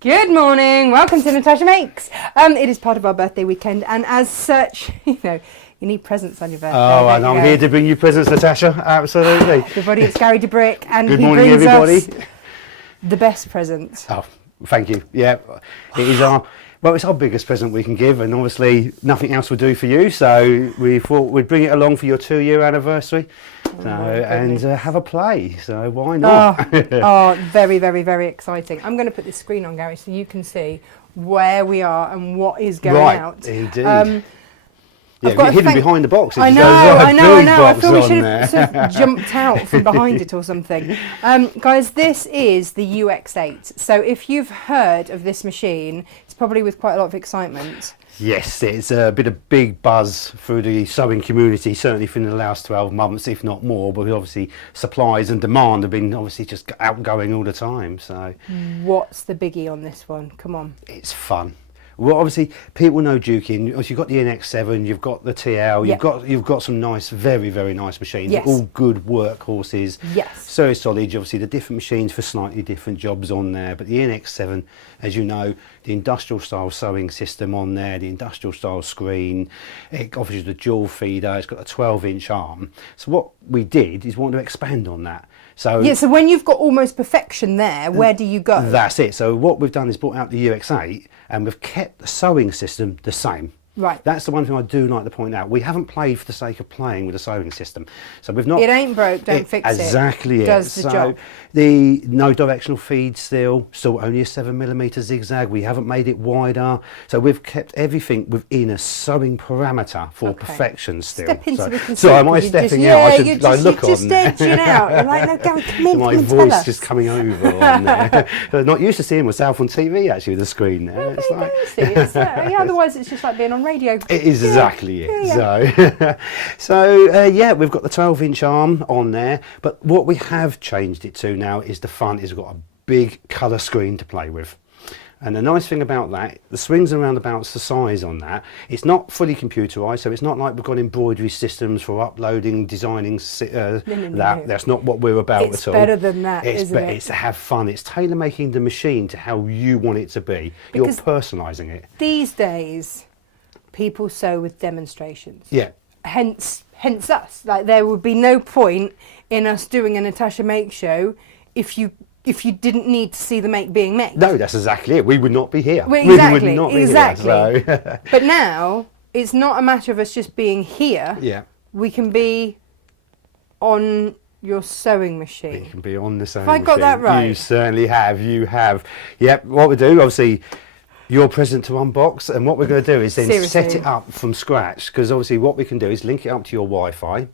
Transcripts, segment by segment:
Good morning, welcome to Natasha Makes. It is part of our birthday weekend, and as such, you need presents on your birthday. Oh, and I'm here to bring you presents, Natasha, absolutely. Everybody, it's Gary DeBrick, and Good he morning, brings everybody. us the best present. Oh, thank you. Yeah, it is it's our biggest present we can give, and obviously nothing else will do for you, so we thought we'd bring it along for your 2-year anniversary. And have a play, so why not? Very, very, very exciting. I'm going to put this screen on, Gary, so you can see where we are and what is going out. Indeed. Yeah, we're hidden behind the box. I know. I feel we should have sort of jumped out from behind it or something. Guys, this is the UX8. So if you've heard of this machine, it's probably with quite a lot of excitement. Yes, it's a bit of big buzz through the sewing community, certainly for the last 12 months, if not more, because obviously supplies and demand have been obviously just outgoing all the time. So, what's the biggie on this one? Come on. It's fun. Well, obviously, people know Dukey, and you've got the NX7, you've got the TL, you've got some nice, very, very nice machines, all good workhorses. Yes. So solid, obviously, the different machines for slightly different jobs on there, but the NX7, as you know, the industrial style sewing system on there, the industrial style screen, it offers you the dual feeder, it's got a 12-inch arm. So what we did is want to expand on that. So when you've got almost perfection there, where do you go? That's it. So what we've done is brought out the UX8 and we've kept the sewing system the same. Right. That's the one thing I do like to point out. We haven't played for the sake of playing with the sewing system. So we've not... It ain't broke, don't fix it. Exactly it. Does the job. The no directional feed still only a 7mm zigzag. We haven't made it wider. So we've kept everything within a sewing parameter for perfection still. Step into the concept. So am I stepping out? I should look on. You're just edging out. You're like, no, Gary, come in, my voice just coming over on there. Not used to seeing myself on TV actually with the screen there. Otherwise it's just like being on radio. It is exactly it. So we've got the 12-inch arm on there, but what we have changed it to now is the front is we've got a big colour screen to play with. And the nice thing about that, the swings and roundabouts, the size on that, it's not fully computerised, so it's not like we've got embroidery systems for uploading, designing that. That's not what we're about at all. It's better than that, isn't it? It's to have fun. It's tailor-making the machine to how you want it to be. You're personalising it. These days, people sew with demonstrations. Yeah. Hence us. Like, there would be no point in us doing a Natasha Make show if you didn't need to see the make being made. No, that's exactly it. We would not be here. Exactly. We would not be here. So. But now it's not a matter of us just being here. Yeah. We can be on your sewing machine. We can be on the sewing machine. Have I got that right? You certainly have. You have. Yep. What we do, obviously, your present to unbox, and what we're going to do is then set it up from scratch, because obviously what we can do is link it up to your Wi-Fi.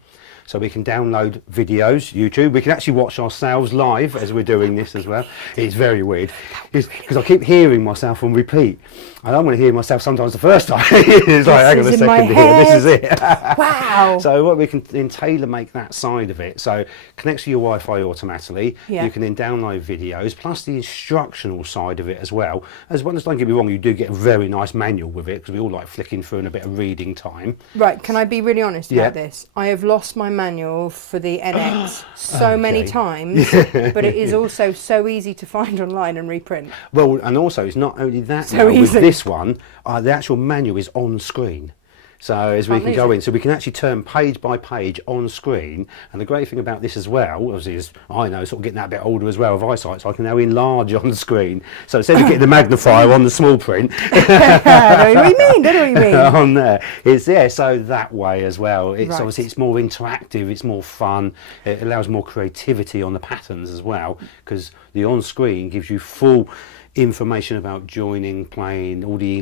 So we can download videos, YouTube. We can actually watch ourselves live as we're doing this as well. It's very weird because I keep hearing myself on repeat. I don't want to hear myself sometimes the first time. It's like, hang on a second here, this is it. Wow. So what we can then tailor make that side of it. So connects to your Wi-Fi automatically. Yeah. You can then download videos, plus the instructional side of it as well. As well as, don't get me wrong, you do get a very nice manual with it, because we all like flicking through and a bit of reading time. Right, can I be really honest about this? I have lost my manual for the NX so many times, but it is also so easy to find online and reprint. Well, and also it's not only that, so easy. With this one, the actual manual is on screen. So as we can go in, so we can actually turn page by page on screen. And the great thing about this as well, obviously, is I know, sort of getting that a bit older as well of eyesight, so I can now enlarge on the screen. So instead of getting the magnifier on the small print, I know what you mean. On there, it's so that way as well. It's obviously it's more interactive, it's more fun. It allows more creativity on the patterns as well, because the on screen gives you full information about joining, playing, all the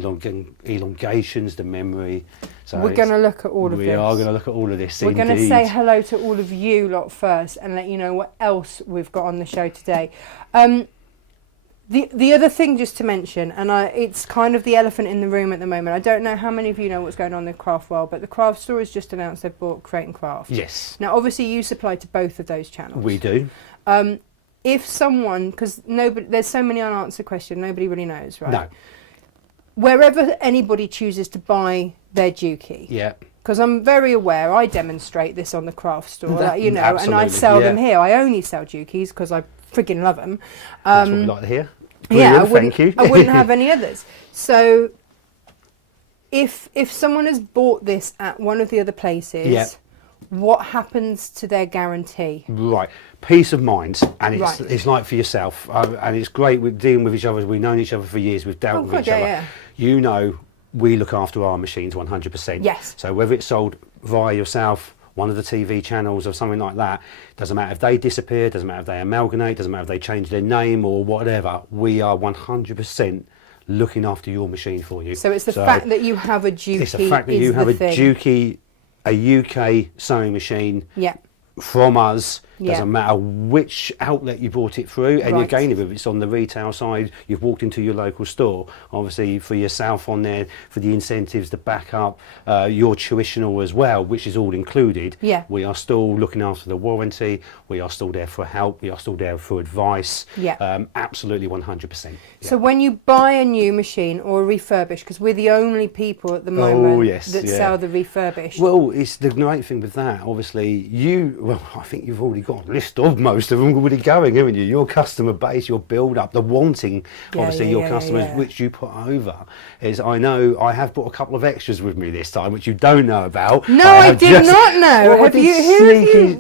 elongations, the memory. So we're going to look at all of this. We are going to look at all of this. We're going to say hello to all of you lot first and let you know what else we've got on the show today. The other thing just to mention, and it's kind of the elephant in the room at the moment. I don't know how many of you know what's going on in the craft world, but the craft store has just announced they've bought Create and Craft. Yes. Now, obviously, you supply to both of those channels. We do. If someone, because there's so many unanswered questions, nobody really knows, right? No. Wherever anybody chooses to buy their Dukey. Yeah. Because I'm very aware, I demonstrate this on the craft store, and I absolutely, sell them here. I only sell Dukeys because I frigging love them. That's what we like to hear. Brilliant, thank you. I wouldn't have any others. So if someone has bought this at one of the other places, what happens to their guarantee? Right, peace of mind, and it's like for yourself, and it's great with dealing with each other. We've known each other for years. We've dealt with each other. Yeah. You know, we look after our machines 100%. Yes. So whether it's sold via yourself, one of the TV channels or something like that, doesn't matter if they disappear, doesn't matter if they amalgamate, doesn't matter if they change their name or whatever, we are 100% looking after your machine for you. So it's the fact that you have a Dukey. It's the fact that you have a Dukey, a UK sewing machine from us. Doesn't matter which outlet you bought it through, and again, if it's on the retail side, you've walked into your local store, obviously for yourself on there, for the incentives, the backup, your tuitional as well, which is all included. We are still looking after the warranty, we are still there for help, we are still there for advice. Absolutely 100%. So when you buy a new machine or a refurbished, because we're the only people at the moment that sell the refurbished. Well, it's the great thing with that, obviously, I think you've already got a list of most of them already going, haven't you? Your customer base, your build up, the wanting, obviously your customers, which you put over. Is I know I have brought a couple of extras with me this time, which you don't know about. No, I did not know. Well,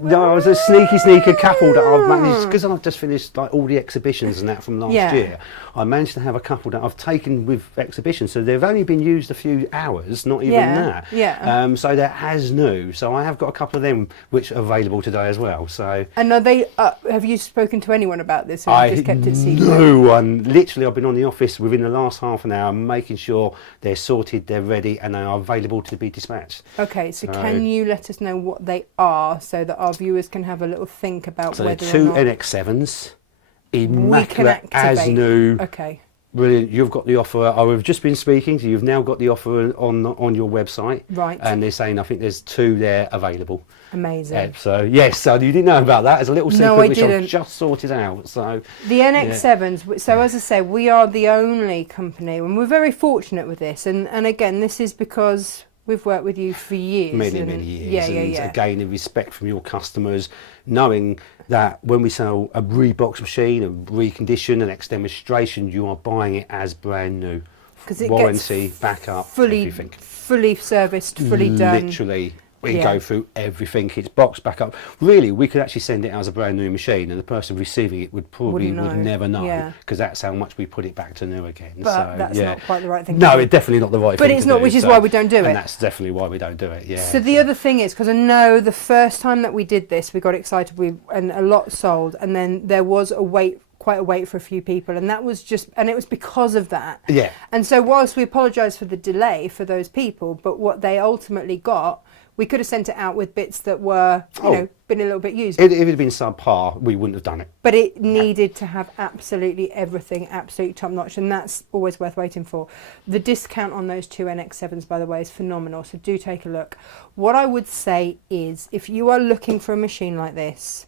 No, I was a sneaky couple that I've managed, because I've just finished like all the exhibitions and that from last year. I managed to have a couple that I've taken with exhibitions, so they've only been used a few hours, not even that. So they're as new. So I have got a couple of them which are available today as well. So. And are they? Have you spoken to anyone about this, or have you just kept it secret? No one. Literally, I've been on the office within the last half an hour, making sure they're sorted, they're ready, and they are available to be dispatched. Okay, so can you let us know what they are, so that our viewers can have a little think about whether or not? So two NX7s, immaculate as new. Okay. Brilliant. You've got the offer. I've just been speaking to you. You've now got the offer on your website. Right. And they're saying, I think there's two there available. Amazing. So, yes, so you didn't know about that. It's a little secret which I've just sorted out. So the NX7s, so as I say, we are the only company, and we're very fortunate with this. And again, this is because we've worked with you for years. Many years. And again, in respect from your customers, knowing that when we sell a rebox machine, a recondition, an ex-demonstration, you are buying it as brand new. Because it warranty, gets backup, everything. Fully serviced, fully done. Literally. We go through everything. It's boxed back up. Really, we could actually send it as a brand new machine, and the person receiving it would probably never know, because that's how much we put it back to new again. But so, that's not quite the right thing. No, it's definitely not the right thing. But it's not, which is why we don't do it. And that's definitely why we don't do it. Yeah. So the other thing is, because I know the first time that we did this, we got excited, and a lot sold, and then there was quite a wait for a few people, and that was and it was because of that. Yeah. And so whilst we apologise for the delay for those people, but what they ultimately got, we could have sent it out with bits that were, been a little bit used. If it had been subpar, we wouldn't have done it. But it needed to have absolutely everything, absolute top notch, and that's always worth waiting for. The discount on those two NX7s, by the way, is phenomenal, so do take a look. What I would say is, if you are looking for a machine like this,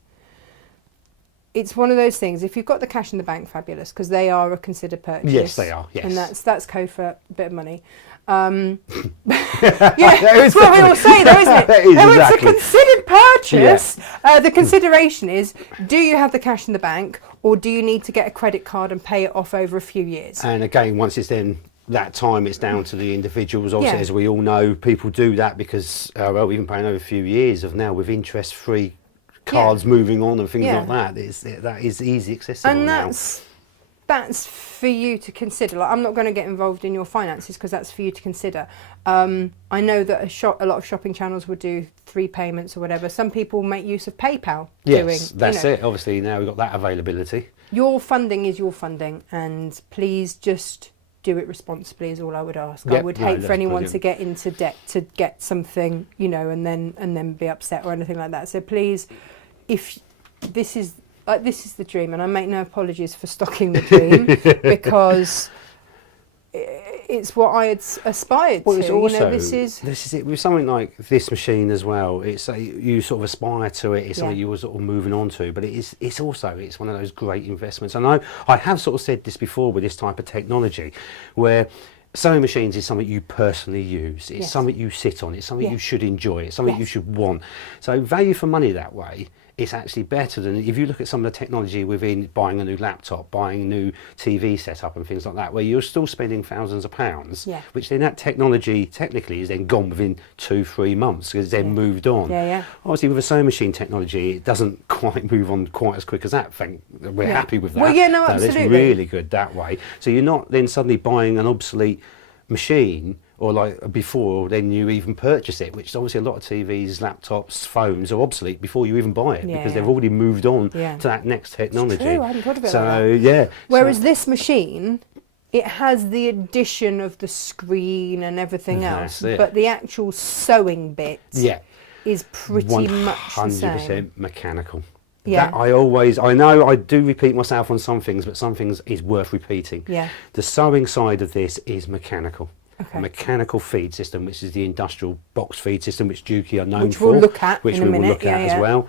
it's one of those things, if you've got the cash in the bank, fabulous, because they are a considered purchase. Yes, they are, yes. And that's code for a bit of money. That's what we all say though, isn't it? It's a considered purchase. The consideration is, do you have the cash in the bank, or do you need to get a credit card and pay it off over a few years? And again, once it's then that time, it's down to the individuals. Obviously, as we all know, people do that because, we've been paying over a few years of now with interest-free cards moving on and things like that. That is easy accessible and now. That's for you to consider. Like, I'm not going to get involved in your finances because that's for you to consider. I know that a lot of shopping channels would do 3 payments or whatever. Some people make use of PayPal. Yes, that's it. Obviously, now we've got that availability. Your funding is your funding, and please just do it responsibly is all I would ask. I would hate for anyone to get into debt to get something, and then be upset or anything like that. So please, if this is the dream, and I make no apologies for stocking the dream because it's what I had aspired to. It's also, this is it with something like this machine as well. It's you sort of aspire to it. It's something you were sort of moving on to, but it's also one of those great investments. I know I have sort of said this before with this type of technology, where sewing machines is something you personally use. It's Yes. something you sit on. It's something you Yes. should enjoy. It's something you Yes. should want. So value for money that way, it's actually better than if you look at some of the technology within buying a new laptop, buying a new TV setup and things like that, where you're still spending thousands of pounds, Yeah. which then that technology technically is then gone within 2-3 months because it's then moved on. Yeah, yeah. Obviously with a sewing machine technology, it doesn't quite move on quite as quick as that. We're happy with that. Well, yeah, no, It's absolutely. really good that way. So you're not then suddenly buying an obsolete machine or like before then you even purchase it, which obviously a lot of TVs, laptops, phones are obsolete before you even buy it because they've already moved on to that next technology. True, I hadn't thought of it so like that. Whereas so, this machine, it has the addition of the screen and everything else, That's it. but the actual sewing bit yeah, is pretty much the same. 100% mechanical. Yeah. That I know I do repeat myself on some things, but some things is worth repeating. Yeah. The sewing side of this is mechanical. Okay. A mechanical feed system, which is the industrial box feed system, which Dukey are known Which for. we'll look at which in a we minute. will look Yeah, at yeah. as well.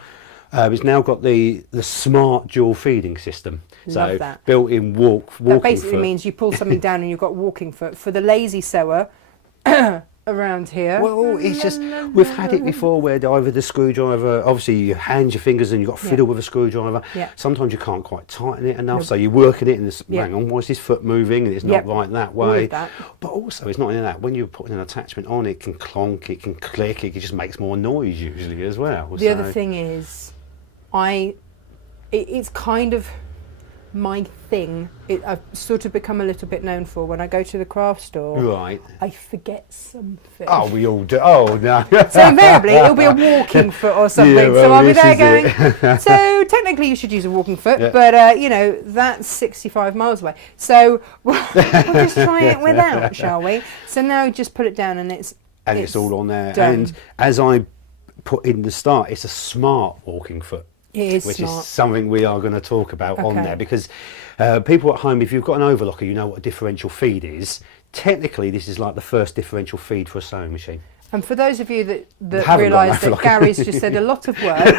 It's now got the smart dual feeding system. Love So that. built-in walking That basically foot. means you pull something down and you've got walking foot. For the lazy sewer around here. Well, it's just, we've had it before where either the screwdriver, obviously you hand your fingers and you've got to fiddle with a screwdriver. Yeah. Sometimes you can't quite tighten it enough, so you're working it and it's, Yeah. hang on, why is this foot moving and it's not right that All of way. that. But also, it's not only that, when you're putting an attachment on, it can clonk, it can click, it just makes more noise usually as well. The other thing is, it's kind of my thing. I've sort of become a little bit known for when I go to the craft store. Right. I forget something. Oh, we all do. Oh, no. So invariably it'll be a walking foot or something. Yeah, well, so I'll be this there is going, so technically you should use a walking foot, Yeah. but you know, that's 65 miles away. So we'll just try it without, shall we? So now just put it down and it's all on there. done. And as I put in the start, it's a smart walking foot. It is which smart. is something we are going to talk about on Okay. there, because people at home, if you've got an overlocker, you know what a differential feed is. Technically, this is like the first differential feed for a sewing machine. And for those of you that Haven't got realise an that overlocker. Gary's just said a lot of words,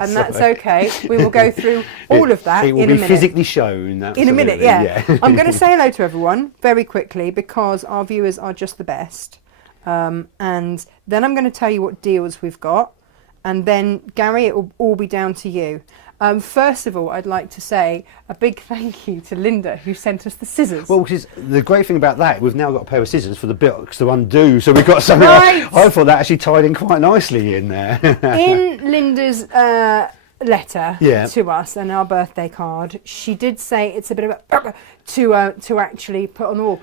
and that's okay, we will go through all of that It will in a be minute. physically shown. In a minute, absolutely, yeah. I'm going to say hello to everyone very quickly because our viewers are just the best. And then I'm going to tell you what deals we've got. And then, Gary, it will all be down to you. First of all, I'd like to say a big thank you to Linda, who sent us the scissors. Well, which is the great thing about that, we've now got a pair of scissors for the books to undo, so we've got something. Right. I thought that actually tied in quite nicely in there. In Linda's letter Yeah. to us and our birthday card, she did say it's a bit of a to actually put on the wall.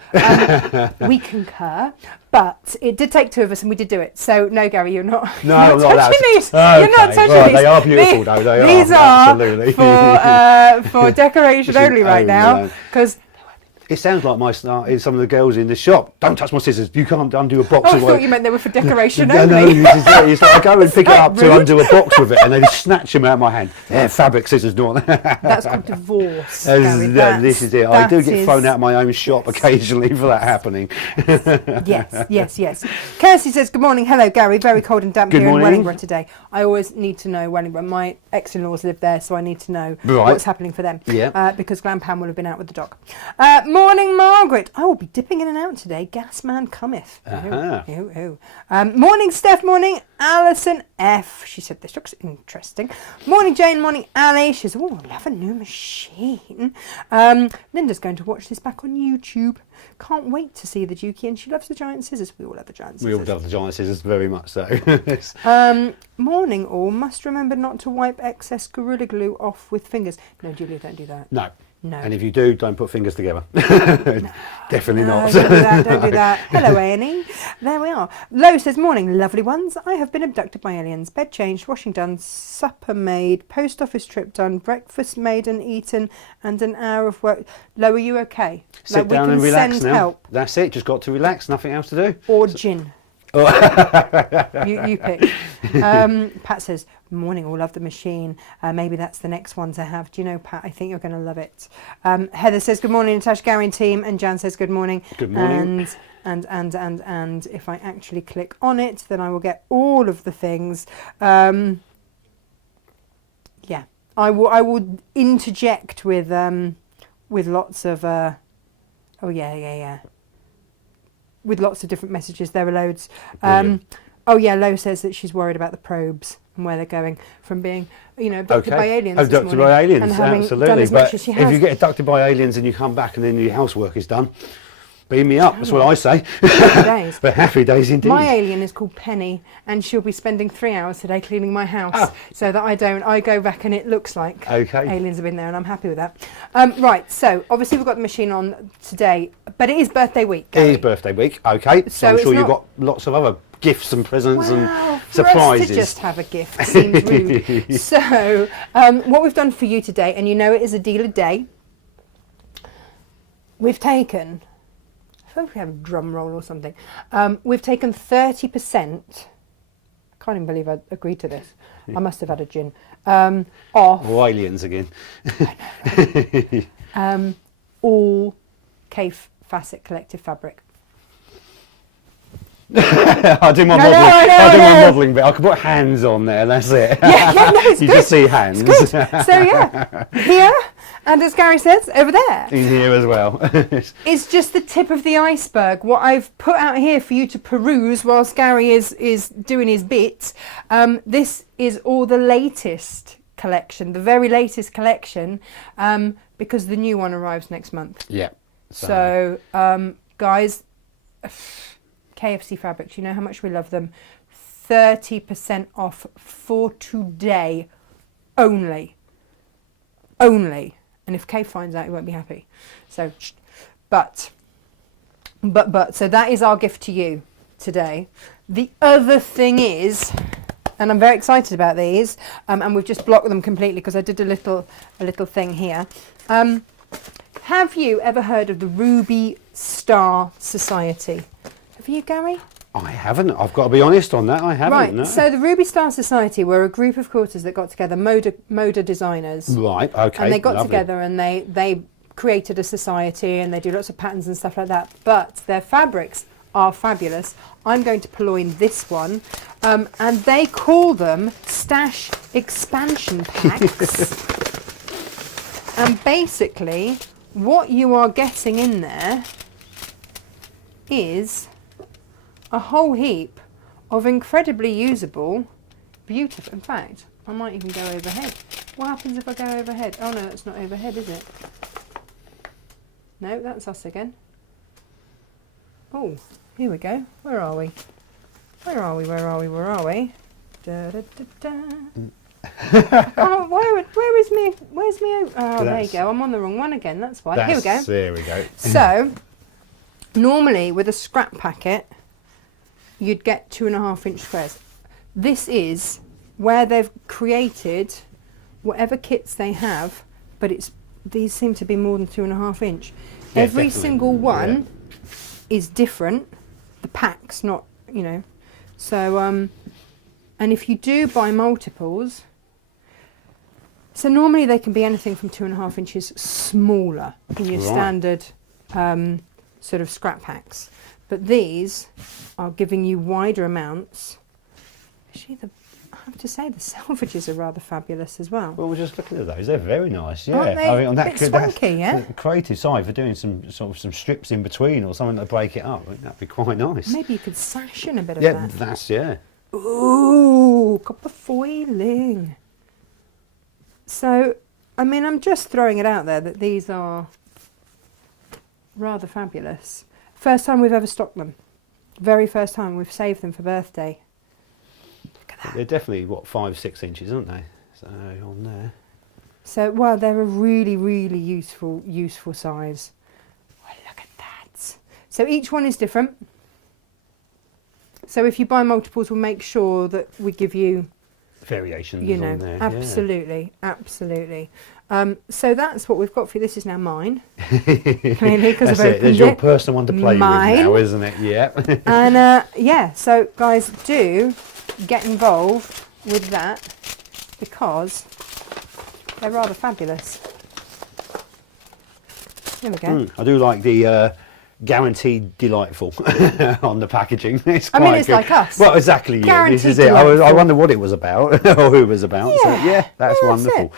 We concur, but it did take two of us and we did do it. So no, Gary, you're not. No, you're not not touching that. these. Okay, You're not touching right, these. they are beautiful, though, they are, These absolutely. for decoration This is only right only, now no. because. It sounds like some of the girls in the shop. Don't touch my scissors. You can't undo a box. Oh, I of thought you meant they were for decoration No, only. this is it. It's like I go and pick it that up to rude? undo a box with it, and they just snatch them out of my hand. They're fabric scissors, not. That's called divorce. Gary. This is it. I do that get is- thrown out of my own shop occasionally for that happening. Yes. Kirsty says, good morning. Hello, Gary. Very cold and damp Good here morning. in Wellingborough today. I always need to know Wellingborough. My ex-in-laws live there, so I need to know Right. what's happening for them. Yeah. Because Grandpam will have been out with the dog. Morning, Margaret. I will be dipping in and out today. Gas man cometh. Uh-huh. Ooh. Morning, Steph. Morning, Alison F. She said, this looks interesting. Morning, Jane. Morning, Ali. She says, oh, I love a new machine. Linda's going to watch this back on YouTube. Can't wait to see the Dukey, and she loves the giant scissors. We all love the giant We all scissors. love the giant scissors very much so. Morning, all. Must remember not to wipe excess Gorilla Glue off with fingers. No, Julia, don't do that. No. No. And if you do, don't put fingers together. Definitely not. Don't do that, don't do that. Hello, A&E. There we are. Lo says, morning, lovely ones. I have been abducted by aliens. Bed changed, washing done, supper made, post office trip done, breakfast made and eaten, and an hour of work. Lo, are you okay? Sit down we and can relax send now. help. That's it. Just got to relax. Nothing else to do. Or gin. You pick. Pat says, morning, all love the machine. Maybe that's the next one to have. Do you know, Pat, I think you're going to love it. Heather says, good morning, Natasha, Gary and team. And Jan says, good morning. Good morning. And if I actually click on it, then I will get all of the things. Yeah, I will interject with lots of, oh yeah. with lots of different messages. There are loads. Brilliant. Oh yeah, Lo says that she's worried about the probes and where they're going from being, you know, abducted by aliens. Abducted by aliens, and having absolutely. done as But much as she if has. you get abducted by aliens and you come back and then your housework is done, beam me up. That's what I say. Happy days. But happy days indeed. My alien is called Penny, and she'll be spending 3 hours today cleaning my house, so that I go back and it looks like aliens have been there, and I'm happy with that. Right, so obviously we've got the machine on today, but it is birthday week, Gary. It is birthday week, okay. So I'm sure you've got lots of other gifts and presents and surprises. For us to just have a gift seems rude. So what we've done for you today, and you know it is a deal a day, we've taken... I hope we have a drum roll or something. We've taken 30%. I can't even believe I agreed to this. I must have had a gin. Off. Or aliens again. All Cave Facet Collective fabric. I do my modelling bit. I could put hands on there, that's it. It's you good. just see hands. It's good. So yeah, here, and as Gary says, over there. In here as well. It's just the tip of the iceberg. What I've put out here for you to peruse whilst Gary is doing his bit. This is all the latest collection, the very latest collection, because the new one arrives next month. Yeah. So guys, KFC Fabrics, you know how much we love them. 30% off for today only. Only. And if Kay finds out, he won't be happy. So, but, so that is our gift to you today. The other thing is, and I'm very excited about these, and we've just blocked them completely because I did a little thing here. Have you ever heard of the Ruby Star Society? Have you, Gary? I haven't. I've got to be honest on that. I haven't. Right. No. So the Ruby Star Society were a group of quarters that got together, moda designers. Right. Okay. And they got together and they created a society, and they do lots of patterns and stuff like that. But their fabrics are fabulous. I'm going to purloin this one, and they call them stash expansion packs. And basically, what you are getting in there is a whole heap of incredibly usable, beautiful. In fact, I might even go overhead. What happens if I go overhead? Oh no, that's not overhead, is it? No, that's us again. Oh, here we go. Where are we? Where are we? Where are we? Where are we? Da, da, da, da. Oh, where is me? Where's me? Oh, there you go. I'm on the wrong one again. That's why. Here we go. There we go. So, normally with a scrap packet, you'd get 2.5-inch squares. This is where they've created whatever kits they have, but these seem to be more than 2.5 inch. Yeah, Every definitely. single one is different. The packs, not, you know. So, and if you do buy multiples, so normally they can be anything from 2.5 inches smaller in your standard sort of scrap packs. But these are giving you wider amounts. Actually, I have to say the selvages are rather fabulous as well. Well, we're just looking at those. They're very nice. Yeah, Aren't they? I mean, on that Bit swanky, yeah? the creative side for doing some strips in between or something to break it up. I think that'd be quite nice. Maybe you could sash in a bit of Yeah, that. Ooh, copper foiling. So, I mean, I'm just throwing it out there that these are rather fabulous. First time we've ever stocked them. Very first time we've saved them for birthday. Look at that. They're definitely, 5-6 inches, aren't they? So, on there. So, well, they're a really, really useful size. Oh, look at that. So each one is different. So if you buy multiples, we'll make sure that we give you variations, you know, on there. absolutely, absolutely. So that's what we've got for you. This is now mine. Clearly, because I've opened There's your personal one to play with now, isn't it? Yeah. And yeah, so guys, do get involved with that because they're rather fabulous. There we go. I do like the guaranteed delightful on the packaging. It's I mean, quite it's good. like us. Well, exactly. Yeah, this is it. Guaranteed I wonder what it was about or who it was about. Yeah, so, yeah, that's wonderful.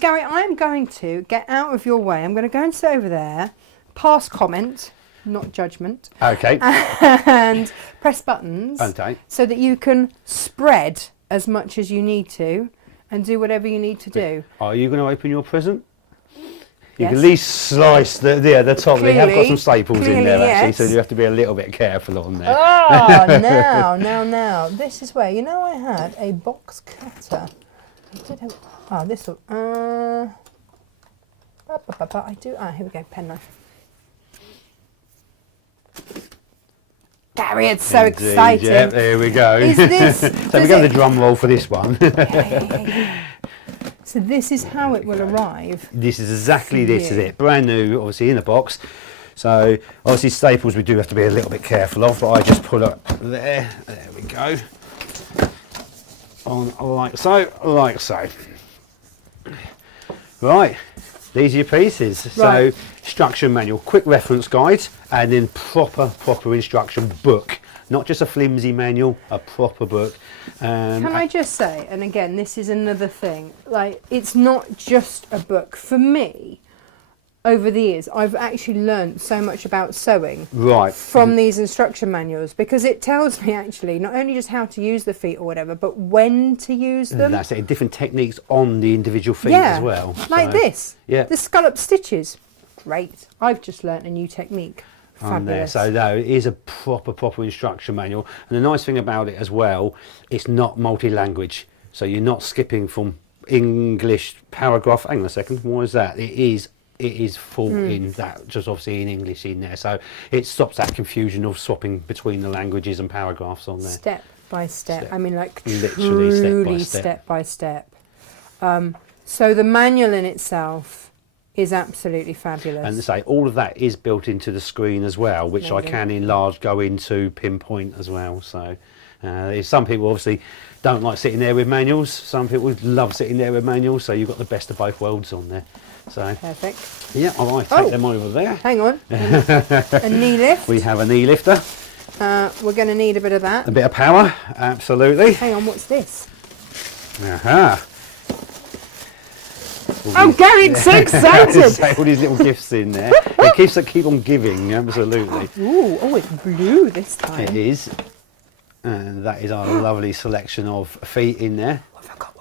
Gary, I'm going to get out of your way. I'm going to go and sit over there, pass comment, not judgment. Okay. And press buttons. Okay. So that you can spread as much as you need to and do whatever you need to do. Are you going to open your present? You Yes. can at least slice the top. They have got some staples in there, actually, yes. so you have to be a little bit careful on there. Oh, now. This is where, you know, I had a box cutter. I did have, this will, I do, here we go, penknife. Gary, it's so Indeed, exciting. Yep, there we go. Is this, so we go the drum roll for this one. Yeah. So this is how it will arrive. This is exactly this is it. Brand new, obviously in the box. So obviously staples we do have to be a little bit careful of, but I just put it there. There we go. On like so, like so. Right, these are your pieces. Right. So instruction manual, quick reference guide, and then proper instruction book. Not just a flimsy manual, a proper book. Can I just say, and again, this is another thing, like, it's not just a book. For me, over the years, I've actually learned so much about sewing from these instruction manuals, because it tells me actually not only just how to use the feet or whatever, but when to use them. That's it, different techniques on the individual feet as well. Like this. Yeah. The scallop stitches. Great. I've just learnt a new technique. On there. Fabulous. So no, it is a proper instruction manual, and the nice thing about it as well, it's not multi-language, so you're not skipping from English paragraph. Hang on a second, what is that? It is full in that, just obviously in English in there, so it stops that confusion of swapping between the languages and paragraphs on there. Step by step. I mean, like Literally truly step by step. So the manual in itself is absolutely fabulous. And to say, all of that is built into the screen as well, which Amazing. I can enlarge, go into, pinpoint as well. So some people obviously don't like sitting there with manuals. Some people love sitting there with manuals, so you've got the best of both worlds on there. So perfect. yeah, I might take them over there. Hang on. A knee lift. We have a knee lifter. We're going to need a bit of that. A bit of power, absolutely. Hang on, what's this? Aha. Oh, Gary, it's so excited! So all these little gifts in there. It keep on giving, absolutely. Ooh, oh, it's blue this time. It is. And that is our lovely selection of feet in there. What have I got?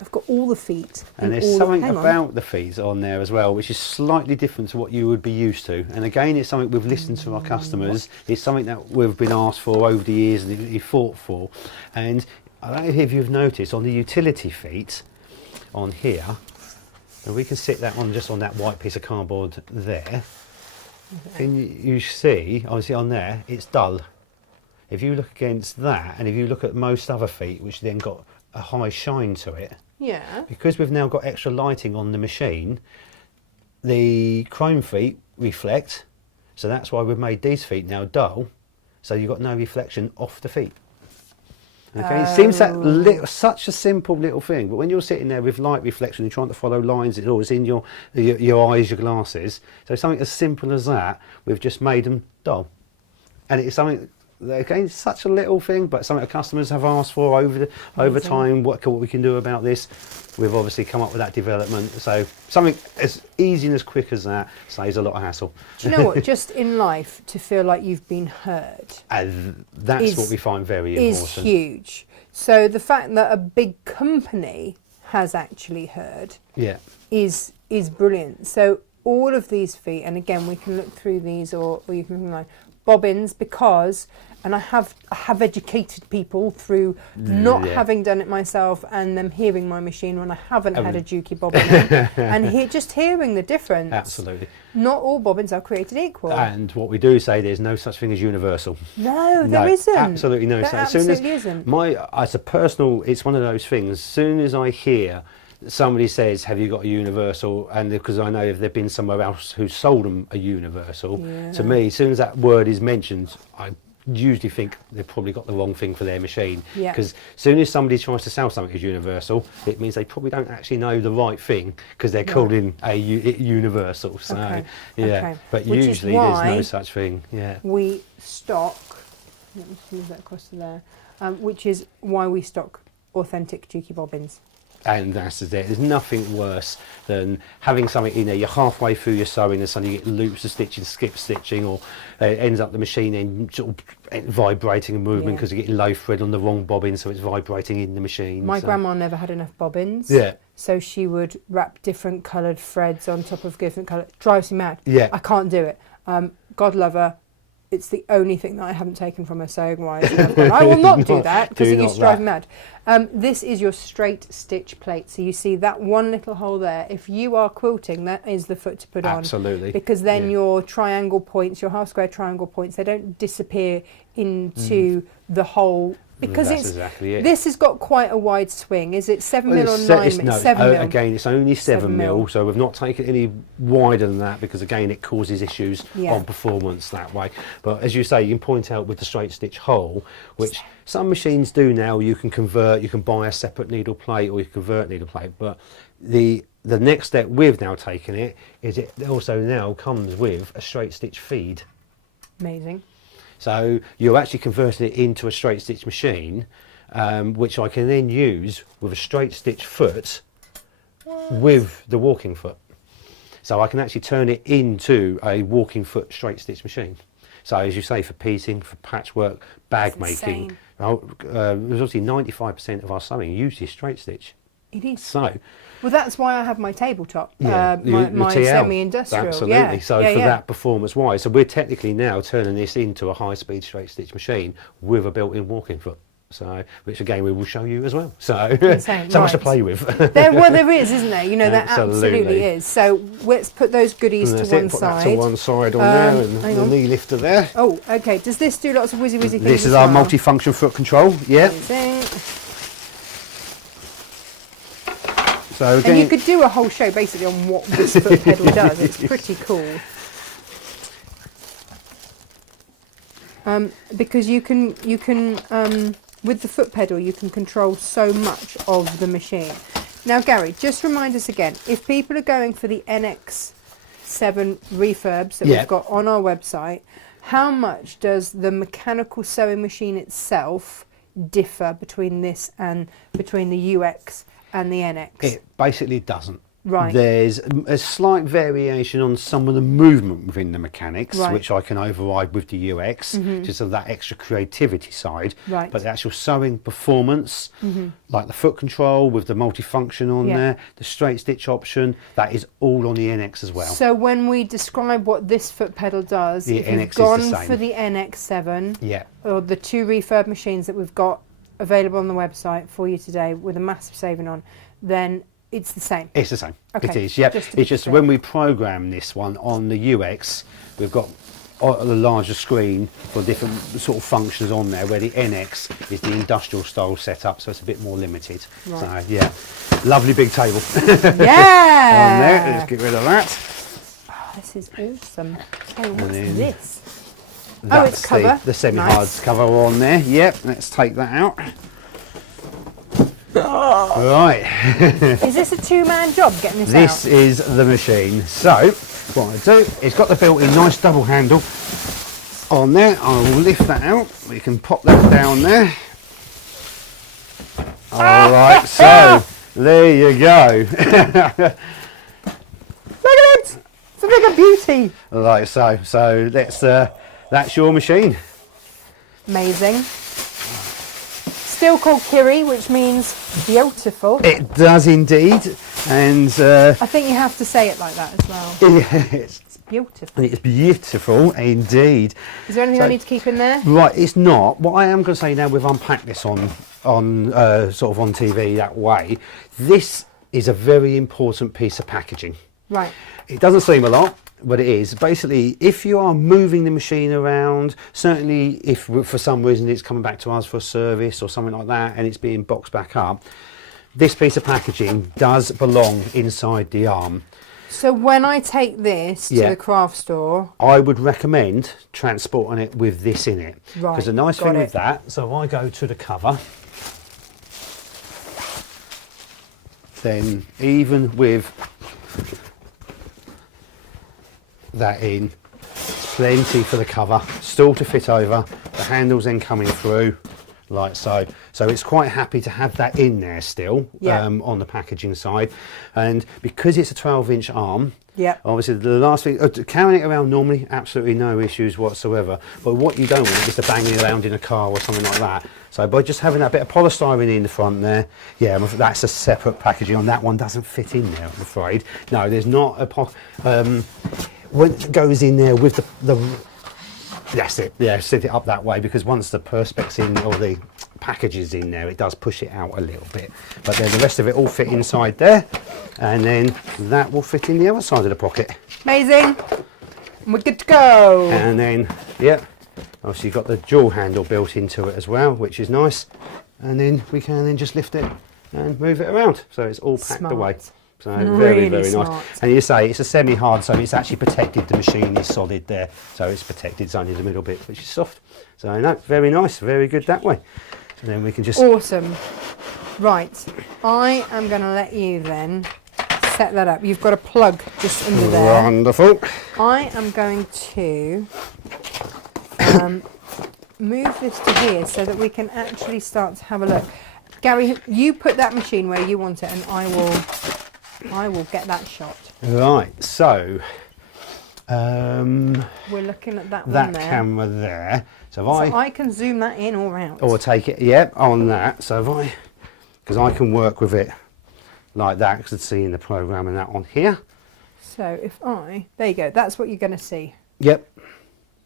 I've got all the feet. And there's something about the feet on there as well, which is slightly different to what you would be used to. And again, it's something we've listened to our customers. It's something that we've been asked for over the years and we fought for. And I don't know if you've noticed on the utility feet, on here, and we can sit that on just on that white piece of cardboard there. Okay. And you see, obviously on there, it's dull. If you look against that, and if you look at most other feet, which then got a high shine to it, yeah, because we've now got extra lighting on the machine, the chrome feet reflect, so that's why we've made these feet now dull, so you've got no reflection off the feet. Okay, it seems that such a simple little thing, but when you're sitting there with light reflection and trying to follow lines, it's always in your eyes, your glasses. So something as simple as that, we've just made them dull. And it's something, again, such a little thing, but something that customers have asked for over time, what we can do about this. We've obviously come up with that development. So something as easy and as quick as that saves a lot of hassle. Do you know what? Just in life, to feel like you've been heard. And that's what we find very important. Is huge. So the fact that a big company has actually heard is brilliant. So all of these feet, and again, we can look through these or you can like Bobbins, because, and I have educated people through not having done it myself and them hearing my machine when I haven't had a Dukey bobbin and just hearing the difference. Absolutely. Not all bobbins are created equal. And what we do say, there's no such thing as universal. No, there isn't. Absolutely no. There absolutely isn't. As a personal, it's one of those things, as soon as I hear somebody says, have you got a universal, and because I know if they've been somewhere else who sold them a universal, to me, as soon as that word is mentioned, I usually think they've probably got the wrong thing for their machine. Because as soon as somebody tries to sell something as universal, it means they probably don't actually know the right thing, because they're calling it universal. So but which usually there's no such thing. We stock, let me move that across to there, which is why we stock authentic Dukey bobbins. And that's it. There's nothing worse than having something in there, you're halfway through your sewing and suddenly you get loops of stitching, skip stitching, or it ends up the machine end sort of vibrating and moving because you're getting low thread on the wrong bobbin, so it's vibrating in the machine. My grandma never had enough bobbins. Yeah. So she would wrap different coloured threads on top of different colour. Drives me mad. Yeah. I can't do it. God love her. It's the only thing that I haven't taken from her sewing wise. I will not do that because it used to drive me mad. This is your straight stitch plate. So you see that one little hole there. If you are quilting, that is the foot to put on. Absolutely. Because then your triangle points, your half square triangle points, they don't disappear into the hole. Because that's exactly it. This has got quite a wide swing. Is it 7 mil or 9 mil? No, 7 mil. again, it's only 7 mil, so we've not taken any wider than that because, again, it causes issues on performance that way. But as you say, you can point out with the straight stitch hole, which some machines do now. You can convert, you can buy a separate needle plate or you can convert needle plate. But the next step we've now taken it is it also now comes with a straight stitch feed. Amazing. So you're actually converting it into a straight stitch machine, which I can then use with a straight stitch foot with the walking foot. So I can actually turn it into a walking foot straight stitch machine. So as you say, for piecing, for patchwork, bag making, there's obviously 95% of our sewing uses straight stitch. It is. So, well, that's why I have my tabletop, my TL, semi-industrial. Absolutely. So for that performance-wise, so we're technically now turning this into a high-speed straight stitch machine with a built-in walking foot. So, which again we will show you as well. So, so much to play with. There is, isn't there? You know, there absolutely is. So let's put those goodies to one side. That to one side on there, and the knee lifter there. Oh, okay. Does this do lots of whizzy things? This is our multi-function foot control. Yeah. Amazing. So again, and you could do a whole show basically on what this foot pedal does. It's pretty cool. Because you can with the foot pedal you can control so much of the machine. Now Gary, just remind us again, if people are going for the NX7 refurbs that we've got on our website, how much does the mechanical sewing machine itself differ between this and between the UX and the NX? It basically doesn't. Right. There's a slight variation on some of the movement within the mechanics, which I can override with the UX, just of that extra creativity side. Right. But the actual sewing performance, like the foot control with the multifunction on there, the straight stitch option, that is all on the NX as well. So when we describe what this foot pedal does, the if NX you've gone is the same. for the NX7, or the 2 refurb machines that we've got available on the website for you today with a massive saving on, then it's the same. It's the same. Okay. It is, yeah. It's just when we program this one on the UX, we've got a larger screen for different sort of functions on there, where the NX is the industrial style setup, so it's a bit more limited. Right. So yeah, lovely big table. Yeah. On there, let's get rid of that. Oh, this is awesome. Oh, what's this? That's it's cover. The semi-hard cover on there. Yep, let's take that out. Right. Is this a 2-man job getting this out? This is the machine. So what I do, it's got the built-in nice double handle on there. I will lift that out. We can pop that down there. All right, so there you go. Look at it! It's a bigger beauty. Like so. So that's your machine. Amazing. Still called Kiri, which means beautiful. It does indeed, and I think you have to say it like that as well. Yes, it's beautiful. It's beautiful indeed. Is there anything I need to keep in there? Right, it's not. What I am going to say now, we've unpacked this on sort of on TV that way. This is a very important piece of packaging. Right. It doesn't seem a lot, but it is. Basically, if you are moving the machine around, certainly if for some reason it's coming back to us for a service or something like that and it's being boxed back up, this piece of packaging does belong inside the arm. So when I take this to the craft store, I would recommend transporting it with this in it. Right, because the nice thing with that, so if I go to the cover, then even with that in, plenty for the cover, still to fit over, the handles then coming through like so. So it's quite happy to have that in there still on the packaging side. And because it's a 12-inch arm, obviously the last thing, carrying it around normally, absolutely no issues whatsoever. But what you don't want is to bang it around in a car or something like that. So by just having that bit of polystyrene in the front there, that's a separate packaging on that one. Doesn't fit in there, I'm afraid. No, there's not a when it goes in there with the that's it. Yeah, set it up that way, because once the perspex in or the package is in there, it does push it out a little bit. But then the rest of it all fit inside there, and then that will fit in the other side of the pocket. Amazing. We're good to go. And then, obviously you've got the dual handle built into it as well, which is nice. And then we can then just lift it and move it around, so it's all packed away. So very, very nice. And you say it's a semi-hard, so it's actually protected. The machine is solid there, so it's protected. It's only the middle bit which is soft. So no, very nice, very good that way. So then we can just awesome. Right, I am going to let you then set that up. You've got a plug just under there. Wonderful. I am going to move this to here so that we can actually start to have a look. Gary, you put that machine where you want it, and I will get that shot. Right, so we're looking at that one there. That camera there. So I can zoom that in or out. Or take it, on that. So because I can work with it like that, because it's seeing the program and that on here. So there you go. That's what you're going to see. Yep,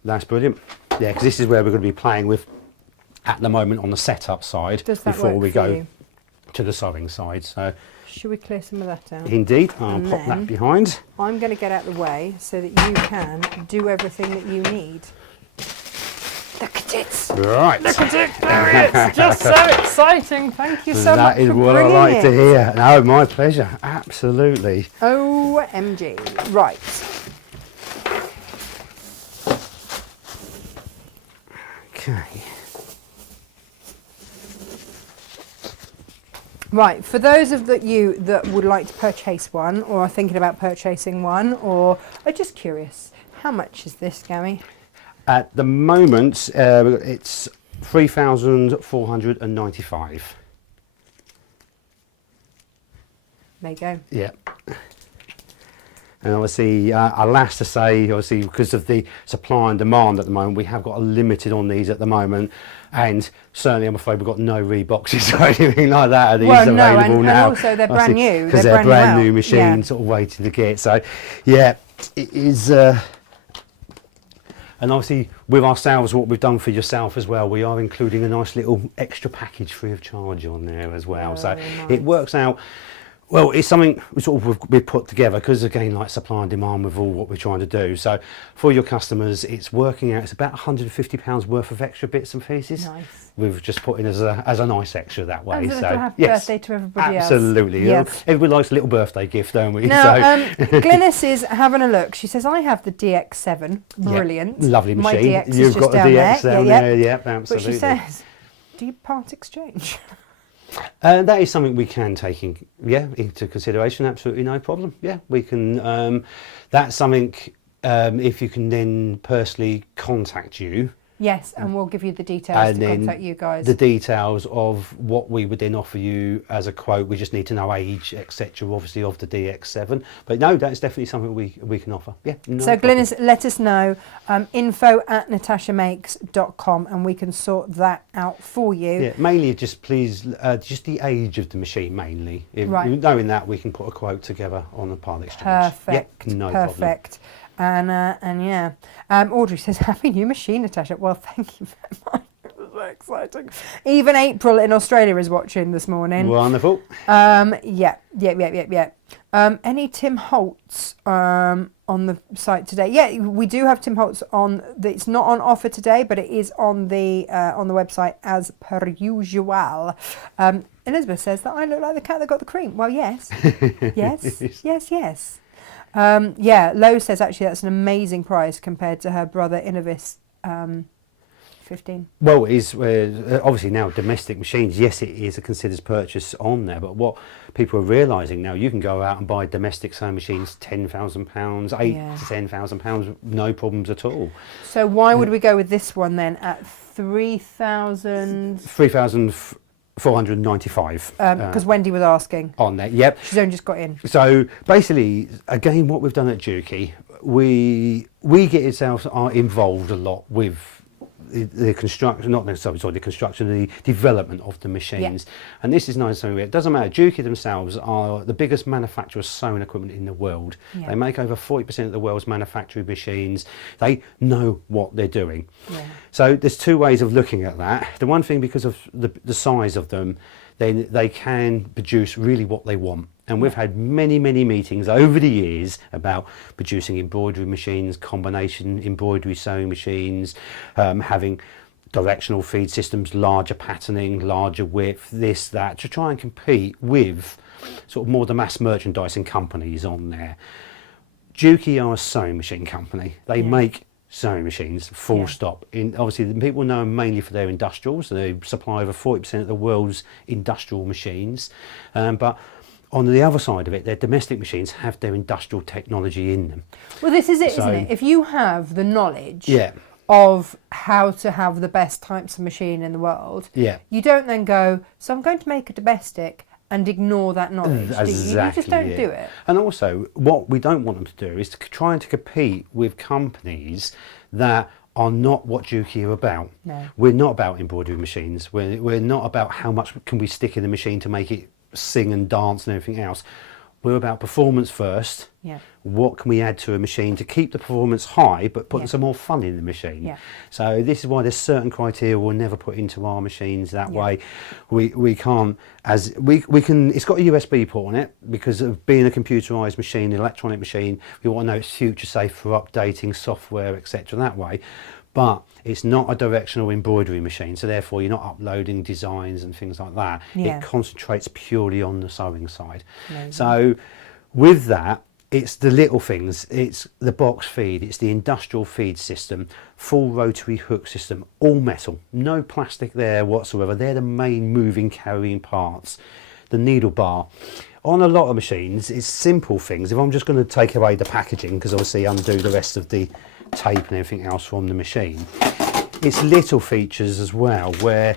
that's brilliant. Yeah, because this is where we're going to be playing with at the moment on the setup side before we go to the sewing side. So should we clear some of that out? Indeed, I'll pop that behind. I'm going to get out of the way so that you can do everything that you need. Look at it! Right. Look at it, Gary! It's just so exciting. Thank you so much That is what I like to hear. No, my pleasure. Absolutely. OMG. Right. Okay. Right, for those of you that would like to purchase one, or are thinking about purchasing one, or are just curious, how much is this, Gary? At the moment, it's $3,495. There you go. Yeah. And obviously, alas to say, obviously, because of the supply and demand at the moment, we have got a limited on these at the moment. And certainly, I'm afraid we've got no reboxes or anything like that of these available now. And also they're brand new. Because they're brand new machines sort of waiting to get. So, yeah, it is... and obviously, with ourselves, what we've done for yourself as well, we are including a nice little extra package free of charge on there as well. So nice. It works out... Well, it's something we've put together because, again, like supply and demand with all what we're trying to do. So for your customers, it's working out, it's about £150 worth of extra bits and pieces. Nice. We've just put in as a nice extra that way. As a little happy birthday to everybody else. Absolutely. Yes. Everybody likes a little birthday gift, don't we? Now, Glynis is having a look. She says, I have the DX7. Brilliant. Yeah, lovely machine. My DX You've is got just the down DX there. down there. Yep, absolutely. But she says, do you part exchange? That is something we can take into consideration. Absolutely no problem. Yeah, we can. That's something. If you can then personally contact you. Yes, and we'll give you the details to contact you guys. The details of what we would then offer you as a quote. We just need to know age, etc. Obviously of the DX7. But no, that's definitely something we can offer. Yeah. No so problem. Glynis, let us know. info@natashamakes.com, and we can sort that out for you. Yeah, mainly just please, just the age of the machine mainly. Right. Knowing that, we can put a quote together on a part exchange. Perfect. Yeah, no problem. Perfect. And yeah, Audrey says, "Happy new machine, Natasha." Well, thank you very much. It was very exciting. Even April in Australia is watching this morning. Wonderful. Yeah. Any Tim Holtz on the site today? Yeah, we do have Tim Holtz on. It's not on offer today, but it is on the website as per usual. Elizabeth says that I look like the cat that got the cream. Well, yes, yes. Yeah, Lo says actually that's an amazing price compared to her brother Innovis 15. Well, it is obviously now domestic machines. Yes, it is a considered purchase on there, but what people are realising now, you can go out and buy domestic sewing machines, £10,000, £8,000 to £10,000, no problems at all. So why would we go with this one then at 3,000? 495. Because Wendy was asking. On there, yep. She's only just got in. So basically, again, what we've done at Dukey, we get ourselves involved a lot with the construction, not necessarily, sorry, the construction, the development of the machines. And this is nice. It doesn't matter. Dukey themselves are the biggest manufacturer of sewing equipment in the world. They make over 40% of the world's manufactured machines. They know what they're doing. So there's two ways of looking at that. The one thing, because of the size of them, then they can produce really what they want. And we've had many, many meetings over the years about producing embroidery machines, combination embroidery sewing machines, having directional feed systems, larger patterning, larger width, this, that, to try and compete with sort of more the mass merchandising companies on there. Dukey are a sewing machine company. They make sewing machines, full stop. Obviously, the people know them mainly for their industrials. They supply over 40% of the world's industrial machines. But on the other side of it, their domestic machines have their industrial technology in them. Well, this is it, isn't it? If you have the knowledge Yeah. of how to have the best types of machine in the world, Yeah. you don't then go, so I'm going to make a domestic and ignore that knowledge. Exactly. You just don't do it. And also, what we don't want them to do is to try to compete with companies that are not what Dukey are about. No. We're not about embroidery machines. We're not about how much can we stick in the machine to make it sing and dance and everything else. We're about performance first. Yeah. What can we add to a machine to keep the performance high but put some more fun in the machine? Yeah. So this is why there's certain criteria we'll never put into our machines that way. We can't, as we can, it's got a USB port on it because of being a computerized machine, an electronic machine. We want to know it's future safe for updating software, etc. that way. But it's not a directional embroidery machine, so therefore you're not uploading designs and things like that. Yeah. It concentrates purely on the sewing side. Amazing. So with that, it's the little things. It's the box feed, it's the industrial feed system, full rotary hook system, all metal, no plastic there whatsoever. They're the main moving, carrying parts. The needle bar. On a lot of machines, it's simple things. If I'm just going to take away the packaging, because obviously undo the rest of the tape and everything else from the machine, it's little features as well, where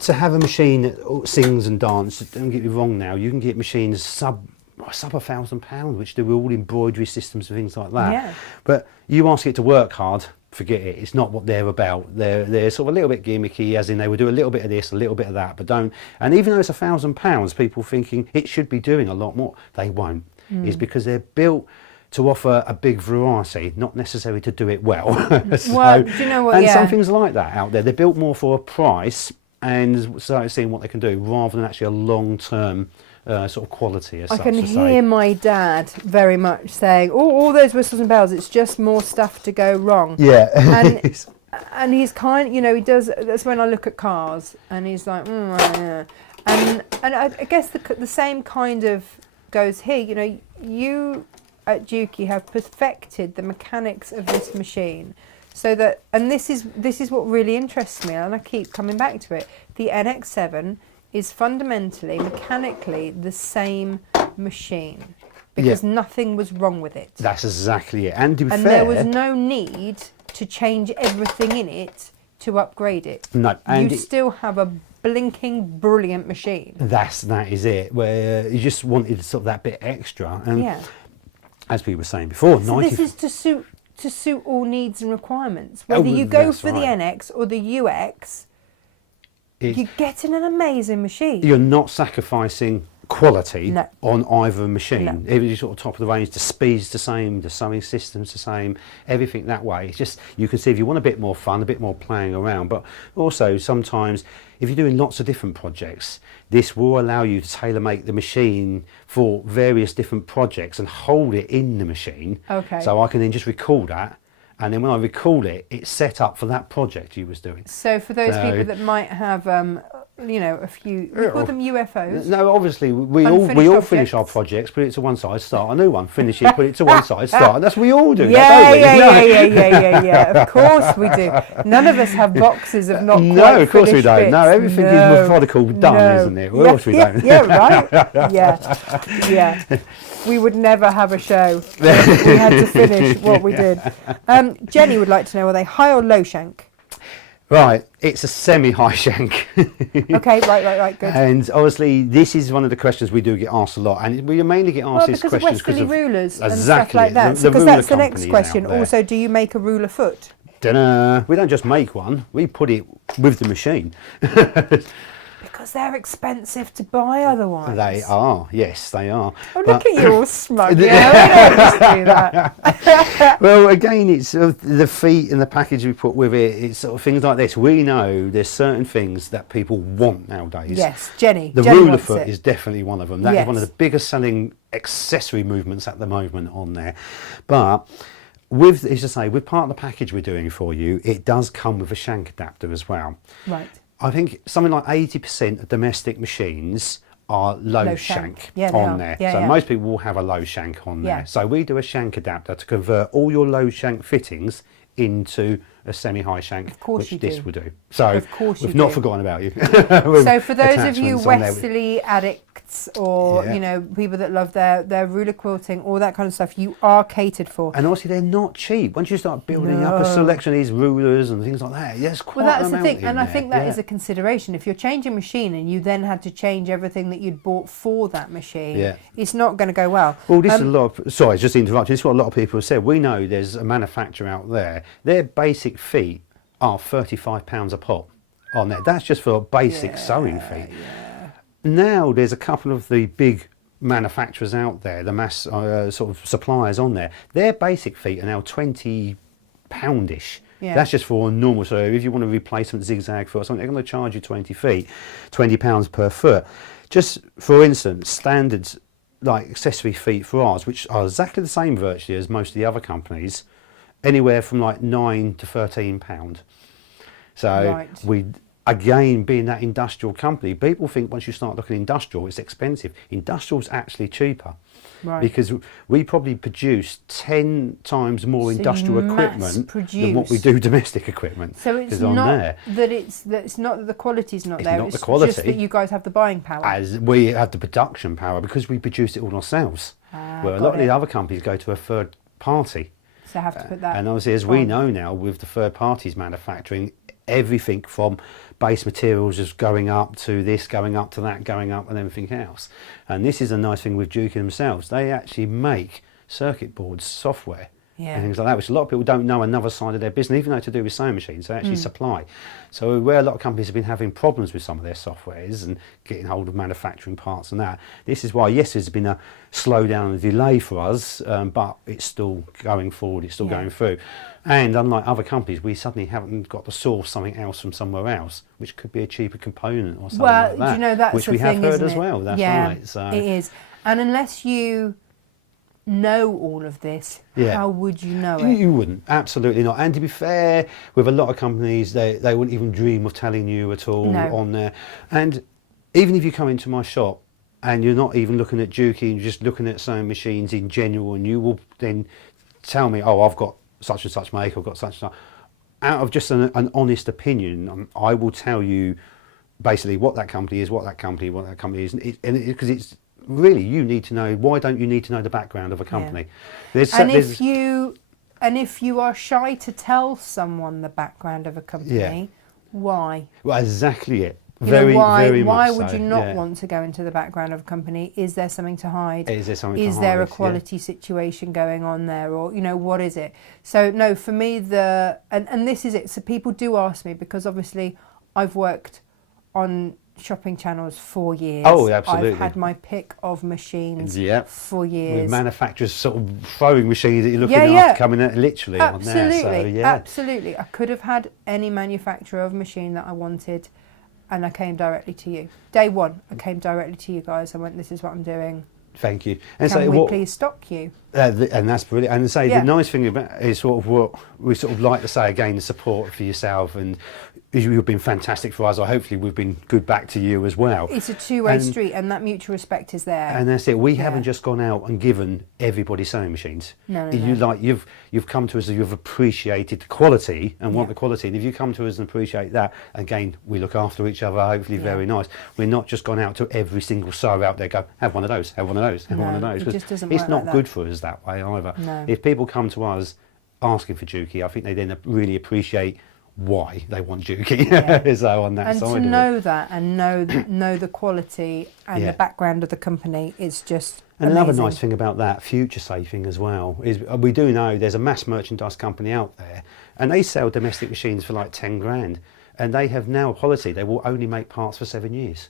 to have a machine that sings and dances, don't get me wrong now, you can get machines sub £1,000 which do all embroidery systems and things like that. Yeah. But you ask it to work hard, forget it. It's not what they're about. They're sort of a little bit gimmicky, as in they will do a little bit of this, a little bit of that, but don't. And even though it's £1,000, people thinking it should be doing a lot more, they won't. It's because they're built to offer a big variety, not necessarily to do it well. So, well, do you know what? and some things like that out there, they're built more for a price and start seeing what they can do rather than actually a long-term sort of quality as I such. can hear my dad very much saying, "Oh, all those whistles and bells. It's just more stuff to go wrong." Yeah, and he's kind. You know, he does. That's when I look at cars, and he's like, yeah. And I guess the same kind of goes here. You know, you at Dukey have perfected the mechanics of this machine, so that, and this is what really interests me, and I keep coming back to it. The NX7 is fundamentally, mechanically, the same machine because nothing was wrong with it. That's exactly it. And to be fair, there was no need to change everything in it to upgrade it. No, and you still have a blinking brilliant machine. That is it. Where you just wanted sort of that bit extra, and as we were saying before, so this is to suit all needs and requirements. Whether you go for the NX or the UX. You're getting an amazing machine. You're not sacrificing quality on either machine. No. Every sort of top of the range, the speed's the same, the sewing system's the same, everything that way. It's just, you can see if you want a bit more fun, a bit more playing around, but also sometimes if you're doing lots of different projects, this will allow you to tailor make the machine for various different projects and hold it in the machine. Okay. So I can then just record that. And then when I recall it, it's set up for that project you was doing. So for those people that might have, you know, a few, we call them UFOs. No, obviously we all finish our projects, put it to one side, start a new one, finish it, put it to one side, start. And that's what we all do. Yeah. Of course we do. None of us have boxes of not quite No, of course we don't. Bits. No, everything is methodical, done, isn't it? Of course we don't. Yeah, right. Yeah. We would never have a show. We had to finish what we did. Jenny would like to know, are they high or low shank? Right, it's a semi-high shank. Okay, right, good. And obviously, this is one of the questions we do get asked a lot, and we mainly get asked these questions because of westerly rulers and exactly, stuff like that. Because that's the next question. out there. Also, do you make a ruler foot? Dunno. We don't just make one; we put it with the machine. Because they're expensive to buy otherwise. They are, yes, they are. Oh, look at you all smug. Yeah, we don't just do that. Well, again, it's the feet and the package we put with it. It's sort of things like this. We know there's certain things that people want nowadays. Yes, Jenny. The Jenny ruler wants foot it. is definitely one of them. That is one of the biggest selling accessory movements at the moment on there. But with, as I say, with part of the package we're doing for you, it does come with a shank adapter as well. Right. I think something like 80% of domestic machines are low shank on there. So most people will have a low shank on there. So we do a shank adapter to convert all your low shank fittings into a semi-high shank, which this will do. So we've not forgotten about you. So for those of you westerly addicts or you know, people that love their ruler quilting, all that kind of stuff, you are catered for. And obviously they're not cheap. Once you start building up a selection of these rulers and things like that, there's quite that's an the amount thing, and I there. think that is a consideration. If you're changing machine and you then had to change everything that you'd bought for that machine, it's not going to go well. Well, this is a lot of, sorry, just interrupting. This is what a lot of people have said. We know there's a manufacturer out there. Their basic feet are £35 a pop on there. That's just for basic sewing feet. Now there's a couple of the big manufacturers out there, the mass sort of suppliers on there. Their basic feet are now £20-ish. That's just for a normal. So if you want a replacement zigzag foot or something, they're going to charge you £20 per foot. Just for instance, standards like accessory feet for ours, which are exactly the same virtually as most of the other companies, anywhere from like £9 to £13. So we, again, being that industrial company, people think once you start looking industrial, it's expensive. Industrial's actually cheaper. Because we probably produce 10 times more industrial equipment than what we do domestic equipment. So it's not that it's not that the quality's not there. It's just that you guys have the buying power. As we have the production power because we produce it all ourselves. Where a lot of the other companies go to a third party. So I have to put that. And obviously, as we know now, with the third parties manufacturing, everything from base materials is going up to this, going up to that, going up, and everything else. And this is a nice thing with Dukey themselves. They actually make circuit boards, software, and things like that, which a lot of people don't know another side of their business, even though to do with sewing machines, they actually supply. So where a lot of companies have been having problems with some of their softwares and getting hold of manufacturing parts and that, this is why, yes, there's been a slowdown and a delay for us, but it's still going forward, it's still going through. And unlike other companies, we suddenly haven't got to source something else from somewhere else, which could be a cheaper component or something like that, you know, that's which the we thing, have heard isn't as it? well. That's right. So it is. And unless you know all of this, how would you know it? You wouldn't, absolutely not. And to be fair, with a lot of companies, they wouldn't even dream of telling you at all on there. And even if you come into my shop and you're not even looking at Dukey, you're just looking at sewing machines in general, and you will then tell me, oh, I've got such and such make, I've got such and such. Out of just an honest opinion, I will tell you basically what that company is, what that company is, because it's really, you need to know. Why don't you need to know the background of a company? If you are shy to tell someone the background of a company, why? Well, exactly it. Very much Why would you not want to go into the background of a company? Is there something to hide? Is there something to hide? Is there a quality situation going on there, or you know, what is it? So no, for me and this is it. So people do ask me, because obviously I've worked on shopping channels for years. Oh, absolutely. I've had my pick of machines for years. With manufacturers sort of throwing machines that you're looking after coming out literally on there. So, absolutely. I could have had any manufacturer of machine that I wanted, and I came directly to you. Day one, I came directly to you guys. I went, this is what I'm doing. Thank you. And Can we please stock you? And that's brilliant. And the nice thing about it is sort of what we sort of like to say again, the support for yourself, and you've been fantastic for us. Or hopefully we've been good back to you as well. It's a two-way street, and that mutual respect is there. And that's it. We haven't just gone out and given everybody sewing machines. No. You've come to us and you've appreciated the quality and want the quality. And if you come to us and appreciate that, again, we look after each other. Hopefully, very nice. We're not just gone out to every single sewer out there. Go have one of those. Have one of those. Have one of those. It just doesn't it's work not like good that. for us that way either. No. If people come to us asking for Dukey, I think they then really appreciate why they want Dukey. So on that and side to know that and know the quality and Yeah. the background of the company is just And amazing. another nice thing about that, future saving as well, is we do know there's a mass merchandise company out there and they sell domestic machines for like 10 grand and they have now a policy, they will only make parts for 7 years.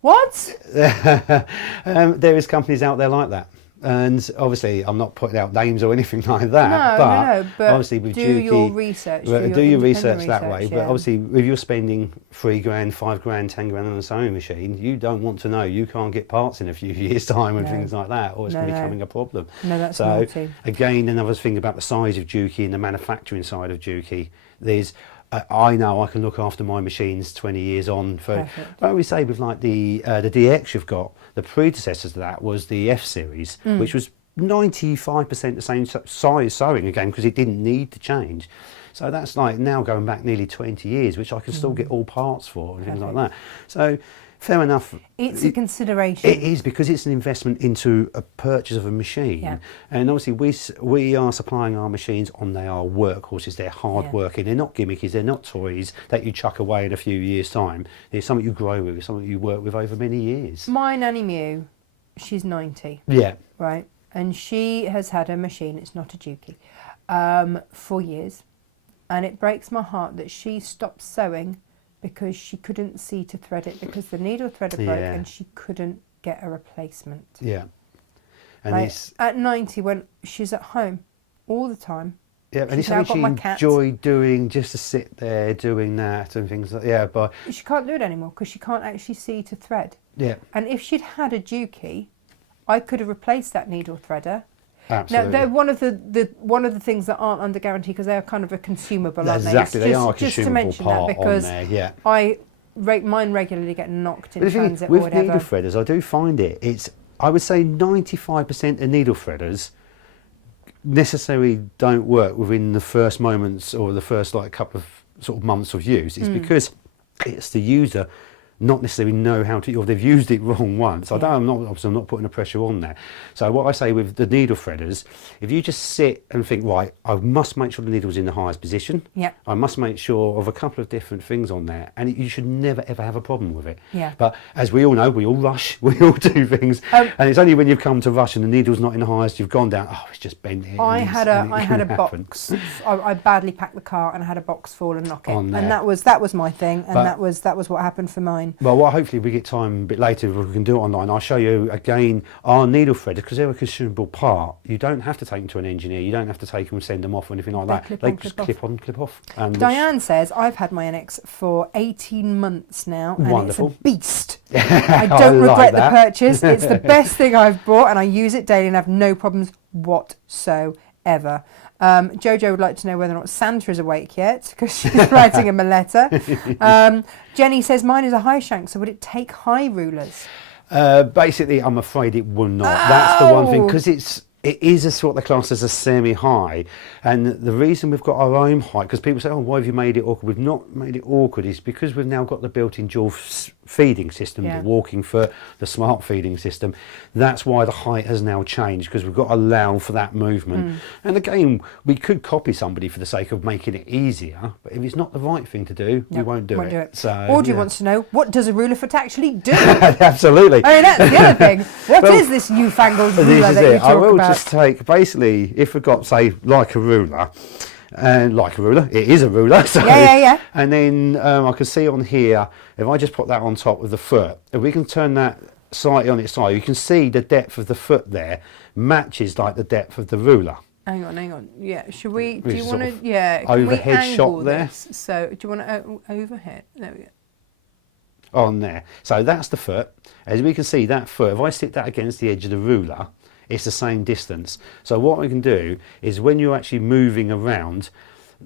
What? There is companies out there like that. And obviously, I'm not putting out names or anything like that. No, but obviously with do Dukey, your research. do your research that way. Yeah. But obviously, if you're spending 3 grand, 5 grand, 10 grand on a sewing machine, you don't want to know you can't get parts in a few years' time and things like that, or it's becoming a problem. No, that's so naughty. again, another thing about the size of Dukey and the manufacturing side of Dukey, there's I know I can look after my machines 20 years on. For, like we say with like the DX you've got, the predecessors to that was the F series, which was 95% the same size sewing again because it didn't need to change. So that's like now going back nearly 20 years, which I can still get all parts for and things like that. So fair enough. It's a consideration. It is because it's an investment into a purchase of a machine, and obviously we are supplying our machines on they are workhorses. They're hard working. They're not gimmickies. They're not toys that you chuck away in a few years' time. It's something you grow with. It's something you work with over many years. My Nanny Mew, she's 90. Yeah. Right, and she has had a machine. It's not a Dukey, for years, and it breaks my heart that she stopped sewing because she couldn't see to thread it because the needle threader broke and she couldn't get a replacement. Yeah. And like, at 90 when she's at home all the time. Yeah, and it's something she enjoyed doing, just to sit there doing that and things like but she can't do it anymore because she can't actually see to thread. Yeah. And if she'd had a Dukey, I could have replaced that needle threader. Absolutely. Now, they're one of the things that aren't under guarantee because they are kind of a consumable, aren't they? Exactly, they are a just consumable to mention part that because on there, mine regularly get knocked in but transit or with whatever. needle threaders, I do find it's I would say 95% of needle threaders necessarily don't work within the first moments or the first like couple of sort of months of use. It's because it's the user not necessarily know how to, or they've used it wrong once. I'm not putting the pressure on there. So what I say with the needle threaders, if you just sit and think, right, I must make sure the needle's in the highest position. Yeah. I must make sure of a couple of different things on there, and you should never ever have a problem with it. Yeah. But as we all know, we all rush, we all do things, and it's only when you've come to rush and the needle's not in the highest, you've gone down. Oh, it's just bent here. I had a box. I badly packed the car and I had a box fall and knock it, and that was my thing, and that was what happened for mine. Well, hopefully we get time a bit later if we can do it online. I'll show you again our needle threaders because they're a consumable part. You don't have to take them to an engineer. You don't have to take them and send them off or anything like that. They just clip on, clip off. And Diane says I've had my NX for 18 months now, and wonderful. It's a beast. I don't regret the purchase. It's the best thing I've bought, and I use it daily and have no problems whatsoever. Jojo would like to know whether or not Santa is awake yet because she's writing him a letter. Jenny says mine is a high shank, so would it take high rulers? Basically, I'm afraid it will not. That's the one thing because it is a sort of class as a semi-high, and the reason we've got our own height, because people say, oh, why have you made it awkward? We've not made it awkward, is because we've now got the built-in dual feeding system, the walking foot, the smart feeding system. That's why the height has now changed, because we've got to allow for that movement. And again, we could copy somebody for the sake of making it easier, but if it's not the right thing to do, we won't do it. So, Audrey wants to know, what does a ruler foot actually do? Absolutely. I mean, that's the other thing. What is this newfangled ruler that you talk about? Just take, basically, if we've got, say, like a ruler, it is a ruler. So, and then I can see on here, if I just put that on top of the foot, if we can turn that slightly on its side, you can see the depth of the foot there matches like the depth of the ruler. Hang on. Yeah, should we, do you want to, can overhead we shot there? So, do you want to overhead? There we go. On there. So that's the foot. As we can see, that foot, if I stick that against the edge of the ruler, it's the same distance. So what we can do is when you're actually moving around,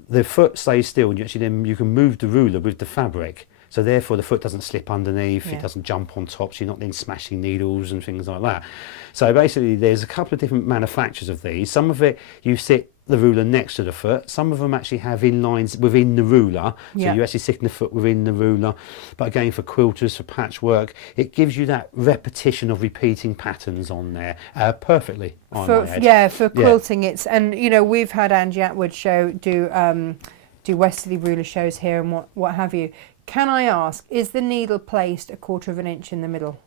the foot stays still, and you can move the ruler with the fabric. So therefore the foot doesn't slip underneath, it doesn't jump on top, so you're not then smashing needles and things like that. So basically there's a couple of different manufacturers of these. Some of it you sit the ruler next to the foot. Some of them actually have inlines within the ruler, so you're actually sitting the foot within the ruler. But again, for quilters, for patchwork, it gives you that repetition of repeating patterns on there perfectly. For quilting, it's, and you know, we've had Angie Atwood do westerly ruler shows here and what have you. Can I ask, is the needle placed 1/4 of an inch in the middle?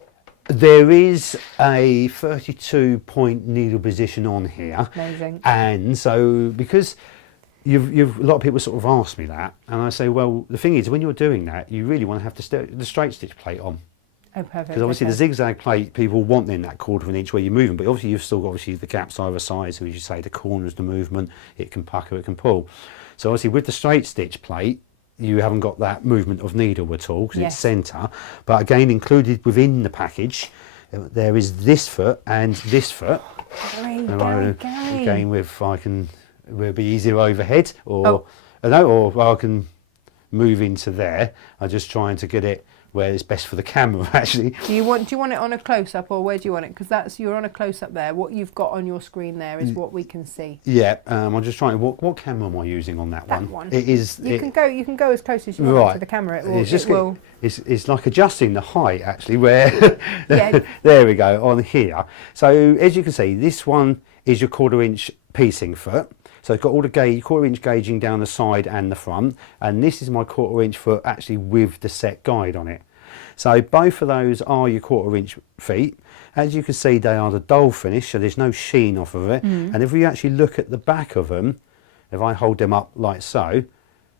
There is a 32-point needle position on here. Amazing. And so, because a lot of people sort of ask me that, and I say, well, the thing is, when you're doing that, you really want to have the straight stitch plate on. Oh, perfect. Because obviously the zigzag plate, people want then that 1/4 of an inch where you're moving, but obviously you've still got the gaps either side, so as you say, the corners, the movement, it can pucker, it can pull. So obviously with the straight stitch plate, you haven't got that movement of needle at all, because it's centre. But again, included within the package, there is this foot and this foot. Again, will be easier overhead, or or I can move into there. I'm just trying to get it where it's best for the camera, actually. Do you want it on a close-up, or where do you want it? Because you're on a close-up there. What you've got on your screen there is what we can see. Yeah, I'm just trying. What camera am I using on that one? That one. It is. You can go as close as you want to the camera. It's like adjusting the height, actually. Where there we go on here. So as you can see, this one is your 1/4 inch piecing foot. So it's got all the 1/4 inch gauging down the side and the front, and this is my 1/4 inch foot actually with the set guide on it. So both of those are your 1/4 inch feet. As you can see, they are the dull finish, so there's no sheen off of it. And if we actually look at the back of them, if I hold them up like so,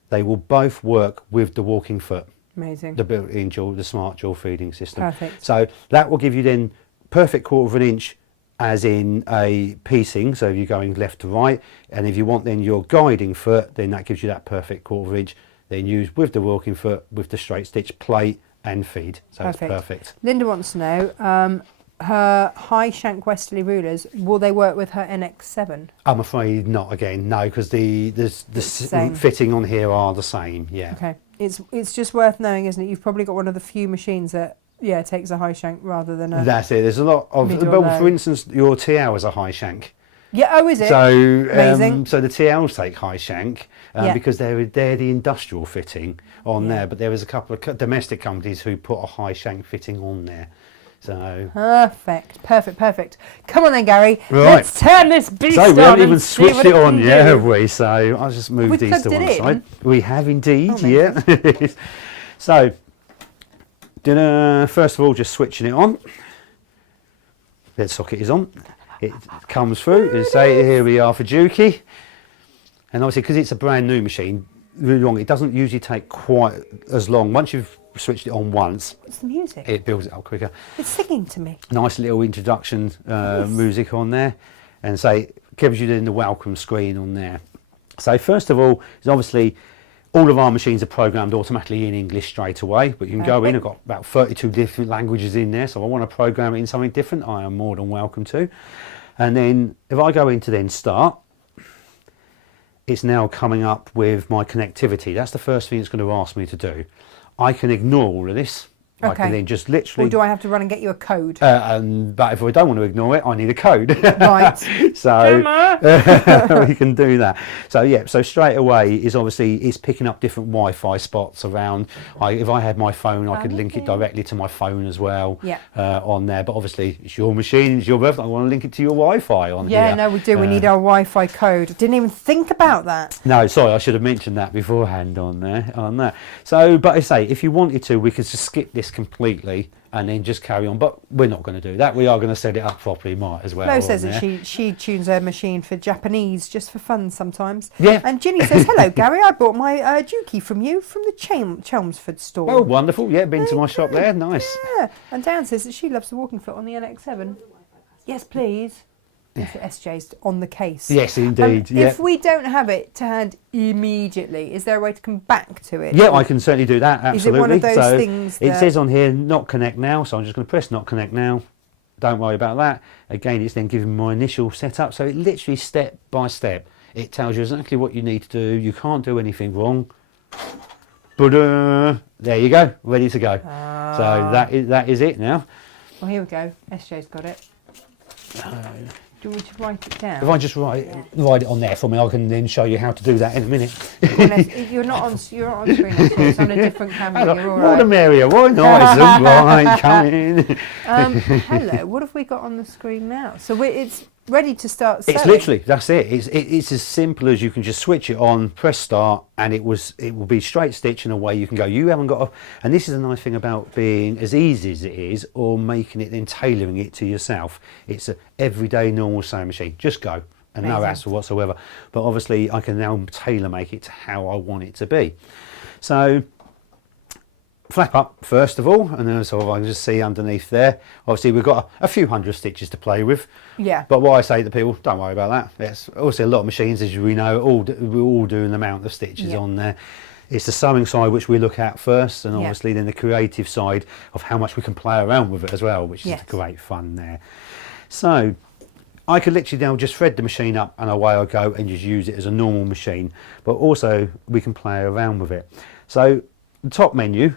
they will both work with the walking foot. Amazing. The built-in the smart jaw feeding system. Perfect. So that will give you then perfect 1/4 of an inch as in a piecing, so you're going left to right, and if you want then your guiding foot, then that gives you that perfect 1/4 inch, then used with the walking foot, with the straight stitch plate and feed, so it's perfect. Linda wants to know, her high shank westerly rulers, will they work with her NX7? I'm afraid not again, no, because the fitting on here are the same, yeah. Okay, it's just worth knowing, isn't it? You've probably got one of the few machines that takes a high shank rather than a... That's it. There's a lot of... Well, for instance, your TL is a high shank. Yeah, oh, is it? So, amazing. So the TLs take high shank because they're the industrial fitting on there, but there is a couple of domestic companies who put a high shank fitting on there. So perfect. Come on then, Gary. Right. Let's turn this beast on. So we haven't even switched it on yet, have we? So I'll just move these to one side. We have indeed, yeah. So... first of all, just switching it on. That socket is on. It comes through and say, here we are for Dukey. And obviously, because it's a brand new machine, really long, it doesn't usually take quite as long. Once you've switched it on once, what's the music? It builds it up quicker. It's singing to me. Nice little introduction music on there, and gives you then the welcome screen on there. So first of all, is obviously. All of our machines are programmed automatically in English straight away, but you can go in, I've got about 32 different languages in there, so if I want to program it in something different, I am more than welcome to. And then if I go into then start, it's now coming up with my connectivity. That's the first thing it's going to ask me to do. I can ignore all of this. I can then just literally... Or do I have to run and get you a code? But if I don't want to ignore it, I need a code. Right. So we can do that. So yeah, so straight away is obviously it's picking up different Wi-Fi spots around. If I had my phone, I could link it directly to my phone as well on there. But obviously it's your machine, it's your birthday. I want to link it to your Wi-Fi on here. Yeah, no, we do. We need our Wi-Fi code. Didn't even think about that. No, sorry, I should have mentioned that beforehand on that. So, but I say, if you wanted to, we could just skip this completely and then just carry on, but we're not going to do that. We are going to set it up properly, might as well. Flo says that she tunes her machine for Japanese just for fun sometimes. Yeah. And Ginny says, hello Gary, I bought my Dukey from you from the Chelmsford store. Oh, wonderful. Yeah, been to my shop there. Nice. Yeah. And Dan says that she loves the walking foot on the NX7. Yes, please. SJ's on the case. Yes, indeed. If we don't have it to hand immediately, is there a way to come back to it? Yeah, I can certainly do that, absolutely. Is it one of those things it says on here, not connect now, so I'm just going to press not connect now. Don't worry about that. Again, it's then giving my initial setup, so it literally step by step, it tells you exactly what you need to do. You can't do anything wrong. But there you go, ready to go. So that is it now. Well, here we go. SJ's got it. Do you want me to write it down? If I just write it on there for me, I can then show you how to do that in a minute. You're not on screen, of course. It's on a different camera. You're all right. More the merrier. Why not? Right, come in. Hello. What have we got on the screen now? So ready to start sewing. It's literally, that's it. It's as simple as you can just switch it on, press start, and it will be straight stitch and away you can go. You haven't got to, and this is a nice thing about being as easy as it is, or making it then tailoring it to yourself. It's a everyday normal sewing machine. Just go, and no hassle whatsoever. But obviously I can now tailor make it to how I want it to be. So flap up first of all, and then sort of I can just see underneath there. Obviously we've got a few hundred stitches to play with. Yeah. But what I say to people, don't worry about that. There's also a lot of machines, as we know, we're all doing an amount of stitches on there. It's the sewing side which we look at first, and obviously then the creative side of how much we can play around with it as well, which is great fun there. So I could literally now just thread the machine up and away I go and just use it as a normal machine, but also we can play around with it. So the top menu,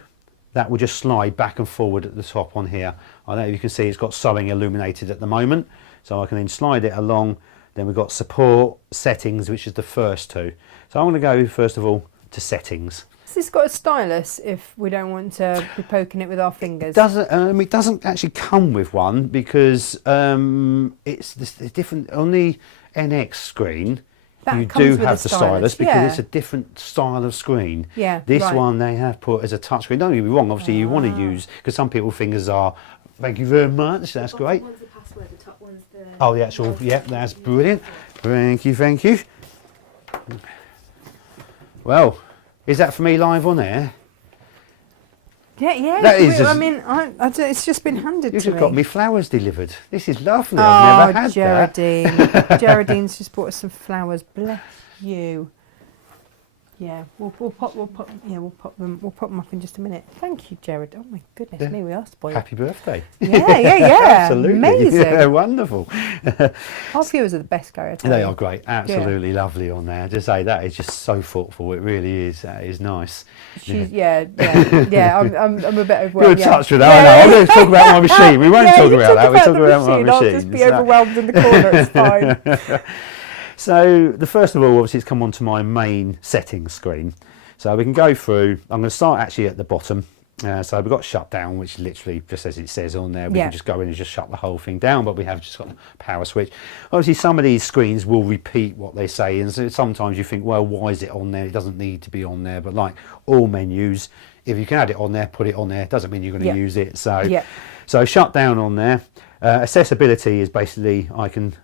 that will just slide back and forward at the top on here. I don't know if you can see it's got sewing illuminated at the moment, so I can then slide it along. Then we've got support, settings, which is the first two. So I'm going to go first of all to settings. Has this got a stylus if we don't want to be poking it with our fingers? It doesn't actually come with one, because it's different on the NX screen. You do have the stylus because it's a different style of screen. Yeah, this one they have put as a touch screen. Don't get me wrong, obviously you want to use, because some people's fingers are, thank you very much, that's great. One's the password, the top one's the... Oh, the actual, yeah, that's brilliant. Thank you, thank you. Well, is that for me live on air? Yeah. That is I mean, it's just been handed to me. You've just got me flowers delivered. This is lovely. I've never had Geraldine. that. Geraldine's just brought us some flowers. Bless you. Yeah, we'll pop them up in just a minute. Thank you, Jared. Oh my goodness me, we are spoiled. Happy birthday. Yeah. Absolutely. Amazing. Yeah, wonderful. Our viewers are the best, Gary. They are great. Absolutely lovely on there. Just say that is just so thoughtful. It really is. That is nice. Yeah. I'm a bit overwhelmed. You're touched with that. I know. I'm going to talk about my machine. We won't talk about that. We'll talk about my machine. I'll just be overwhelmed in the corner. It's fine. So the first of all, obviously, it's come onto my main settings screen. So we can go through. I'm going to start actually at the bottom. So we've got shut down, which literally just as it says on there, we can just go in and just shut the whole thing down, but we have just got the power switch. Obviously some of these screens will repeat what they say, and so sometimes you think, well, why is it on there? It doesn't need to be on there, but like all menus, if you can add it on there, put it on there. It doesn't mean you're going to use it. So shut down on there. Accessibility is basically I can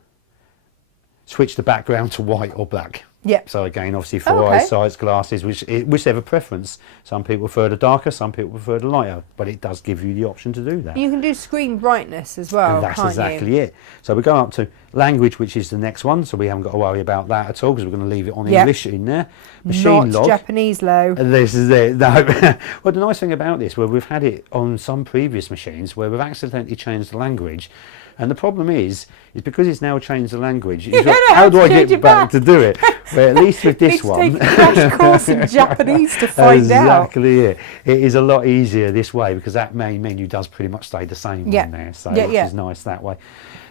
switch the background to white or black. So again, obviously for eyesight, glasses, whichever preference. Some people prefer the darker, some people prefer the lighter, but it does give you the option to do that. You can do screen brightness as well, and that's can't exactly you? it. So we go up to language, which is the next one, so we haven't got to worry about that at all, because we're going to leave it on English in there. Machine log. Japanese low. This is it. No. Well, the nice thing about this, where we've had it on some previous machines where we've accidentally changed the language, and the problem is because it's now changed the language, how do I get back to do it? But at least with this one, take a crash course in Japanese to find out. Exactly it. It is a lot easier this way, because that main menu does pretty much stay the same on there, so which is nice that way.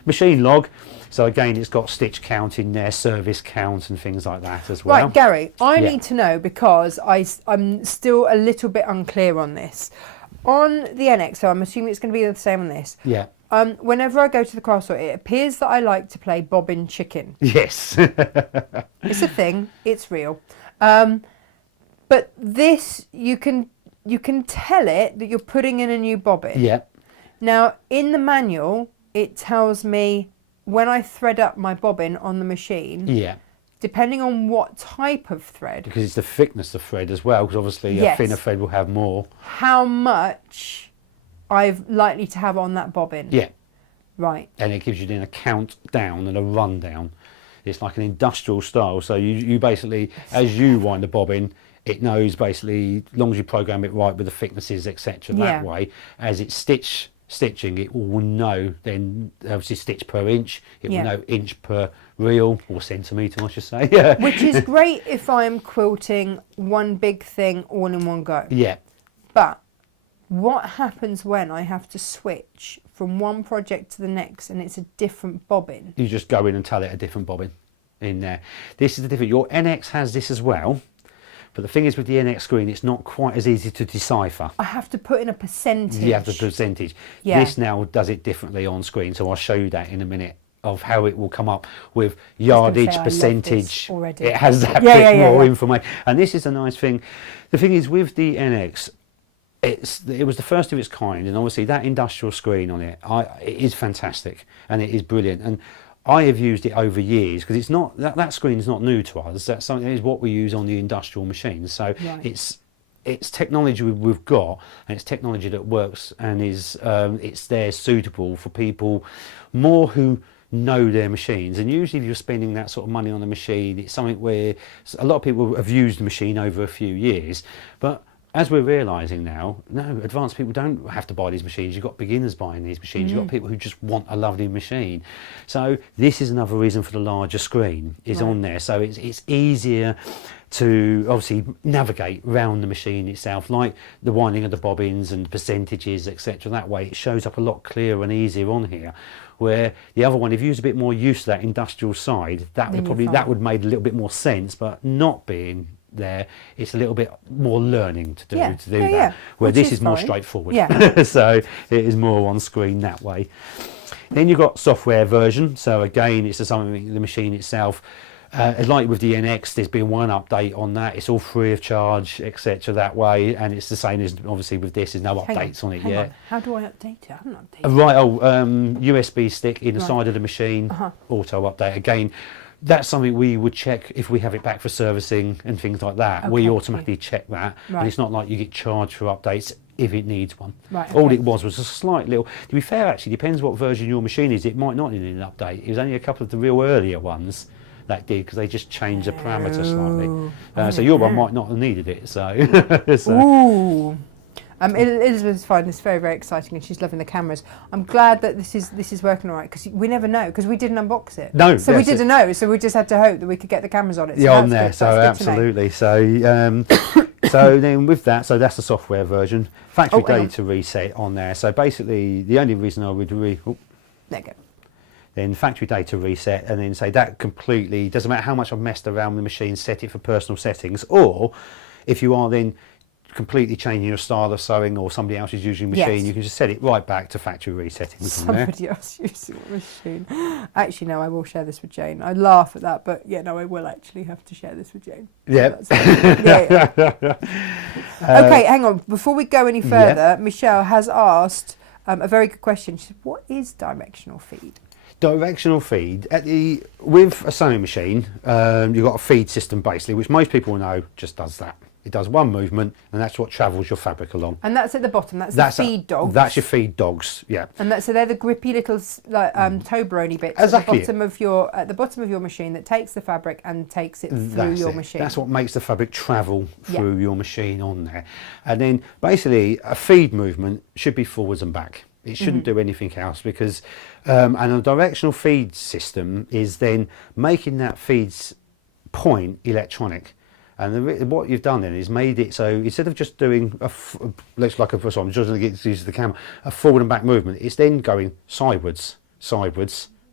Machine log. So again, it's got stitch count in there, service count and things like that as well. Right, Gary, I need to know, because I'm still a little bit unclear on this. On the NX, so I'm assuming it's going to be the same on this. Yeah. Whenever I go to the craft store, it appears that I like to play bobbin chicken. Yes. It's a thing. It's real. But this, you can tell it that you're putting in a new bobbin. Yeah. Now, in the manual, it tells me when I thread up my bobbin on the machine. Yeah. Depending on what type of thread. Because it's the thickness of thread as well, because obviously a thinner thread will have more. How much I've likely to have on that bobbin. Yeah. Right. And it gives you then a countdown and a rundown. It's like an industrial style. So you basically, as you wind the bobbin, it knows basically, as long as you program it right with the thicknesses, etc. That way, as it's stitching, it will know then obviously stitch per inch. It will know inch per reel, or centimetre, I should say. Which is great if I'm quilting one big thing all in one go. Yeah. But what happens when I have to switch from one project to the next and it's a different bobbin? You just go in and tell it a different bobbin in there. This is the different. Your NX has this as well. But the thing is, with the NX screen, it's not quite as easy to decipher. I have to put in a percentage. You have the percentage. Yeah. This now does it differently on screen, so I'll show you that in a minute of how it will come up with yardage, say, I love percentage. this already. It has that more information. And this is a nice thing. The thing is with the NX, it was the first of its kind, and obviously that industrial screen on it, it is fantastic and it is brilliant. And I have used it over years because it's not that screen is not new to us. That's something that is what we use on the industrial machines. So it's technology we've got, and it's technology that works and is it's there suitable for people more who know their machines. And usually if you're spending that sort of money on a machine, it's something where a lot of people have used the machine over a few years, but as we're realising now, no, advanced people don't have to buy these machines. You've got beginners buying these machines. You've got people who just want a lovely machine. So this is another reason for the larger screen is on there. So it's easier to obviously navigate around the machine itself, like the winding of the bobbins and percentages, etc. That way it shows up a lot clearer and easier on here. Where the other one, if you was a bit more used to that industrial side, that would made a little bit more sense, but not being there, it's a little bit more learning to do that. Where this is more straightforward. So it is more on screen that way. Then you've got software version. So again, it's something the machine itself. Like with the NX, there's been one update on that. It's all free of charge, etc. That way, and it's the same as obviously with this. There's no updates on it yet. How do I update it? I haven't updated. Right. USB stick in the side of the machine. Auto update again. That's something we would check if we have it back for servicing and things like that. We automatically check that, and it's not like you get charged for updates if it needs one. All it was a slight little. To be fair, actually, depends what version your machine is. It might not need an update. It was only a couple of the real earlier ones that did, because they just changed the parameter slightly. So your one might not have needed it. So. Ooh. Elizabeth's finding this very, very exciting, and she's loving the cameras. I'm glad that this is working all right, because we never know, because we didn't unbox it. No, so we didn't know. So we just had to hope that we could get the cameras on it. So on there. So absolutely. So so then with that, so that's the software version. Factory data reset on there. So basically, the only reason I would there you go. Then factory data reset, and then say that completely doesn't matter how much I've messed around with the machine, set it for personal settings, or if you are then completely changing your style of sewing or somebody else is using the machine, you can just set it right back to factory resetting. Somebody else using the machine. Actually, no, I will share this with Jane. I laugh at that, but yeah, no, I will actually have to share this with Jane. Okay, hang on. Before we go any further, Michelle has asked a very good question. She said, what is directional feed? Directional feed with a sewing machine, you've got a feed system basically, which most people know just does that. It does one movement, and that's what travels your fabric along. And that's at the bottom. That's the feed dogs. That's your feed dogs. Yeah. And so they're the grippy little toe-brony bits at the bottom of your machine that takes the fabric and takes it through your machine. That's what makes the fabric travel through your machine on there. And then basically a feed movement should be forwards and back. It shouldn't do anything else, because and a directional feed system is then making that feed's point electronic. And what you've done then is made it so instead of just doing looks like I'm just going to get to use the camera, a forward and back movement, it's then going sideways,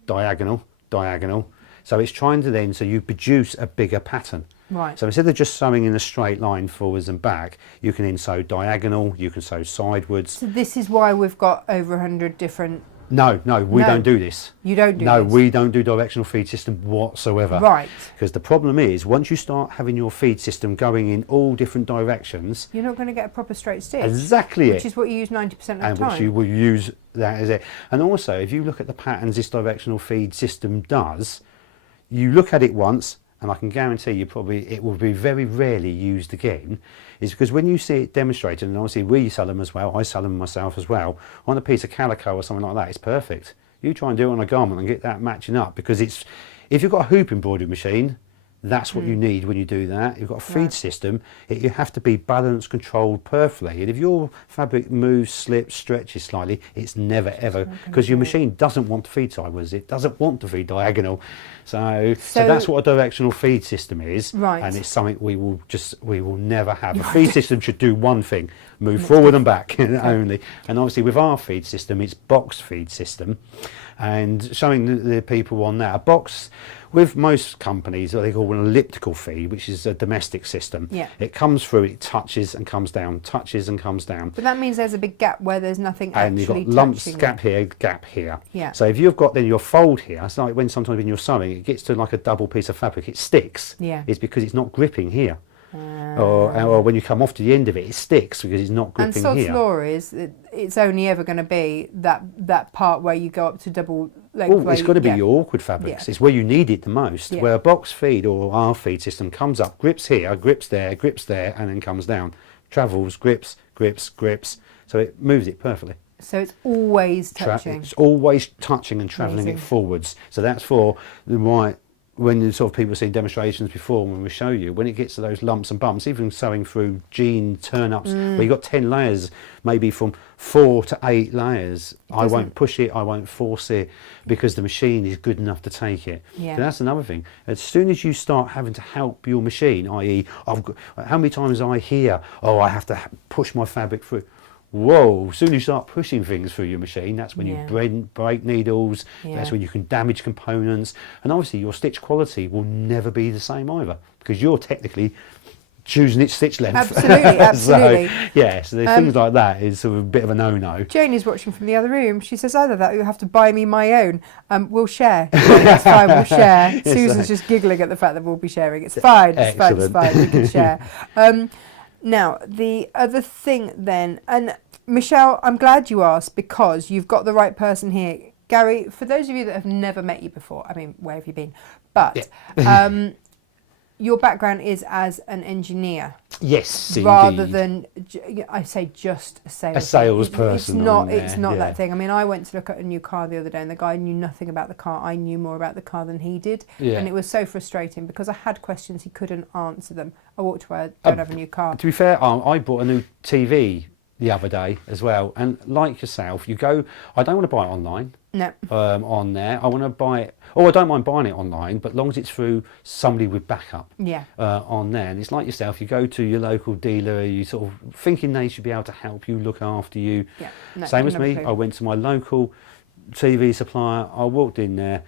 diagonal. So it's trying to then, so you produce a bigger pattern. Right. So instead of just sewing in a straight line forwards and back, you can then sew diagonal, you can sew sidewards. So this is why we've got over 100 different... No, we don't do this. You don't do this? No, we don't do directional feed system whatsoever. Right. Because the problem is, once you start having your feed system going in all different directions... You're not going to get a proper straight stitch. Exactly Which is what you use 90% of the time. And which you will use that as it. And also, if you look at the patterns this directional feed system does, you look at it once, and I can guarantee you it will be very rarely used again, is because when you see it demonstrated, and obviously we sell them as well, I sell them myself as well, on a piece of calico or something like that, it's perfect. You try and do it on a garment and get that matching up, because if you've got a hoop embroidery machine, that's what you need when you do that. You've got a feed system, you have to be balanced, controlled perfectly. And if your fabric moves, slips, stretches slightly, it's never ever, because your machine doesn't want to feed sideways, it doesn't want to feed diagonal. So that's what a directional feed system is, and it's something we will never have. A feed system should do one thing, move forward and back only. And obviously with our feed system, it's box feed system. And showing the people on that, a box, with most companies, what they call an elliptical feed, which is a domestic system. Yeah. It comes through, it touches and comes down, touches and comes down. But that means there's a big gap where there's nothing And actually you've got lumps, touching gap here, gap here. Yeah. So if you've got then your fold here, it's like when sometimes when you're sewing, it gets to like a double piece of fabric, it sticks. Yeah. It's because it's not gripping here. Or when you come off to the end of it, it sticks because it's not gripping here. And here. sod's law is it's only ever going to be that part where you go up to double length. Oh, it's got to be your awkward fabrics. It's where you need it the most. Yeah. Where a box feed or our feed system comes up, grips here, grips there, and then comes down. Travels, grips, grips, grips. So it moves it perfectly. So it's always touching. It's always touching and travelling Amazing. it forwards. So that's for the right. When the sort of people have seen demonstrations before, when we show you, when it gets to those lumps and bumps, even sewing through jean turn-ups, where you've got 10 layers, maybe from 4 to 8 layers, I won't push it, I won't force it, because the machine is good enough to take it. Yeah. So that's another thing. As soon as you start having to help your machine, i.e., how many times I hear, oh, I have to push my fabric through. Whoa, as soon as you start pushing things through your machine, that's when you break needles, that's when you can damage components, and obviously your stitch quality will never be the same either, because you're technically choosing its stitch length. Absolutely, absolutely. So there's things like that is sort of a bit of a no-no. Jane is watching from the other room. She says either that or you'll have to buy me my own. We'll share. It's fine, we'll share. Susan's just giggling at the fact that we'll be sharing. It's fine, it's fine, it's fine, we can share. Now, the other thing then, and Michelle, I'm glad you asked because you've got the right person here. Gary, for those of you that have never met you before, I mean, where have you been? But your background is as an engineer. Yes, rather indeed. than, I say just a salesperson. A salesperson. It's not that thing. I mean, I went to look at a new car the other day and the guy knew nothing about the car. I knew more about the car than he did. Yeah. And it was so frustrating because I had questions, he couldn't answer them. I walked away, I don't have a new car. To be fair, I bought a new TV the other day as well, and like yourself, you go, I don't want to buy it online. No. On there, I want to buy it. Oh, I don't mind buying it online, but long as it's through somebody with backup. Yeah. On there, and it's like yourself. You go to your local dealer. You sort of thinking they should be able to help you, look after you. Yeah. No, Same as me. I went to my local TV supplier. I walked in there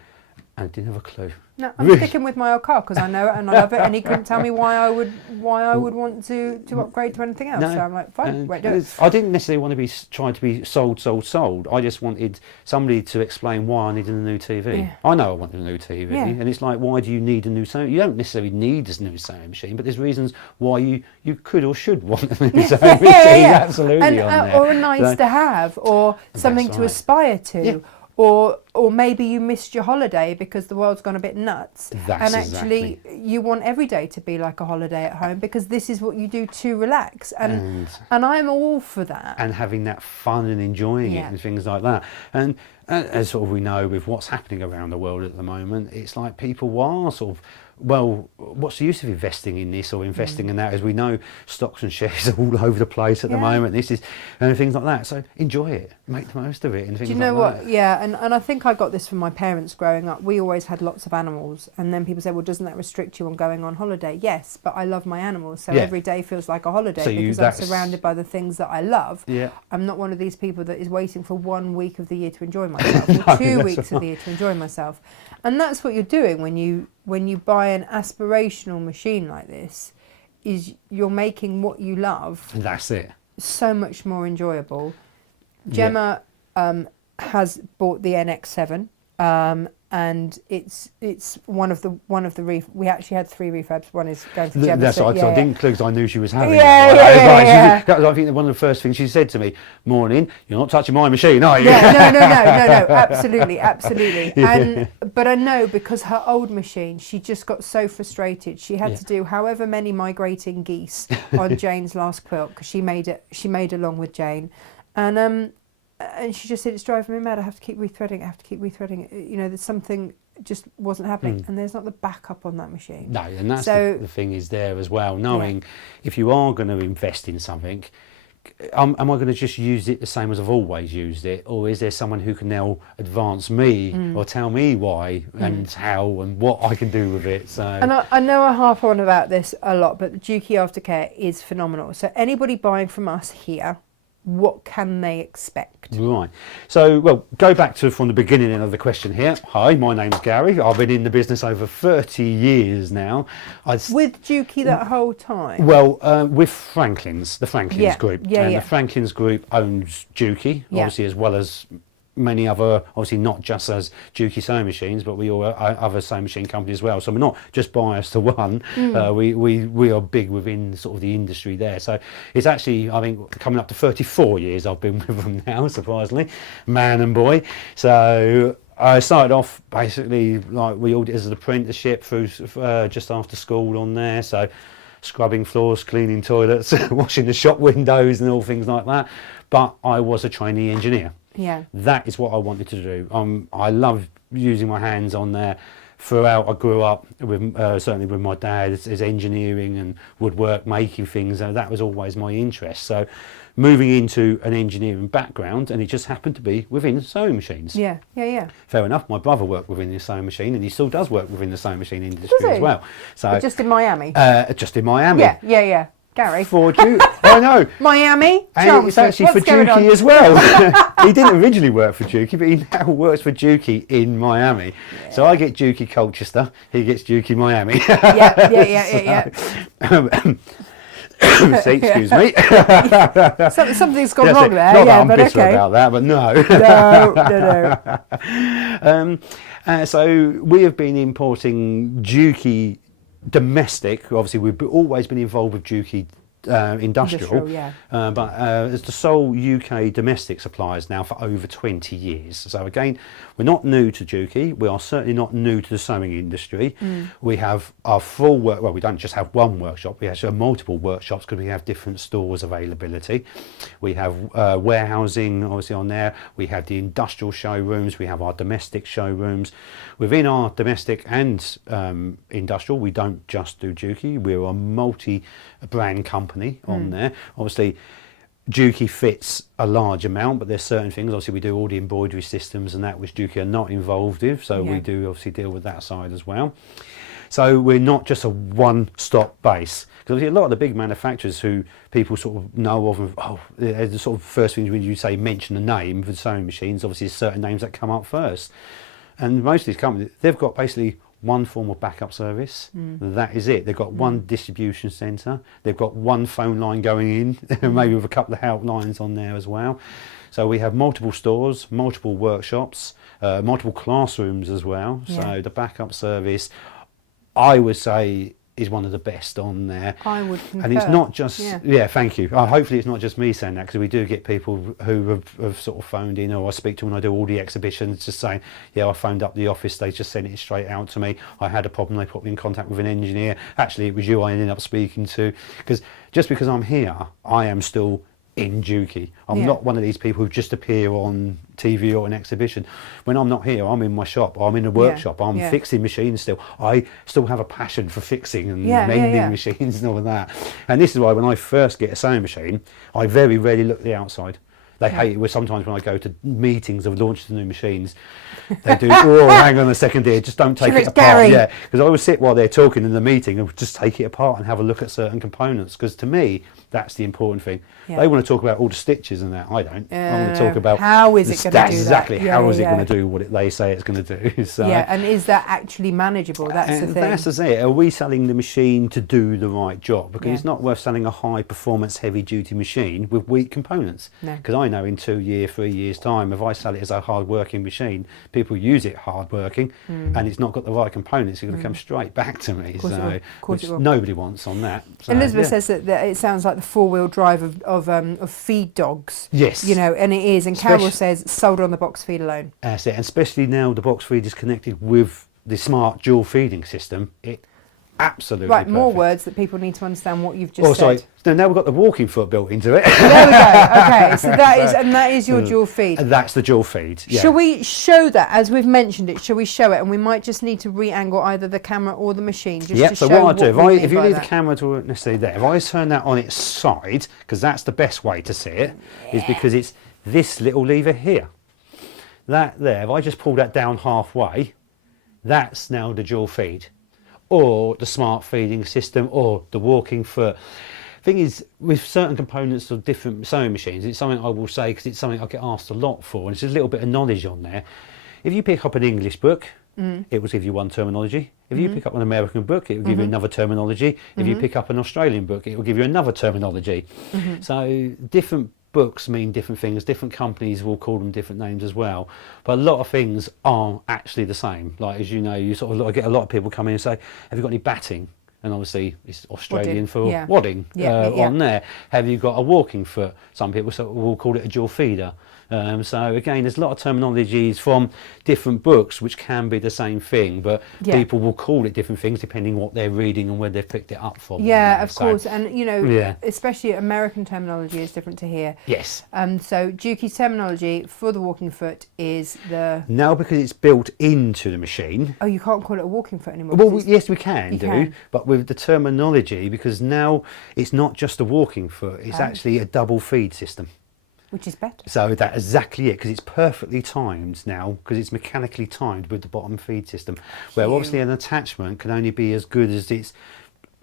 and didn't have a clue. No, I'm sticking with my old car because I know it and I love it, and he couldn't tell me why I would want to upgrade to anything else. No, so I'm like, fine, wait, do it. I didn't necessarily want to be trying to be sold. I just wanted somebody to explain why I needed a new TV. Yeah. I know I wanted a new TV, and it's like, why do you need a new sewing? You don't necessarily need a new sewing machine, but there's reasons why you could or should want a new sewing machine. Absolutely, and, on there. or a nice to have, or something to aspire to. Yeah. Or maybe you missed your holiday because the world's gone a bit nuts. That's and actually you want every day to be like a holiday at home because this is what you do to relax. And I'm all for that. And having that fun and enjoying it and things like that. And as sort of we know with what's happening around the world at the moment, it's like people are sort of, well, what's the use of investing in this or investing in that? As we know, stocks and shares are all over the place at the moment. This is and things like that. So enjoy it, make the most of it, and things like that. Do you know what? Yeah, and I think I got this from my parents growing up. We always had lots of animals, and then people say, "Well, doesn't that restrict you on going on holiday?" Yes, but I love my animals, so every day feels like a holiday because I'm surrounded by the things that I love. Yeah, I'm not one of these people that is waiting for 1 week of the year to enjoy myself, or 2 weeks of the year to enjoy myself, and that's what you're doing when you buy an aspirational machine like this, is you're making what you love. That's it. So much more enjoyable. Gemma has bought the NX7, and it's one of the we actually had 3 refurbs. One is going for Gemma. That's right. I didn't include because I knew she was having it. Yeah. I think one of the first things she said to me, "Morning, you're not touching my machine, are you?" Yeah, no, absolutely. But I know because her old machine, she just got so frustrated. She had to do however many migrating geese on Jane's last quilt because she made along with Jane, and she just said, it's driving me mad. I have to keep rethreading it. You know, there's something just wasn't happening, and there's not the backup on that machine. No, and that's the thing is there as well. Knowing if you are going to invest in something, am I going to just use it the same as I've always used it, or is there someone who can now advance me or tell me why and how and what I can do with it? So, and I know I harp on about this a lot, but the Dukey Aftercare is phenomenal. So anybody buying from us here, what can they expect? Right. So, well, go back to from the beginning of the question here. Hi, my name's Gary. I've been in the business over 30 years now. With Dukey that whole time? Well, with Franklin's, the Franklin's group. Yeah, The Franklin's group owns Dukey, obviously, as well as many other, obviously not just as Dukey sewing machines, but we all other sewing machine companies as well. So we're not just biased to one. We are big within sort of the industry there. So it's actually, I think, coming up to 34 years I've been with them now, surprisingly, man and boy. So I started off basically like we all did as an apprenticeship through just after school on there. So scrubbing floors, cleaning toilets, washing the shop windows and all things like that. But I was a trainee engineer. Yeah. That is what I wanted to do. I love using my hands on there. Throughout, I grew up with certainly with my dad, his engineering and woodwork, making things. That was always my interest. So, moving into an engineering background, and it just happened to be within sewing machines. Yeah. Fair enough. My brother worked within the sewing machine, and he still does work within the sewing machine industry as well. So, but just in Miami. Just in Miami. Yeah. Gary. For I know. Miami. And it's actually for Dukey as well. He didn't originally work for Dukey, but he now works for Dukey in Miami. Yeah. So I get Dukey Colchester, he gets Dukey Miami. Yeah. See, excuse me. Something's gone wrong there. Not that I'm bitter about that, but no. So we have been importing Dukey domestic. Obviously we've always been involved with Dukey industrial, but as the sole UK domestic suppliers now for over 20 years. So again, we're not new to Dukey. We are certainly not new to the sewing industry. We have our full work. Well, we don't just have one workshop. We actually have multiple workshops because we have different stores availability. We have warehousing obviously on there. We have the industrial showrooms. We have our domestic showrooms. Within our domestic and industrial, we don't just do Dukey. We're a multi-brand company on there. Obviously, Dukey fits a large amount, but there's certain things. Obviously, we do all the embroidery systems and that which Dukey are not involved with. So we do obviously deal with that side as well. So we're not just a one-stop base. Because a lot of the big manufacturers who people sort of know of, the sort of first things when you say mention the name for sewing machines, obviously there's certain names that come up first. And most of these companies, they've got basically one form of backup service. That is it. They've got one distribution centre. They've got one phone line going in, maybe with a couple of helplines on there as well. So we have multiple stores, multiple workshops, multiple classrooms as well. So the backup service, I would say, is one of the best on there. I would concur. And it's not just, thank you. Hopefully it's not just me saying that, because we do get people who have sort of phoned in, or I speak to when I do all the exhibitions, just saying, I phoned up the office, they just sent it straight out to me. I had a problem, they put me in contact with an engineer. Actually, it was you I ended up speaking to. Because just because I'm here, I am still in Dukey. I'm not one of these people who just appear on TV or an exhibition. When I'm not here, I'm in my shop, I'm in a workshop, I'm fixing machines still. I still have a passion for fixing and mending machines and all of that. And this is why when I first get a sewing machine, I very rarely look at the outside. They hate it. Sometimes when I go to meetings of launches of new machines, they do, hang on a second here, just don't take it apart. Because I always sit while they're talking in the meeting and just take it apart and have a look at certain components. Because to me, that's the important thing. They want to talk about all the stitches and that. I don't. I want to talk about how is it going to do exactly that? How is it going to do what they say it's going to do? So, and is that actually manageable? That's the thing. That's it. Are we selling the machine to do the right job? Because it's not worth selling a high performance heavy duty machine with weak components. Because I know in 2 years, 3 years time, if I sell it as a hard working machine, people use it hard working and it's not got the right components, it's going to come straight back to me. Which nobody wants on that. So, Elizabeth says that it sounds like the four-wheel drive of feed dogs. Yes. And it is. And Carol says sold on the box feed alone. That's it. And especially now the box feed is connected with the smart dual feeding system. It absolutely perfect. More words that people need to understand what you've just said. So now we've got the walking foot built into it. There we go. Okay, so that is your dual feed. That's the dual feed. Yeah. Shall we show that as we've mentioned it? Shall we show it? And we might just need to re-angle either the camera or the machine. Just to so show what I do, if you leave the camera to necessarily there, if I turn that on its side, because that's the best way to see it, is because it's this little lever here. That there, if I just pull that down halfway, that's now the dual feed. Or the smart feeding system, or the walking foot. thing is, with certain components of different sewing machines, it's something I will say because it's something I get asked a lot for, and it's just a little bit of knowledge on there. If you pick up an English book, it will give you one terminology. If you pick up an American book, it will give you another terminology. If you pick up an Australian book, it will give you another terminology. So different books mean different things. Different companies will call them different names as well. But a lot of things are actually the same. Like, as you know, you sort of get a lot of people come in and say, have you got any batting? And obviously it's Australian for wadding on there. Have you got a walking foot? Some people will call it a dual feeder. So again, there's a lot of terminologies from different books which can be the same thing, but people will call it different things depending what they're reading and where they've picked it up from. Yeah, of course. And, you know, especially American terminology is different to here. Yes. So Dukey's terminology for the walking foot is the... Now, because it's built into the machine... Oh, you can't call it a walking foot anymore? Well, yes, we can, but with the terminology, because now it's not just a walking foot, it's actually a double feed system. Which is better. So that's exactly it, because it's perfectly timed now, because it's mechanically timed with the bottom feed system, where obviously an attachment can only be as good as its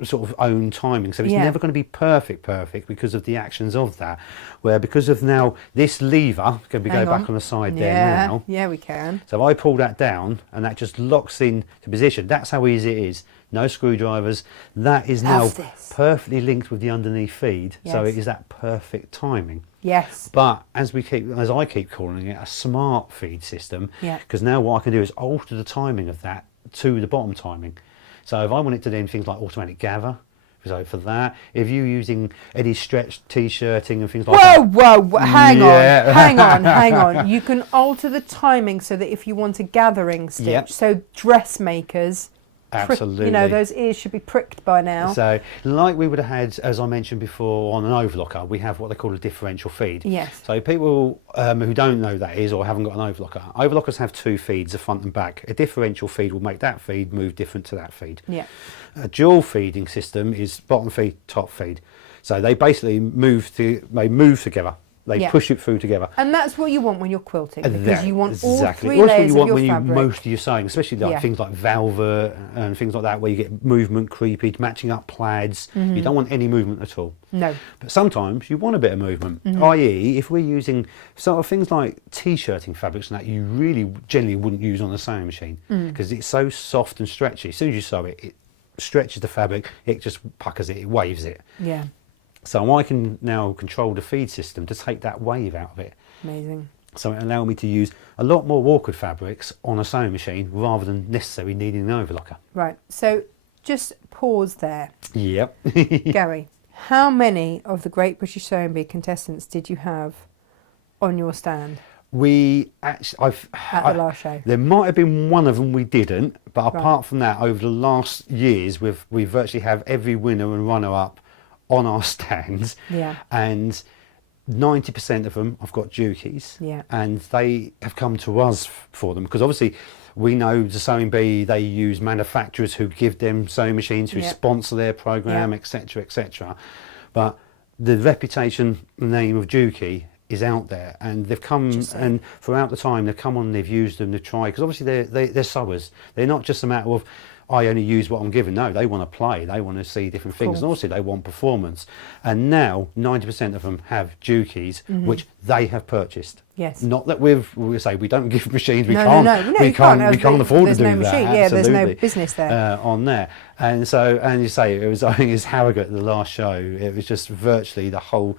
sort of own timing. So it's never going to be perfect because of the actions of that, where because of now this lever, can we go back on the side there now? Yeah, we can. So if I pull that down and that just locks in to position, that's how easy it is. No screwdrivers. That is now perfectly linked with the underneath feed. So it is that perfect timing. Yes. But as I keep calling it, a smart feed system, because now what I can do is alter the timing of that to the bottom timing. So if I want it to do things like automatic gather, so for that, if you're using any stretch t-shirting and things like that. Whoa, hang on. You can alter the timing so that if you want a gathering stitch, so dressmakers, absolutely, you know, those ears should be pricked by now. So like we would have had, as I mentioned before, on an overlocker, we have what they call a differential feed. Yes. So people who don't know that is, or haven't got an overlocker, overlockers have two feeds, the front and back. A differential feed will make that feed move different to that feed. Yeah. A dual feeding system is bottom feed, top feed. So they basically move together. They push it through together. And that's what you want when you're quilting, because you want all three layers of your fabric. That's what you want when most of your sewing, especially like things like velvet and things like that, where you get movement, creepage, matching up plaids. You don't want any movement at all. No. But sometimes you want a bit of movement, i.e. if we're using sort of things like t-shirting fabrics and that you really generally wouldn't use on a sewing machine, because it's so soft and stretchy. As soon as you sew it, it stretches the fabric, it just puckers it, it waves it. Yeah. So I can now control the feed system to take that wave out of it. Amazing. So it allows me to use a lot more awkward fabrics on a sewing machine rather than necessarily needing an overlocker. Right, so just pause there. Yep. Gary, how many of the Great British Sewing Bee contestants did you have on your stand? We actually, at the last show. There might have been one of them we didn't, but apart from that, over the last years, we virtually have every winner and runner-up on our stands, and 90% of them I've got Dukeys, and they have come to us for them, because obviously we know the Sewing Bee, they use manufacturers who give them sewing machines, who sponsor their program, etc, etc. But the reputation, name of Dukey is out there, and they've come, and throughout the time they've come on, they've used them, they've tried, because obviously they're sewers. They're not just a matter of I only use what I'm given. No, they want to play, they want to see different things, and also they want performance. And now 90% of them have Dukeys, which they have purchased. Yes. Not that we say we don't give machines, we can't afford to do that. Machine. Yeah, there's no business there on there. And so, and you say it was, I think it's Harrogate, the last show. It was just virtually the whole.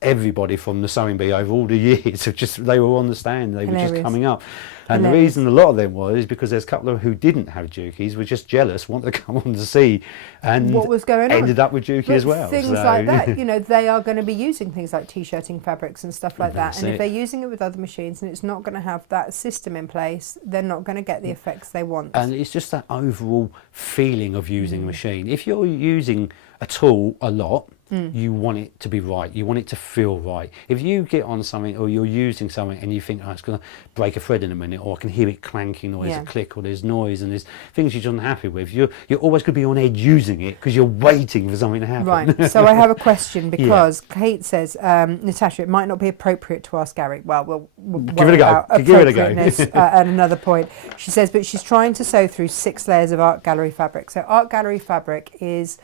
Everybody from the Sewing Bee over all the years have they were on the stand, they were just coming up, and the reason a lot of them was because there's a couple of who didn't have Dukeys, were just jealous, wanted to come on to see and what was going on, ended up with Dukey as well. Things like that, you know, they are going to be using things like t-shirting fabrics and stuff like that, and if they're using it with other machines and it's not going to have that system in place, they're not going to get the effects they want. And it's just that overall feeling of using a machine. If you're using a tool a lot, you want it to be right, you want it to feel right. If you get on something or you're using something and you think, oh, it's going to break a thread in a minute, or I can hear it clanking, or there's a click, or there's noise, and there's things you're not happy with, you're always going to be on edge using it because you're waiting for something to happen. Right, so I have a question, because Kate says, Natasha, it might not be appropriate to ask Gary. Well, we'll give it a go. Give it a go. At another point. She says, but she's trying to sew through 6 layers of art gallery fabric. So art gallery fabric is,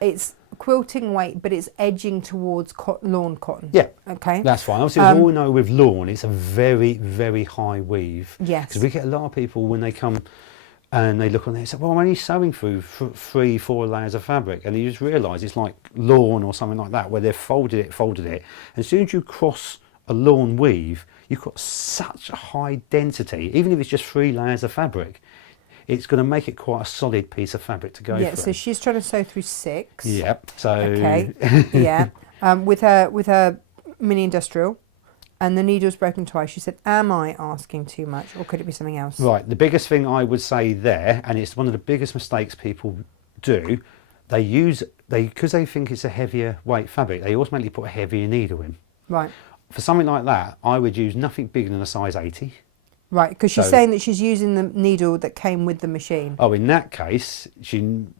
it's quilting weight, but it's edging towards lawn cotton. Yeah. Okay. That's fine. Obviously, as we all know with lawn, it's a very, very high weave. Yes. Because we get a lot of people when they come and they look on there and say, well, I'm only sewing through 3-4 layers of fabric. And you just realise it's like lawn or something like that, where they've folded it. And as soon as you cross a lawn weave, you've got such a high density, even if it's just 3 layers of fabric. It's going to make it quite a solid piece of fabric to go through. Yeah, so she's trying to sew through 6. Yep. So okay. Yeah. With her mini industrial, and the needle's broken twice. She said, "Am I asking too much, or could it be something else?" Right. The biggest thing I would say there, and it's one of the biggest mistakes people do, because they think it's a heavier weight fabric, they automatically put a heavier needle in. Right. For something like that, I would use nothing bigger than a size 80. Right, because she's saying that she's using the needle that came with the machine. Oh, in that case,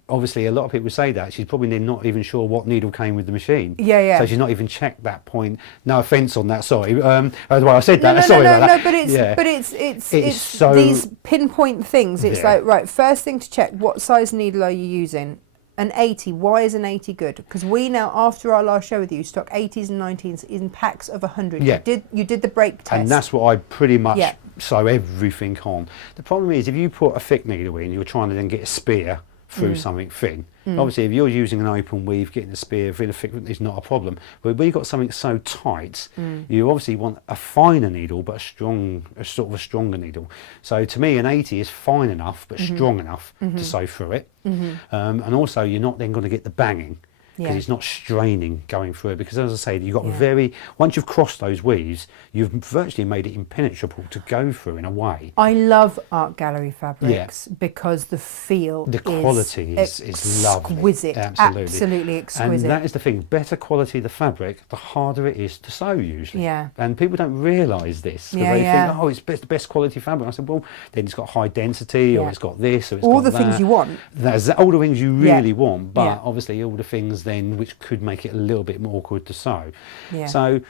obviously a lot of people say that she's probably not even sure what needle came with the machine. Yeah, yeah. So she's not even checked that point. No offence on that. Sorry. Well, I said that. Sorry about that. No, but it's so, these pinpoint things. It's like, right, first thing to check, what size needle are you using? An 80. Why is an 80 good? Because we now, after our last show with you, stock 80s and 19s in packs of 100. Yeah. You did the break test. And that's what I pretty much sew everything on. The problem is, if you put a thick needle in, you're trying to then get a spear through something thin. Obviously, if you're using an open weave, getting a spear through the thick is not a problem. But when you've got something so tight, you obviously want a finer needle, but a sort of a stronger needle. So to me, an 80 is fine enough, but strong enough to sew through it. And also, you're not then going to get the banging. Because it's not straining going through it. Because as I say, you've got once you've crossed those weaves, you've virtually made it impenetrable to go through in a way. I love art gallery fabrics because the quality is lovely. Exquisite. Absolutely exquisite. And that is the thing, better quality of the fabric, the harder it is to sew usually. Yeah. And people don't realise this. Because they think, oh, it's the best quality fabric. I said, well, then it's got high density, or it's got this, or it's all got the things you want. That's all the things you really want, but obviously all the things then which could make it a little bit more awkward to sew. Yeah. So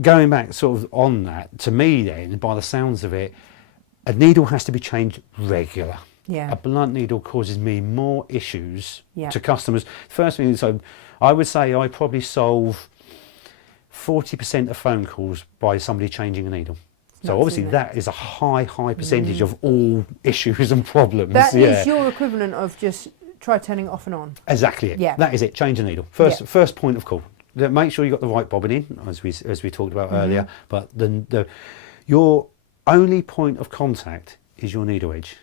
going back sort of on that, to me then, by the sounds of it, a needle has to be changed regular. Yeah. A blunt needle causes me more issues to customers. First thing, so I would say I probably solve 40% of phone calls by somebody changing a needle. So obviously that is a high percentage of all issues and problems. That is your equivalent of just try turning it off and on. Exactly it. Yeah. That is it. Change the needle. First point of call. Make sure you got the right bobbin in, as we talked about earlier. But your only point of contact is your needle edge.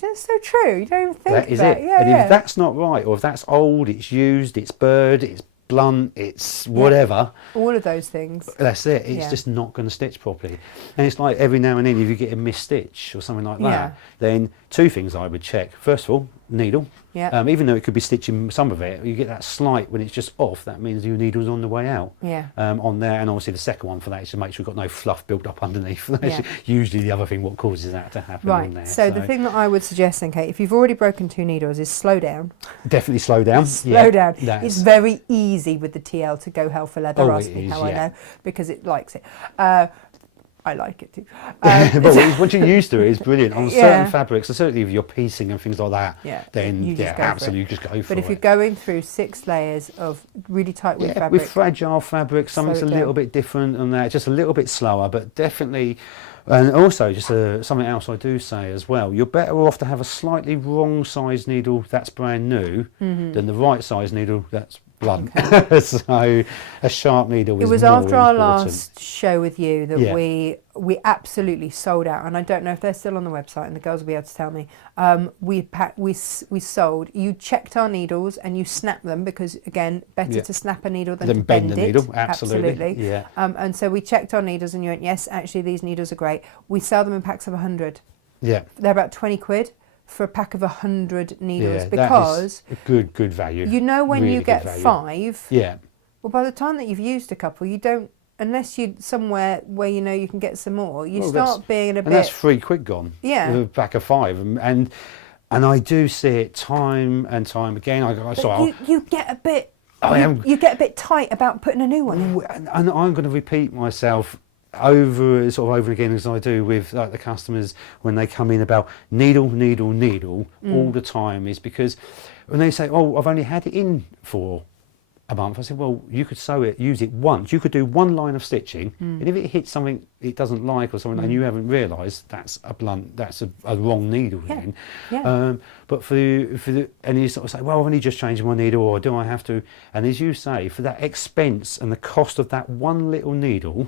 That's so true. You don't even think that is it. Yeah, and if that's not right, or if that's old, it's used, it's burred, it's blunt, it's whatever. All of those things. That's it. It's just not going to stitch properly. And it's like every now and then, if you get a missed stitch or something like that, then 2 things I would check. First of all, needle. Yeah. Even though it could be stitching some of it, you get that slight when it's just off. That means your needle's on the way out. Yeah. On there, and obviously the second one for that is to make sure you've got no fluff built up underneath. That's usually the other thing what causes that to happen. Right. On there. So the thing that I would suggest, then, Kate, if you've already broken 2 needles, is slow down. Definitely slow down. Slow down. It's very easy with the TL to go hell for leather. Ask me how I know, because it likes it. I like it too. But once you're used to it, it's brilliant. On certain fabrics, certainly if you're piecing and things like that, then absolutely just go for it. But if you're going through 6 layers of really tight weight fabric, with fragile fabric, something's a little bit different on that, just a little bit slower, but definitely. And also, just something else I do say as well, you're better off to have a slightly wrong size needle that's brand new than the right size needle that's blunt. Okay. So a sharp needle is more important. It was after our last show with you that we absolutely sold out, and I don't know if they're still on the website, and the girls will be able to tell me. We sold. You checked our needles and you snapped them, because again, better to snap a needle than to bend the needle. Absolutely. Yeah. And so we checked our needles, and you went, yes, actually these needles are great. We sell them in packs of 100. Yeah. They're about 20 quid. For a pack of 100 needles, because that is good value. You know, when really you get 5, well, by the time that you've used a couple, you don't, unless you're somewhere where you know you can get some more, you start being a bit. And that's 3 quid gone. Yeah, a pack of 5, and I do see it time and time again. You get a bit. You get a bit tight about putting a new one in. And I'm going to repeat myself over and again, as I do with the customers when they come in about needle all the time, is because when they say, "Oh, I've only had it in for a month," I said, "Well, you could use it once. You could do one line of stitching, and if it hits something it doesn't like or something, and you haven't realised, that's a wrong needle then." Yeah. But and you sort of say, "Well, I've only just changed my needle, or do I have to?" And as you say, for that expense and the cost of that one little needle,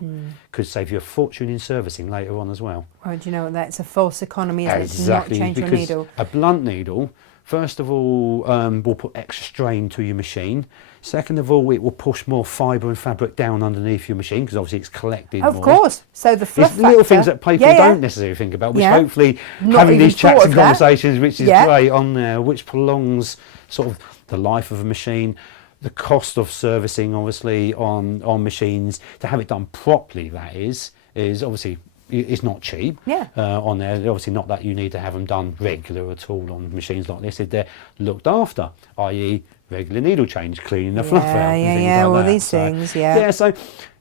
could save you a fortune in servicing later on as well. Oh, do you know what? That's a false economy, isn't Exactly, it? To not change your because needle. a blunt needle, first of all, will put extra strain to your machine. Second of all, it will push more fibre and fabric down underneath your machine, because obviously it's collecting Of more. course. So the fluff It's little things factor- that people don't necessarily think about, which hopefully Not having even these chats thought and of that. conversations, which is great on there, which prolongs sort of the life of a machine. The cost of servicing, obviously, on machines, to have it done properly, that is obviously, it's not cheap. On there, obviously not that you need to have them done regular at all on machines like this. If they're looked after, i.e. regular needle change, cleaning the fluff out, and things like all that. these things, So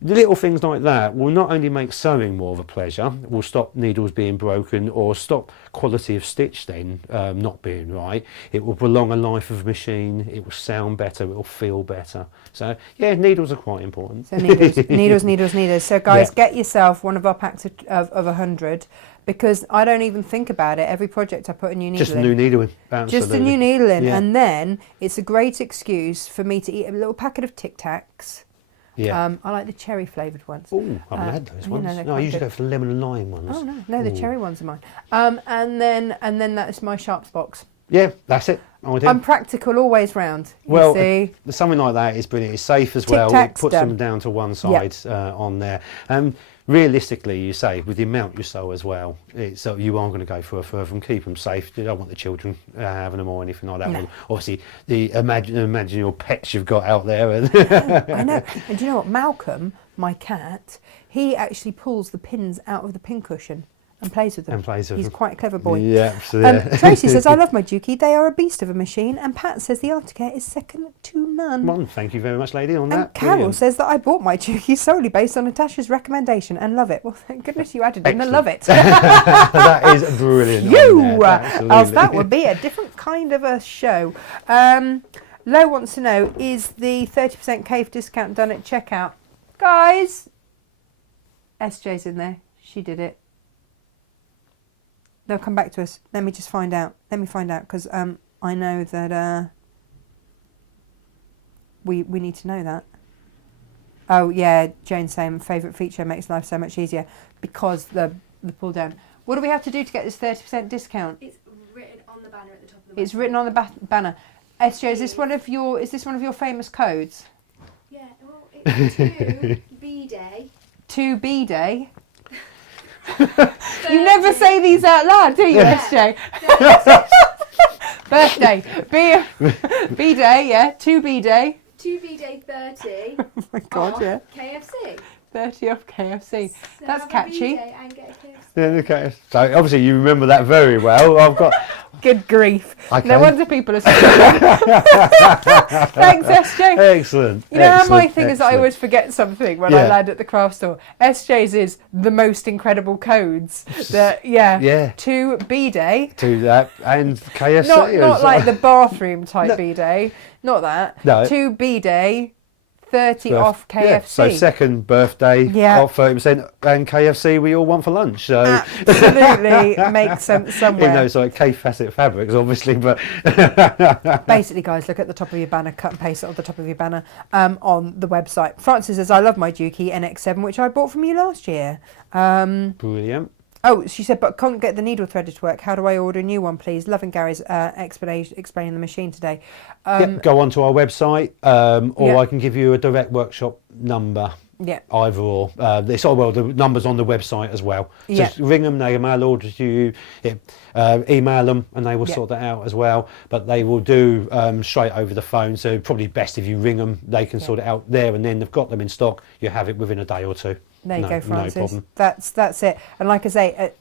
little things like that will not only make sewing more of a pleasure, will stop needles being broken or stop quality of stitch then not being right. It will prolong a life of a machine. It will sound better. It will feel better. So yeah, needles are quite important. So needles. So guys, get yourself one of our packs of 100, because I don't even think about it. Every project I put a new needle in. Just a new needle in. Absolutely. Just a new needle in. And then it's a great excuse for me to eat a little packet of Tic Tacs. I like the cherry flavoured ones. Oh, I haven't had those ones. No, I usually go for the lemon and lime ones. Oh no, the cherry ones are mine. And then that's my Sharps box. Yeah, that's it. I'm practical always round. Well, see? Something like that is brilliant. It's safe as well. It puts them down to one side on there. Realistically, you say, with the amount you sew as well, so you are going to go for a further and keep them safe. You don't want the children having them or anything like that. No. Obviously, imagine your pets you've got out there. I know. And do you know what? Malcolm, my cat, he actually pulls the pins out of the pincushion and plays with them. He's quite a clever boy. Yeah, absolutely. Tracy says, "I love my Dukey. They are a beast of a machine." And Pat says, "The aftercare is second to none." Well, thank you very much, lady, on that. And Carol says that I bought my Dukey solely based on Natasha's recommendation and love it. Well, thank goodness you added in the love it. That is brilliant. Else that would be a different kind of a show. Lo wants to know, is the 30% cave discount done at checkout? Guys, SJ's in there. She did it. They'll come back to us. Let me just find out. Because I know that we need to know that. Oh yeah, Jane's saying favourite feature makes life so much easier because the pull down. What do we have to do to get this 30% discount? It's written on the banner at the top of the website. It's written on the banner. SJ, is this one of your famous codes? Yeah, well, it's 2B Day. 2B Day. You never say these out loud, do you, SJ? Birthday. B Day, yeah. 2B Day. 2B Day 30. Oh my God, yeah. KFC. 30 off KFC. So That's have a catchy. B-Day and get a KFC. Yeah, okay. So obviously you remember that very well. I've got. Good grief. Okay. No wonder people are struggling. Thanks, SJ. Excellent. You know how my thing is that I always forget something when I Yeah. land at the craft store. SJ's is the most incredible codes. Yeah. To B-Day. To that and KFC. Not like the bathroom type B-Day. Not that. No. To B-Day. 30 off KFC. Yeah. So second birthday off 30% and KFC we all want for lunch. So absolutely makes sense somewhere. Even though it's like K-facet fabrics, obviously, but basically, guys, look at the top of your banner, cut and paste it on the top of your banner on the website. Francis says, "I love my Dukey NX7, which I bought from you last year." Brilliant. Oh, she said, "But can't get the needle threader to work. How do I order a new one, please?" Loving Gary's explaining the machine today. Go onto our website, or I can give you a direct workshop number. Yeah. Either or. The number's on the website as well. Just ring them, they mail order to you, email them, and they will sort that out as well. But they will do straight over the phone, so probably best if you ring them. They can sort it out there and then. They've got them in stock. You have it within a day or two. There you go, Francis. No problem. That's it. And like I say,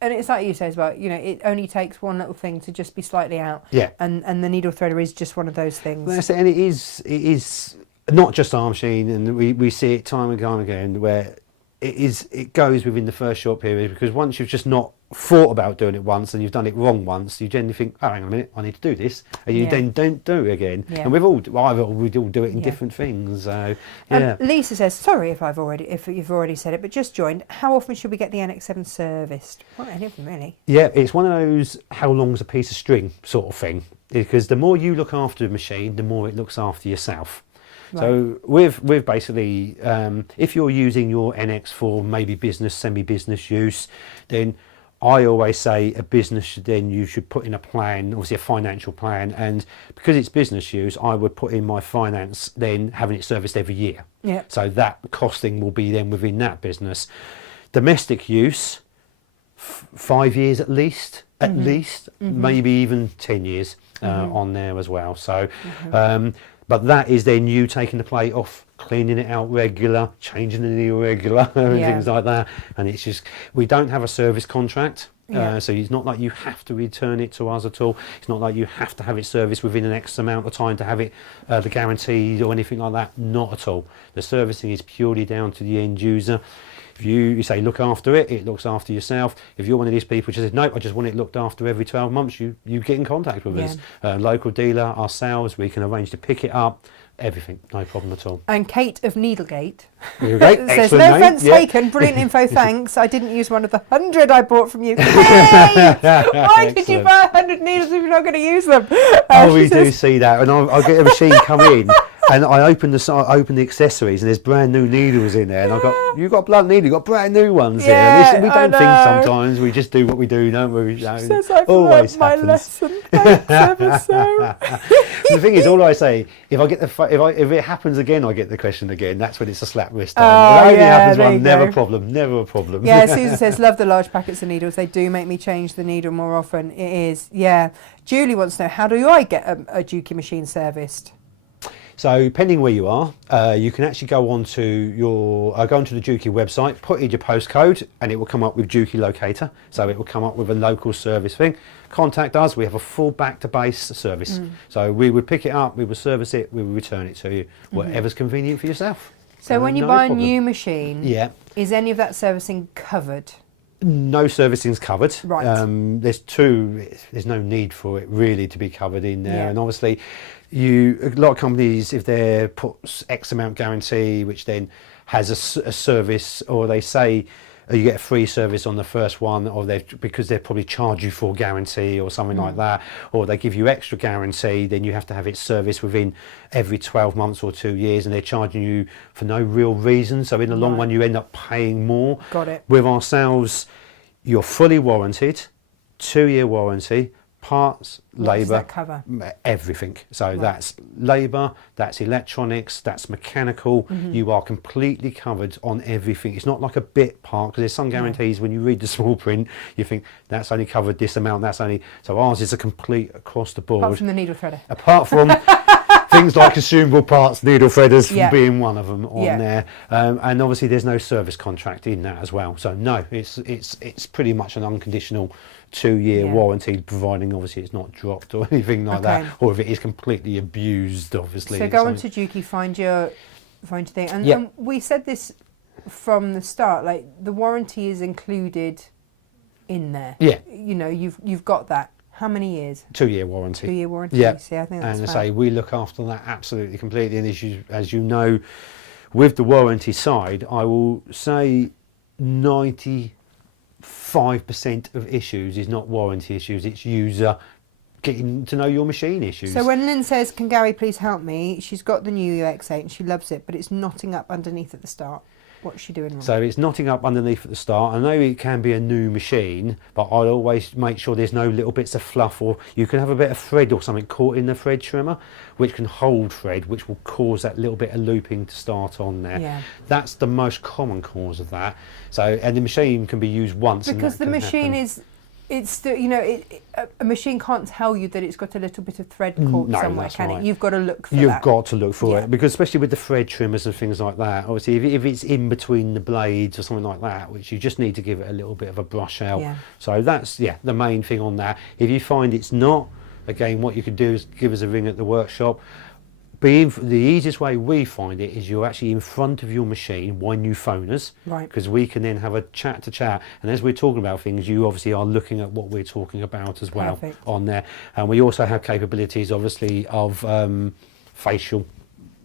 and it's like you say as well, you know, it only takes one little thing to just be slightly out. Yeah. And the needle threader is just one of those things. That's it. And it is not just our machine, and we see it time and time again where it goes within the first short period, because once you've just not thought about doing it once and you've done it wrong once, you generally think, oh, hang on a minute, I need to do this, and you then don't do it again. And we all do it in different things. So Lisa says, sorry if you've already said it, but just joined. How often should we get the NX7 serviced? Well, any of them really. Yeah, it's one of those how long's a piece of string sort of thing, because the more you look after the machine, the more it looks after yourself. Right. So with basically, if you're using your NX for maybe business, semi-business use, then I always say a business, then you should put in a plan, obviously a financial plan, and because it's business use, I would put in my finance, then having it serviced every year. Yeah. So that costing will be then within that business. Domestic use, 5 years at least, maybe even 10 years on there as well. So. But that is then you taking the plate off, cleaning it out regular, changing the needle regular, and things like that. And it's just, we don't have a service contract. So it's not like you have to return it to us at all. It's not like you have to have it serviced within an X amount of time to have it the guaranteed or anything like that. Not at all. The servicing is purely down to the end user. If you say look after it, it looks after yourself. If you're one of these people who says, no, I just want it looked after every 12 months, you get in contact with us. Local dealer, ourselves, we can arrange to pick it up, everything, no problem at all. And Kate of Needlegate says, no offence taken, brilliant info, thanks. I didn't use one of the 100 I bought from you. Why did you buy 100 needles if you're not going to use them? We do see that, and I'll get a machine come in. And I open the accessories, and there's brand new needles in there. And I've got, you've got blunt needle, you've got brand new ones here. And we don't think sometimes, we just do what we do, don't we? Says I've learned my lesson. Thanks ever so. The thing is, all I say, if it happens again, I get the question again. That's when it's a slap wrist. If it only happens one, never a problem. Yeah, Susan says, love the large packets of needles. They do make me change the needle more often. It is, yeah. Julie wants to know, how do I get a Dukey machine serviced? So depending where you are, you can actually go onto the Dukey website, put in your postcode, and it will come up with Dukey Locator. So it will come up with a local service thing. Contact us. We have a full back-to-base service. So we would pick it up, we would service it, we would return it to you, whatever's convenient for yourself. So when you buy a new machine, is any of that servicing covered? No servicing's covered. Right. There's no need for it really to be covered in there, and obviously. A lot of companies, if they put X amount guarantee, which then has a service, or they say you get a free service on the first one, or because they probably charge you for guarantee or something like that, or they give you extra guarantee, then you have to have it serviced within every 12 months or 2 years, and they're charging you for no real reason. So in the long run, you end up paying more. Got it. With ourselves, you're fully warranted, 2-year warranty. Parts, labour, cover? Everything. So that's labour, that's electronics, that's mechanical. You are completely covered on everything. It's not like a bit part, because there's some guarantees when you read the small print, you think that's only covered this amount, so ours is a complete across the board. Apart from the needle threader. Apart from things like consumable parts, needle threaders being one of them on there. And obviously there's no service contract in that as well. So no, it's pretty much an unconditional 2-year warranty, providing obviously it's not dropped or anything like that, or if it is completely abused, obviously. So go on to Dukey, find your thing, and we said this from the start, like the warranty is included in there. Yeah, you know, you've got that. How many years? 2-year warranty. 2-year warranty. Yeah, I think that's. And I say we look after that absolutely completely. And as you know, with the warranty side, I will say 95% of issues is not warranty issues, it's user getting to know your machine issues. So when Lynn says, can Gary please help me, she's got the new UX8 and she loves it, but it's knotting up underneath at the start. What's she doing wrong? So it's knotting up underneath at the start. I know it can be a new machine, but I'd always make sure there's no little bits of fluff, or you can have a bit of thread or something caught in the thread trimmer, which can hold thread, which will cause that little bit of looping to start on there. Yeah. That's the most common cause of that. So, and the machine can be used once. Because the machine it's still, you know, a machine can't tell you that it's got a little bit of thread caught somewhere, can it? You've got to look for that. You've got to look for it, because especially with the thread trimmers and things like that, obviously if it's in between the blades or something like that, which you just need to give it a little bit of a brush out. Yeah. So that's the main thing on that. If you find it's not, again, what you could do is give us a ring at the workshop. the easiest way we find it is you're actually in front of your machine when you phone us, Right. because we can then have a chat, and as we're talking about things, you obviously are looking at what we're talking about as well. Perfect. On there. And we also have capabilities obviously of facial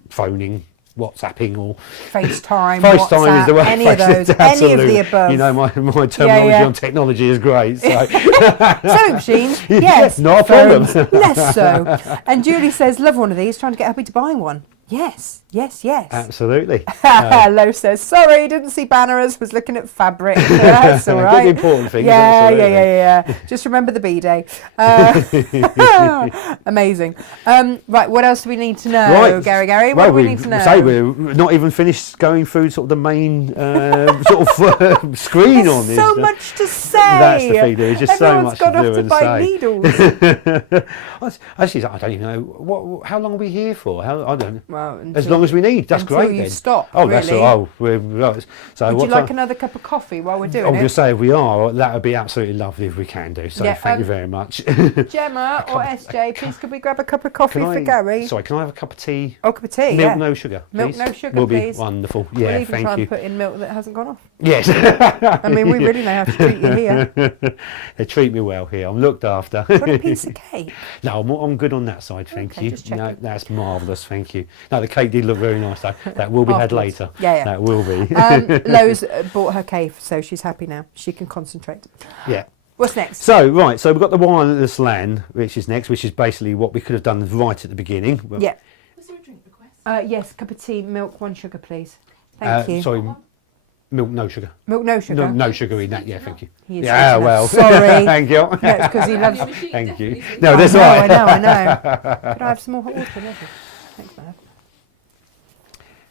phoning, WhatsApping, or FaceTime, FaceTime WhatsApp, is the way. any of those, Absolutely. any of the above. You know, my terminology on technology is great. So. Sewing machine, yes. Not a problem. Phones, less so. And Julie says, love one of these, trying to get happy to buy one. Yes, yes, yes. Absolutely. Lo says, sorry, didn't see banners, was looking at fabric. That's all right. The important things. Yeah. Just remember the B-Day. Amazing. Right, what else do we need to know, Right. Gary? What do we need to know? We're not even finished going through sort of the main sort of screen on this. So much to say. That's the thing. There's just Everyone's so much gone to off do to and buy say. needles. Actually, I don't even know how long are we here for. I don't. Well, As long as we need. That's until great. you then. stop, Oh, that's really. all. Right. So Would what you like time- another cup of coffee while we're I doing was going to it? say, if we are, that would be absolutely lovely if we can do. So Yeah, thank you very much. Gemma or SJ, please could we grab a cup of coffee for Gary? Sorry, can I have a cup of tea? Oh, cup of tea, Milk, yeah. no sugar, Milk, please. no sugar, Will please. be wonderful. We'll Yeah, even try thank and you. put in milk that hasn't gone off. Yes. I mean, we really know how to treat you here. They treat me well here. I'm looked after. Got a piece of cake. No, I'm good on that side, thank Okay, you. just No, checking. that's marvellous, thank you. No, the cake did look very nice though. That will be had Afterwards. later. Yeah. That will be. Lowe's bought her cake, so she's happy now. She can concentrate. Yeah. What's next? So, right, so we've got the wireless LAN, which is next, which is basically what we could have done right at the beginning. Well, Yeah. Was there a drink request? Yes, cup of tea, milk, 1 sugar, please. Thank you. Sorry, milk, no sugar. Milk, no sugar. No sugar in that, yeah, thank you. He is Yeah, switching well, up. Sorry. thank you. No, it's because he loves. Thank you. No, that's I right. know. Could I have some more hot water? Lovely. Thanks, man.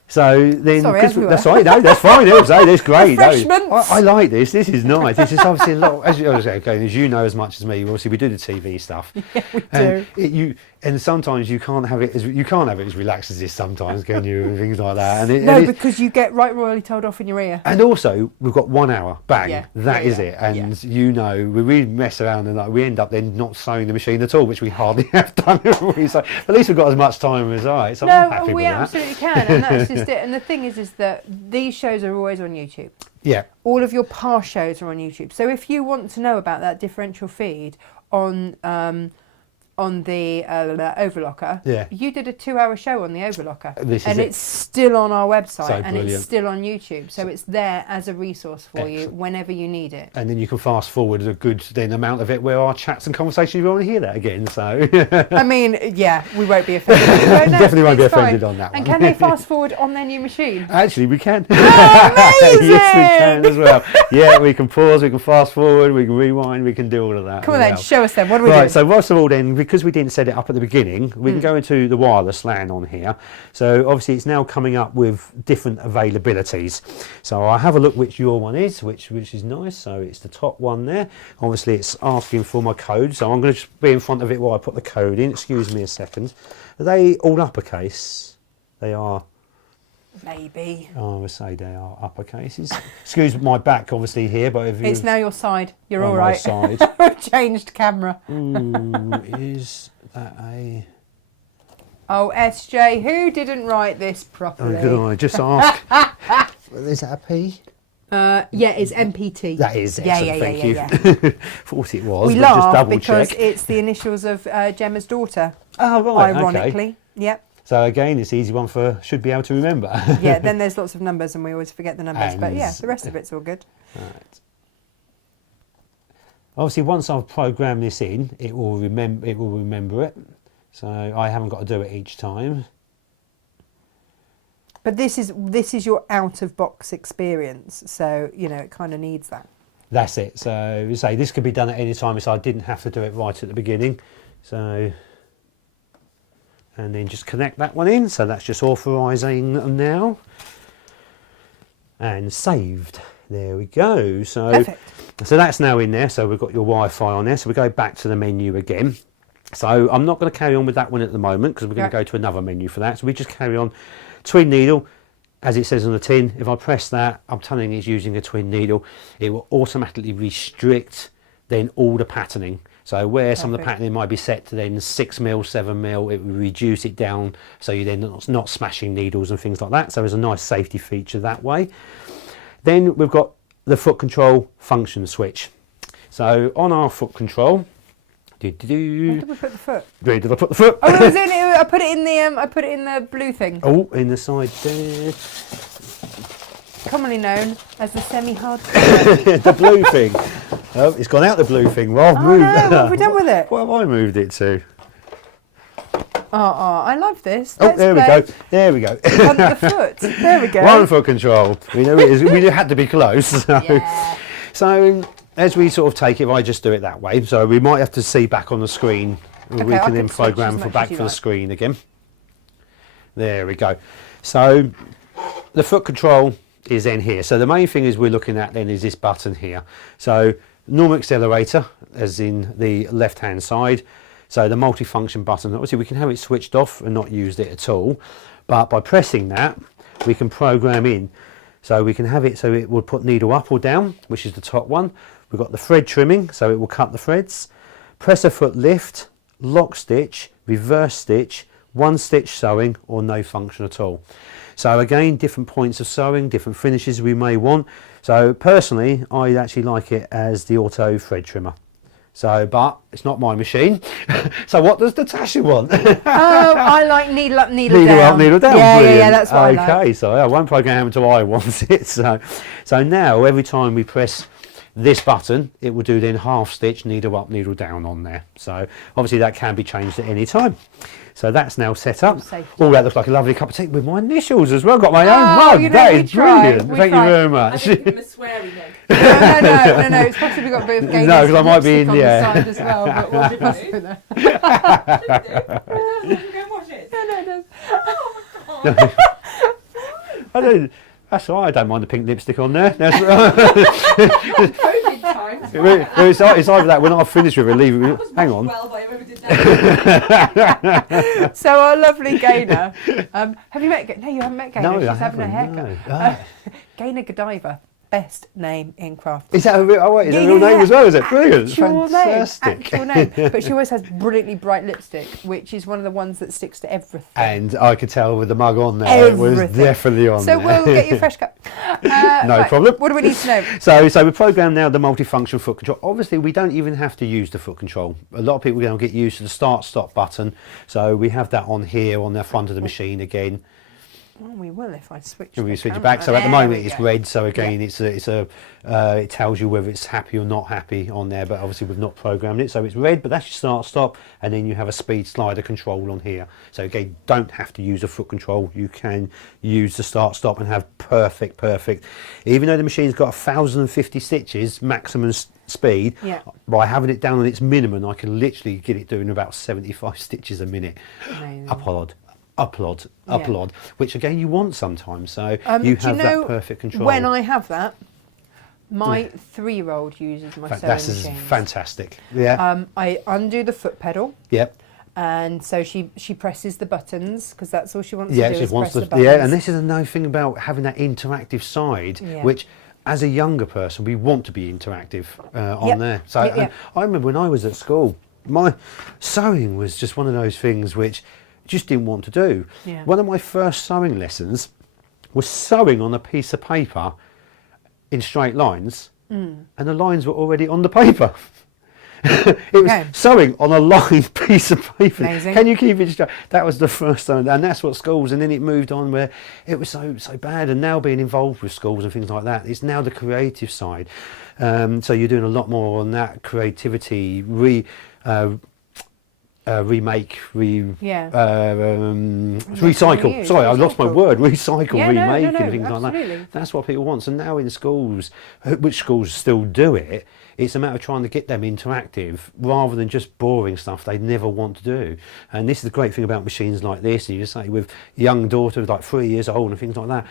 So then, Sorry, 'cause everywhere. that's right. No, that's fine. That's great. No, Refreshments. I like this. This is nice. This is obviously a lot. As you know as much as me. Obviously, we do the TV stuff. Yeah, we do. And sometimes you can't have it as relaxed as this. Sometimes, can you? And things like that. No, because you get right royally told off in your ear. And also, we've got 1 hour. Bang. Yeah. That is it. And we really mess around and we end up then not sewing the machine at all, which we hardly have done. So at least we've got as much time as I. So I'm happy No, we with that. absolutely can, and that's just it. And the thing is that these shows are always on YouTube. Yeah. All of your past shows are on YouTube. So if you want to know about that differential feed on the overlocker, Yeah. you did a 2-hour show on the overlocker, This is and it. it's still on our website, So and brilliant. it's still on YouTube. So it's there as a resource for you Excellent. whenever you need it. And then you can fast forward a good then amount of it where our chats and conversations, you want to hear that again. So I mean, yeah, we won't be offended. No, Definitely won't be it's offended fine. on that And one. can they fast forward on their new machine? actually we can. Amazing! Yes, we can as well. Yeah, we can pause, we can fast forward, we can rewind, we can do all of that. Come on as then, well. show us then. What do we Right, do? so first of all then, because we didn't set it up at the beginning, we can go into the wireless LAN on here. So obviously it's now coming up with different availabilities. So I have a look which your one is, which is nice. So it's the top one there. Obviously it's asking for my code, so I'm going to just be in front of it while I put the code in. Excuse me a second. Are they all uppercase? They are. Maybe. I would say they are uppercases. Excuse my back, obviously here, but if you It's now your side. You're on all my right. side. We've changed camera. Ooh, is that a? Oh, SJ, who didn't write this Oh, properly? could I just ask? Is that a P? Yeah, it's MPT. That is Yeah, excellent. yeah, Thank yeah, you. Thought it was. We but just laugh double because check. it's the initials of Gemma's daughter. Oh right. Ironically, Okay. yep. So again, it's an easy one should be able to remember. Yeah. Then there's lots of numbers, and we always forget the numbers. But yeah, the rest of it's all good. Right. Obviously, once I've programmed this in, it will remember it. So I haven't got to do it each time. But this is your out of box experience, so you know it kind of needs that. That's it. So we say this could be done at any time, so I didn't have to do it right at the beginning. So, and then just connect that one in. So that's just authorising them now. And saved. There we go. So, Perfect. so that's now in there. So we've got your Wi-Fi on there. So we go back to the menu again. So I'm not going to carry on with that one at the moment because we're going to go to another menu for that. So we just carry on. Twin needle, as it says on the tin. If I press that, I'm telling you it's using a twin needle. It will automatically restrict then all the patterning. So where some of the patterning might be set to then 6mm, 7mm, it will reduce it down so you're then not smashing needles and things like that. So there's a nice safety feature that way. Then we've got the foot control function switch. So on our foot control, where did we put the foot? Where did I put the foot? Oh, it was in. I put it in the. I put it in the blue thing. Oh, in the side there. Commonly known as the semi-hardcore. The blue thing. Oh, it's gone out the blue thing. Well, I've moved no, what have we done with it? What have I moved it to? I love this. Oh, there we go. There we go. On the foot. There we go. One foot control. We know it is. We had to be close. So. Yeah. So as we sort of take it, I just do it that way. So we might have to see back on the screen. Okay, We can then program for back for the screen again. There we go. So the foot control is then here. So the main thing is we're looking at then is this button here. So normal accelerator, as in the left hand side. So the multifunction button, obviously we can have it switched off and not used it at all, but by pressing that we can program in. So we can have it so it will put needle up or down, which is the top one. We've got the thread trimming, so it will cut the threads. Press a foot lift, lock stitch, reverse stitch, one stitch sewing, or no function at all. So again, different points of sewing, different finishes we may want. So personally, I actually like it as the auto thread trimmer. So, but it's not my machine. So what does Natasha want? I like needle up, needle down. Needle up, needle down. Yeah, Brilliant. yeah, that's what I like. Okay, so I won't program until I want it. So now every time we press this button, it will do then half stitch, needle up, needle down on there. So obviously that can be changed at any time. So that's now set up. Oh, that looks like a lovely cup of tea with my initials as well. Got my own mug. You know, that is brilliant. Thank you very much. I didn't give him a sweary note. No. It's possibly got a bit of gayness. No, because I might be in on the the side as well. But we'll possibly know. Go watch it. No. I don't. That's all right. I don't mind the pink lipstick on there. That's COVID times. it's either that when I finish with it, leave it. Hang on. Well, by whoever did that. So our lovely Gaynor. Have you met? No, you haven't met Gaynor. No, She's I having a haven't, haircut. no. Gaynor Godiva. Best name in craft. Is that a real? Oh wait, is that a real name as well? Is it brilliant? Actual Fantastic. name. But she always has brilliantly bright lipstick, which is one of the ones that sticks to everything. And I could tell with the mug on there, it was definitely on so there. we'll get you a fresh cup. No problem. What do we need to know? So we program now the multifunction foot control. Obviously, we don't even have to use the foot control. A lot of people don't get used to the start-stop button. So we have that on here on the front of the machine again. Well, we will if I switch. We switch camera. it back. So at the moment it's go. red. So again, it tells you whether it's happy or not happy on there. But obviously we've not programmed it, so it's red. But that's your start stop, and then you have a speed slider control on here. So again, don't have to use a foot control. You can use the start stop and have perfect. Even though the machine's got 1,050 stitches maximum speed, by having it down on its minimum, I can literally get it doing about 75 stitches a minute. Amazing. Upload, which again you want sometimes. So you have that perfect control. When I have that, my 3-year-old uses my sewing That's machines. fantastic. Yeah. I undo the foot pedal. Yep. And so she presses the buttons because that's all she wants to do. She wants press the the buttons. yeah. And this is another thing about having that interactive side, which as a younger person we want to be interactive on there. So I remember when I was at school, my sewing was just one of those things which just didn't want to do. One of my first sewing lessons was sewing on a piece of paper in straight lines, and the lines were already on the paper. It was sewing on a lined piece of paper. Amazing. Can you keep it straight? That was the first time, and that's what schools. And then it moved on where it was so bad. And now being involved with schools and things like that, it's now the creative side. So you're doing a lot more on that creativity, remake, recycle. Sorry, I lost my word. Recycle, remake, and things like that. That's what people want. So now in schools, which schools still do it, it's a matter of trying to get them interactive rather than just boring stuff they never want to do. And this is the great thing about machines like this. And you just say with a young daughter, like 3 years old and things like that,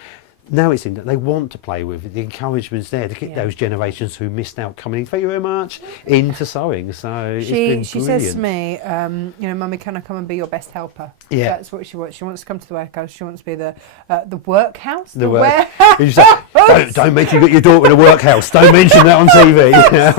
now it's in that they want to play with it. The encouragement's there to get those generations who missed out coming, thank you very much, into sewing. So it's been she says to me, you know, Mummy, can I come and be your best helper? Yeah. That's what she wants. She wants to come to the workhouse. She wants to be the workhouse. Don't mention you got your daughter in a workhouse. Don't mention that on TV. That's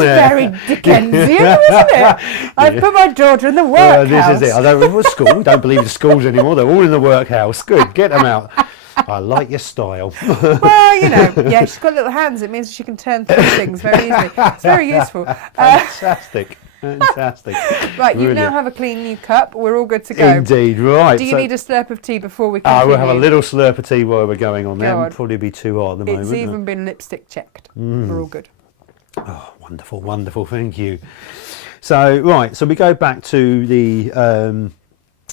very Dickensian, isn't it? I've put my daughter in the workhouse. This is it. I don't remember school. We don't believe in schools anymore. They're all in the workhouse. Good, get them out. I like your style. Well, you know, yeah, she's got little hands. It means she can turn through things very easily. It's very useful. Fantastic. Fantastic. Right, you now have a clean new cup. We're all good to go. Indeed, right. Do you need a slurp of tea before we continue? We'll have a little slurp of tea while we're going on there. It'll probably be too hot at the moment. It's even been lipstick checked. We're all good. Oh, wonderful, wonderful. Thank you. So, right, so we go back to the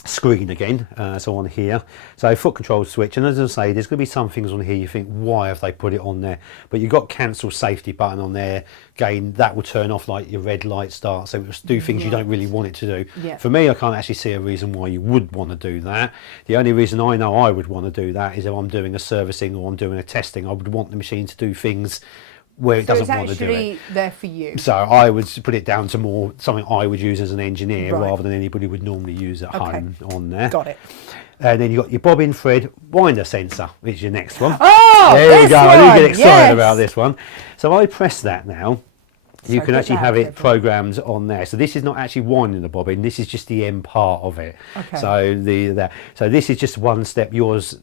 screen again, so on here, so foot control switch, and as I say, there's going to be some things on here you think, why have they put it on there? But you've got cancel safety button on there. Again, that will turn off like your red light start, so it will do things you don't really want it to do. Yeah. For me, I can't actually see a reason why you would want to do that. The only reason I know I would want to do that is if I'm doing a servicing or I'm doing a testing. I would want the machine to do things where it doesn't want to do it. It's actually there for you. So I would put it down to more something I would use as an engineer rather than anybody would normally use at home on there. Got it. And then you've got your bobbin thread winder sensor, which is your next one. Oh, there we go. I do get excited yes. about this one. So I press that now. You can actually have it programmed on there. So this is not actually winding the bobbin. This is just the end part of it. Okay. So this is just one step. Yours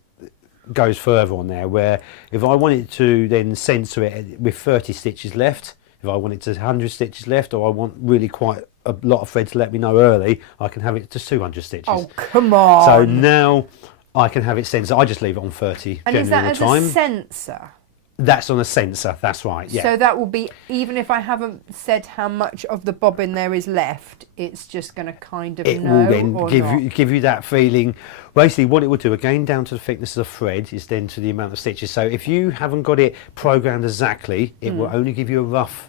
goes further on there, where if I wanted to then censor it with 30 stitches left, if I wanted to 100 stitches left, or I want really quite a lot of thread to let me know early, I can have it to 200 stitches. Oh, come on. So now I can have it censored. I just leave it on 30 and is that as a sensor? That's on a sensor, that's right, yeah. So that will be, even if I haven't said how much of the bobbin there is left, it's just going to kind of know, will then give you that feeling. Basically what it will do, again down to the thickness of the thread, is then to the amount of stitches. So if you haven't got it programmed exactly, it will only give you a rough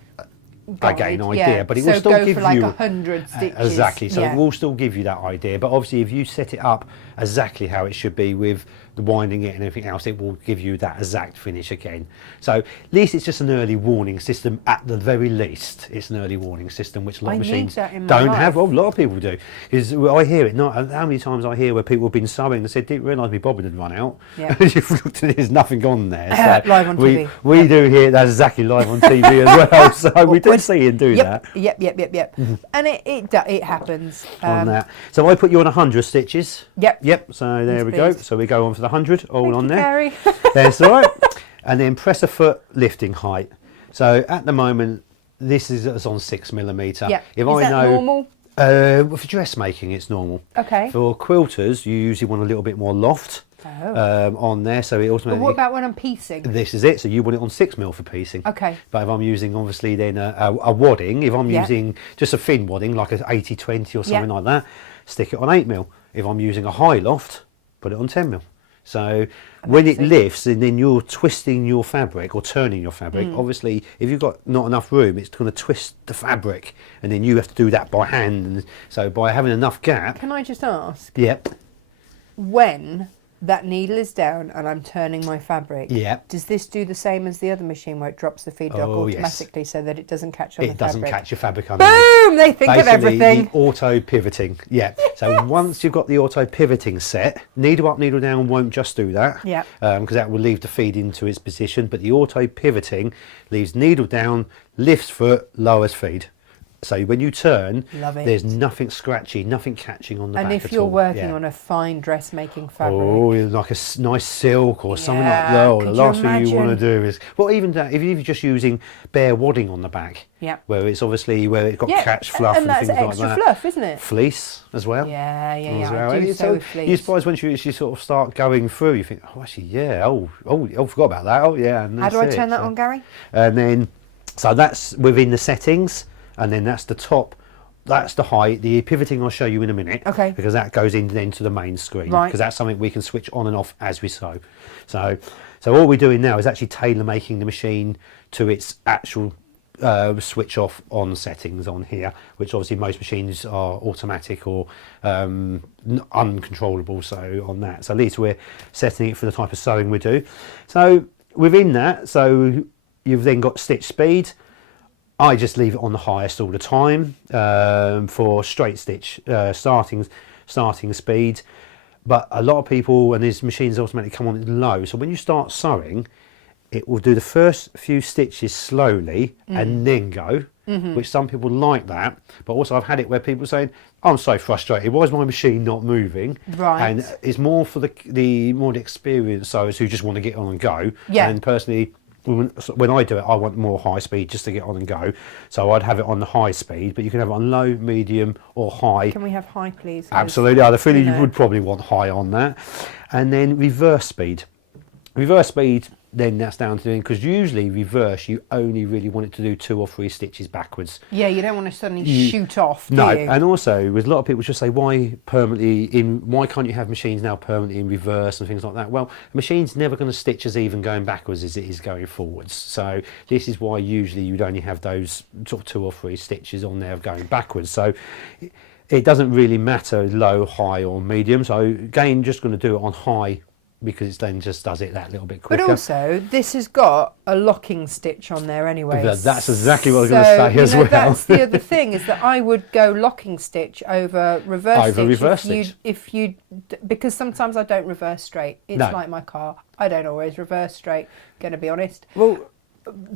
idea, but it will still give you like 100 stitches. Exactly, so it will still give you that idea, but obviously if you set it up exactly how it should be with the winding it and everything else, it will give you that exact finish again. So at least it's just an early warning system. At the very least, it's an early warning system, which a lot of machines don't have. Well, a lot of people do, because I hear it. Not how many times I hear where people have been sewing and said, didn't realise my bobbin had run out. Yeah. You've looked and there's nothing on there. So live on TV. We do hear that's exactly live on TV as well. So we do see it do that. Yep. And it happens. On that. So I put you on 100 stitches. Yep. So there we go. So we go on for the 100, all on there. Gary. That's all right. And then press a foot lifting height. So at the moment, this is on 6mm. Yeah. If is that normal? For dressmaking, it's normal. Okay. For quilters, you usually want a little bit more loft on there, so it automatically. But what about when I'm piecing? This is it. So you want it on 6mm for piecing. Okay. But if I'm using, obviously, then a wadding, if I'm using just a thin wadding, like an 80-20 or something like that, stick it on 8mm. If I'm using a high loft, put it on 10mm. So when it lifts and then you're twisting your fabric or turning your fabric, obviously if you've got not enough room, it's going to twist the fabric and then you have to do that by hand. And so by having enough gap. Can I just ask? Yep. When that needle is down and I'm turning my fabric, does this do the same as the other machine where it drops the feed dog automatically so that it doesn't catch on the fabric? It doesn't catch your fabric underneath. Boom! They think of everything. The auto pivoting, So once you've got the auto pivoting set, needle up, needle down won't just do that. Because that will leave the feed into its position. But the auto pivoting leaves needle down, lifts foot, lowers feed. So when you turn, there's nothing scratchy, nothing catching on the back at all. And if you're working on a fine dressmaking fabric, like a nice silk or something like that, the last thing you want to do is, well, even that, if you're just using bare wadding on the back, where it's obviously where it's got catch fluff and things like that. And that's extra fluff, isn't it? Fleece as well. I do so fleece. You're surprised once you sort of start going through, you think, oh, actually, forgot about that. Oh, yeah. How do I turn that on, Gary? And then, so that's within the settings. And then that's the top, that's the height. The pivoting I'll show you in a minute. Okay. Because that goes in then to the main screen. Right. Because that's something we can switch on and off as we sew. So all we're doing now is actually tailor making the machine to its actual switch off on settings on here, which obviously most machines are automatic or uncontrollable. So on that, so at least we're setting it for the type of sewing we do. So within that, so you've then got stitch speed. I just leave it on the highest all the time for straight stitch starting speed. But a lot of people, and these machines automatically come on low, so when you start sewing, it will do the first few stitches slowly and then go, which some people like that. But also I've had it where people are saying, I'm so frustrated, why is my machine not moving? Right. And it's more for the more experienced sewers who just want to get on and go. Yeah. And personally, when I do it, I want more high speed just to get on and go. So I'd have it on the high speed, but you can have it on low, medium or high. Can we have high, please? Absolutely. I feel you would probably want high on that. And then reverse speed. Reverse speed, then that's down to doing, because usually reverse, you only really want it to do 2 or 3 stitches backwards. Yeah, you don't want to suddenly shoot off, do no, you? and also with a lot of people just say, why can't you have machines now permanently in reverse and things like that? Well, a machine's never going to stitch as even going backwards as it is going forwards. So this is why usually you'd only have those sort of 2 or 3 stitches on there of going backwards. So it doesn't really matter low, high or medium. So again, just going to do it on high, because it then just does it that little bit quicker. But also, this has got a locking stitch on there anyway. That's exactly what I was going to say as well. That's the other thing, is that I would go locking stitch over reverse stitch. Because sometimes I don't reverse straight. It's like my car. I don't always reverse straight, going to be honest. Well,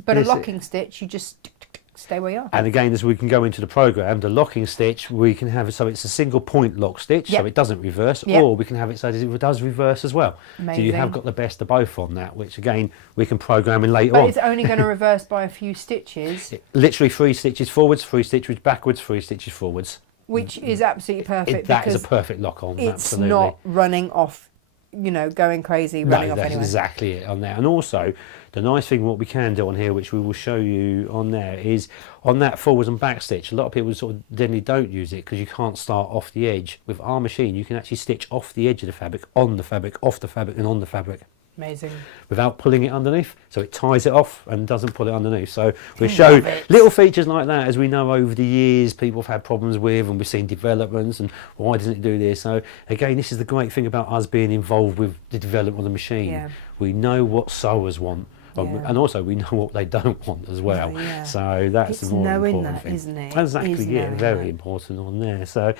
but a locking stitch, you just stay where you are. And again, as we can go into the program, the locking stitch, we can have it so it's a single point lock stitch, so it doesn't reverse, or we can have it so that it does reverse as well. Amazing. So you have got the best of both on that, which again, we can program in later but on. It's only going to reverse by a few stitches. Literally 3 stitches forwards, 3 stitches backwards, 3 stitches forwards. Which is absolutely perfect. That is a perfect lock on, it's absolutely. Not running off, going crazy, running off that's anyway. exactly it on there. And also, the nice thing what we can do on here, which we will show you on there, is on that forwards and back stitch, a lot of people sort of generally don't use it because you can't start off the edge. With our machine, you can actually stitch off the edge of the fabric, on the fabric, off the fabric and on the fabric. Amazing. Without pulling it underneath, so it ties it off and doesn't pull it underneath. So we show little features like that, as we know over the years people have had problems with, and we've seen developments and why doesn't it do this. So again, this is the great thing about us being involved with the development of the machine. We know what sewers want. And also we know what they don't want as well. So that's the more important thing. Isn't it? Exactly, very important on there. So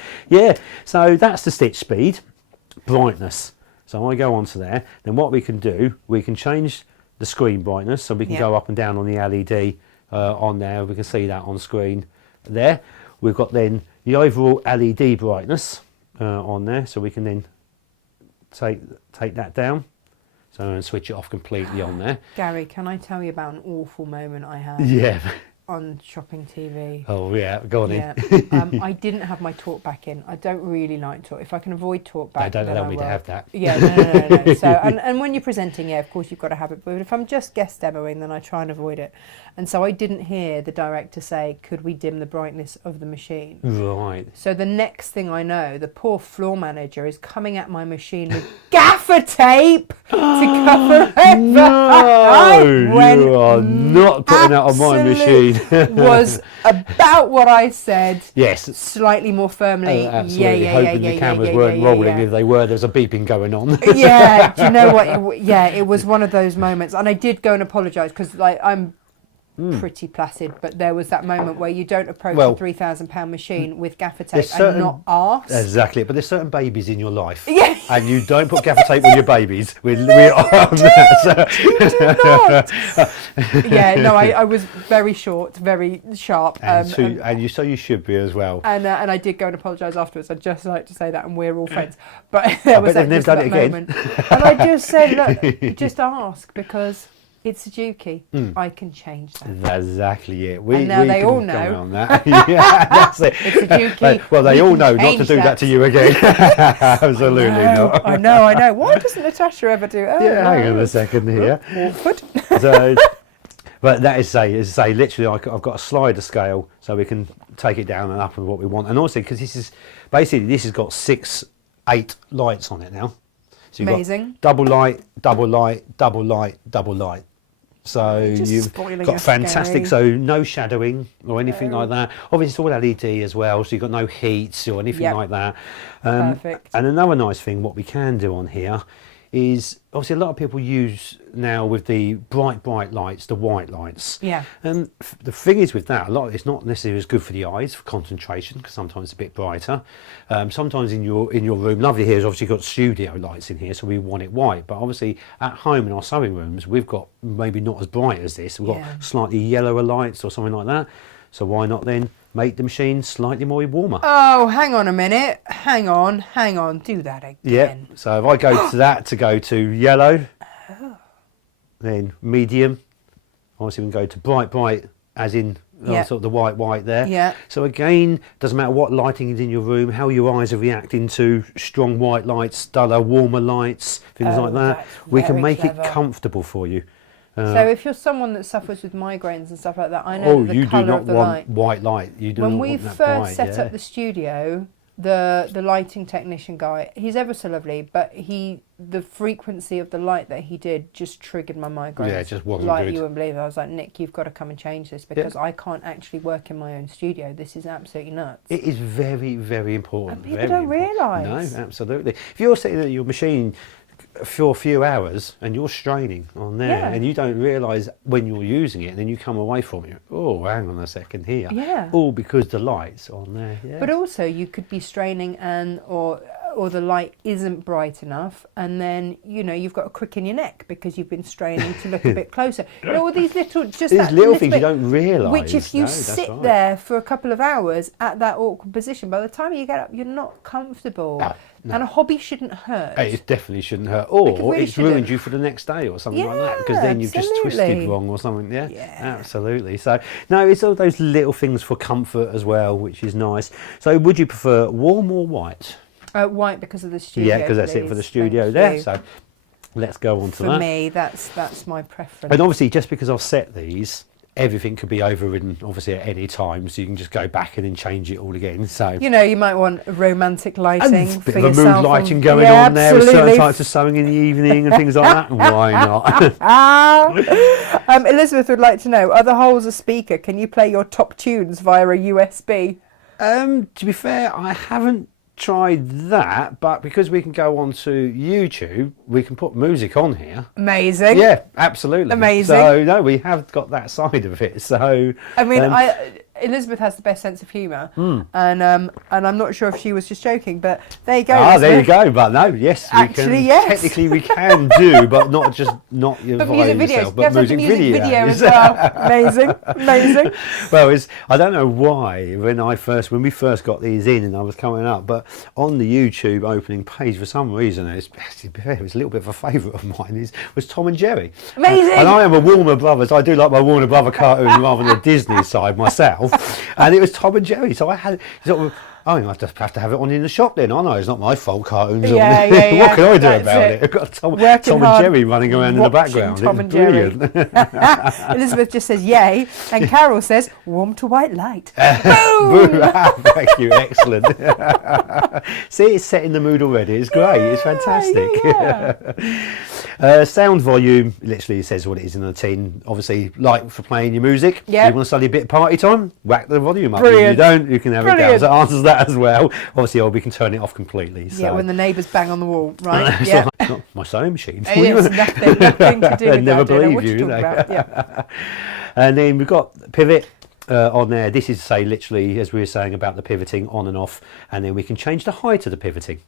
so that's the stitch speed. Brightness. So I go onto there, then what we can do, we can change the screen brightness, so we can go up and down on the LED on there. We can see that on screen there. We've got then the overall LED brightness on there, so we can then take that down. So and switch it off completely on there. Gary, can I tell you about an awful moment I had? On shopping TV. Oh yeah, go on in. I didn't have my talk back in. I don't really like talk. If I can avoid talk back, they don't allow me to have that. Yeah, no. So and when you're presenting, of course you've got to have it. But if I'm just guest demoing, then I try and avoid it. And so I didn't hear the director say, "Could we dim the brightness of the machine?" Right. So the next thing I know, the poor floor manager is coming at my machine with gaffer tape to cover over. No, you are not putting that on my machine. Was about what I said. Yes. Slightly more firmly. Absolutely. Hoping the cameras weren't rolling. If they were, there's a beeping going on. Yeah. Do you know what? It was one of those moments, and I did go and apologise because, I'm pretty placid, but there was that moment where you don't approach a £3,000 machine with gaffer tape and not arse. Exactly, but there's certain babies in your life, and you don't put gaffer tape on your babies. We are on that. You do not. I was very short, very sharp, so you should be as well. And I did go and apologise afterwards. I'd just like to say that, and we're all friends. But there was that moment, and I just said, look, just ask, because it's a Dukey. I can change that. That's exactly it. And now they all know. On that. That's it. It's a Dukey. Well, they all know not to do that to you again. Absolutely not. I know. Why doesn't Natasha ever do it? Hang on a second here. Awkward. But that is say, literally, I've got a slider scale, so we can take it down and up and what we want. And also, because this has got 8 lights on it now. So you've Amazing. got double light, double light, double light, double light. So Just you've spoiling got us, fantastic, Gary. so no shadowing or anything like that. Obviously it's all LED as well, so you've got no heats or anything Yep. like that. Perfect. And another nice thing, what we can do on here is, obviously a lot of people use now with the bright lights, the white lights. Yeah. And the thing is with that, a lot it's not necessarily as good for the eyes for concentration, because sometimes it's a bit brighter. Sometimes in your room, lovely here is obviously got studio lights in here, so we want it white. But obviously at home in our sewing rooms, we've got maybe not as bright as this. We've got slightly yellower lights or something like that. So why not then make the machine slightly more warmer? Oh, hang on a minute. Hang on. Do that again. Yeah. So if I go to that to go to yellow, then medium. Obviously we can go to bright, as in sort of the white there. Yeah. So again, doesn't matter what lighting is in your room, how your eyes are reacting to strong white lights, duller, warmer lights, things like that. We can make it comfortable for you. So if you're someone that suffers with migraines and stuff like that, I know that the colour of the light. White light. You do when not we want that first bright, set up the studio, the lighting technician guy, he's ever so lovely, but the frequency of the light that he did just triggered my migraines. Yeah, it just wasn't like good. You wouldn't believe it. I was like, Nick, you've got to come and change this, because I can't actually work in my own studio. This is absolutely nuts. It is very, very important. And people don't realise. No, absolutely. If you're sitting at your machine for a few hours and you're straining on there and you don't realise when you're using it, and then you come away from it, oh, hang on a second here. Yeah. All because the light's on there. Yeah. But also you could be straining or the light isn't bright enough, and then you've got a crick in your neck because you've been straining to look a bit closer. All these little little things you don't realise. Which if you sit there for a couple of hours at that awkward position, by the time you get up, you're not comfortable. No. And a hobby shouldn't hurt. It definitely shouldn't hurt, or really it's ruined you for the next day or something like that, because then you've just twisted wrong or something. Yeah, absolutely. So no, it's all those little things for comfort as well, which is nice. So would you prefer warm or white? White, because of the studio. Yeah, because that's it for the studio there. So let's go on to that. For me, that's my preference. And obviously, just because I've set these, everything could be overridden obviously at any time, so you can just go back in and change it all again. So you might want romantic lighting, a bit of a mood lighting going on there with certain types of sewing in the evening and things like that. Why not? Elizabeth would like to know, are the holes a speaker? Can you play your top tunes via a USB? To be fair, I haven't tried that, but because we can go onto YouTube, we can put music on here. Amazing. Yeah, absolutely. Amazing. So no, we have got that side of it. So I mean, Elizabeth has the best sense of humour, and I'm not sure if she was just joking, but there you go. Elizabeth. There you go. But no, yes, actually, yes. Technically, we can do, but not your but music videos, yourself, but music video as well. Amazing. Well, I don't know why when we first got these in and I was coming up, but on the YouTube opening page for some reason, it was a little bit of a favourite of mine. Was Tom and Jerry. Amazing. And I am a Warner Brothers. I do like my Warner Brother cartoon rather than the Disney side myself. And it was Tom and Jerry, so I had sort of, I have to have it on in the shop then. I know it's not my fault. Cartoons. Yeah. What can I do about it? I've got Tom and Jerry running around in the background. Tom and Jerry. Elizabeth just says yay, and Carol says warm to white light. Boom! Thank you, excellent. See, it's setting the mood already. It's great. It's fantastic. Sound volume literally says what it is in the tin. Obviously, like for playing your music. Yep. You want to study a bit of party time? Whack the volume up. Brilliant. If you don't, you can have it down. So it answers that as well. Obviously, we can turn it off completely. So. Yeah, when the neighbours bang on the wall, right? Yeah. It's not my sewing machine. It's nothing to do with never that. Believe you. Yeah. And then we've got pivot. On there, this is to say literally, as we were saying about the pivoting on and off, and then we can change the height of the pivoting.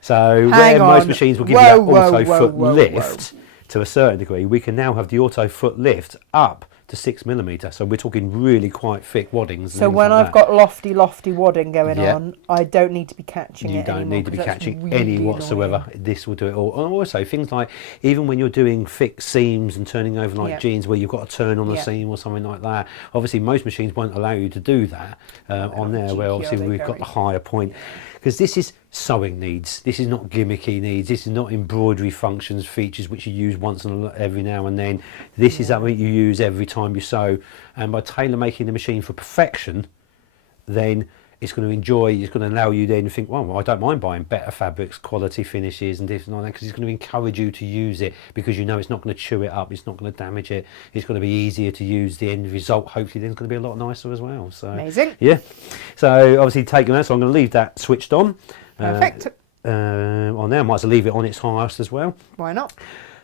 So most machines will give you that auto foot lift to a certain degree, we can now have the auto foot lift up to 6mm. So we're talking really quite thick waddings. So when I've got lofty wadding going on, I don't need to be catching it anymore. You don't need to be catching really any whatsoever. Annoying. This will do it all. And also things like, even when you're doing thick seams and turning over like jeans where you've got to turn on a seam or something like that, obviously most machines won't allow you to do that on there, where obviously we've got the higher point. Because this is sewing needs. This is not gimmicky needs. This is not embroidery functions, features which you use once every now and then. This is something you use every time you sew. And by tailor making the machine for perfection, then it's going to enjoy, it's going to allow you then to think, well, I don't mind buying better fabrics, quality finishes and different like that, because it's going to encourage you to use it, because you know it's not going to chew it up, it's not going to damage it, it's going to be easier to use. The end result hopefully then is going to be a lot nicer as well. So amazing. Yeah, so obviously taking that, so I'm going to leave that switched on. Perfect. On there, I might as well leave it on its highest as well. Why not?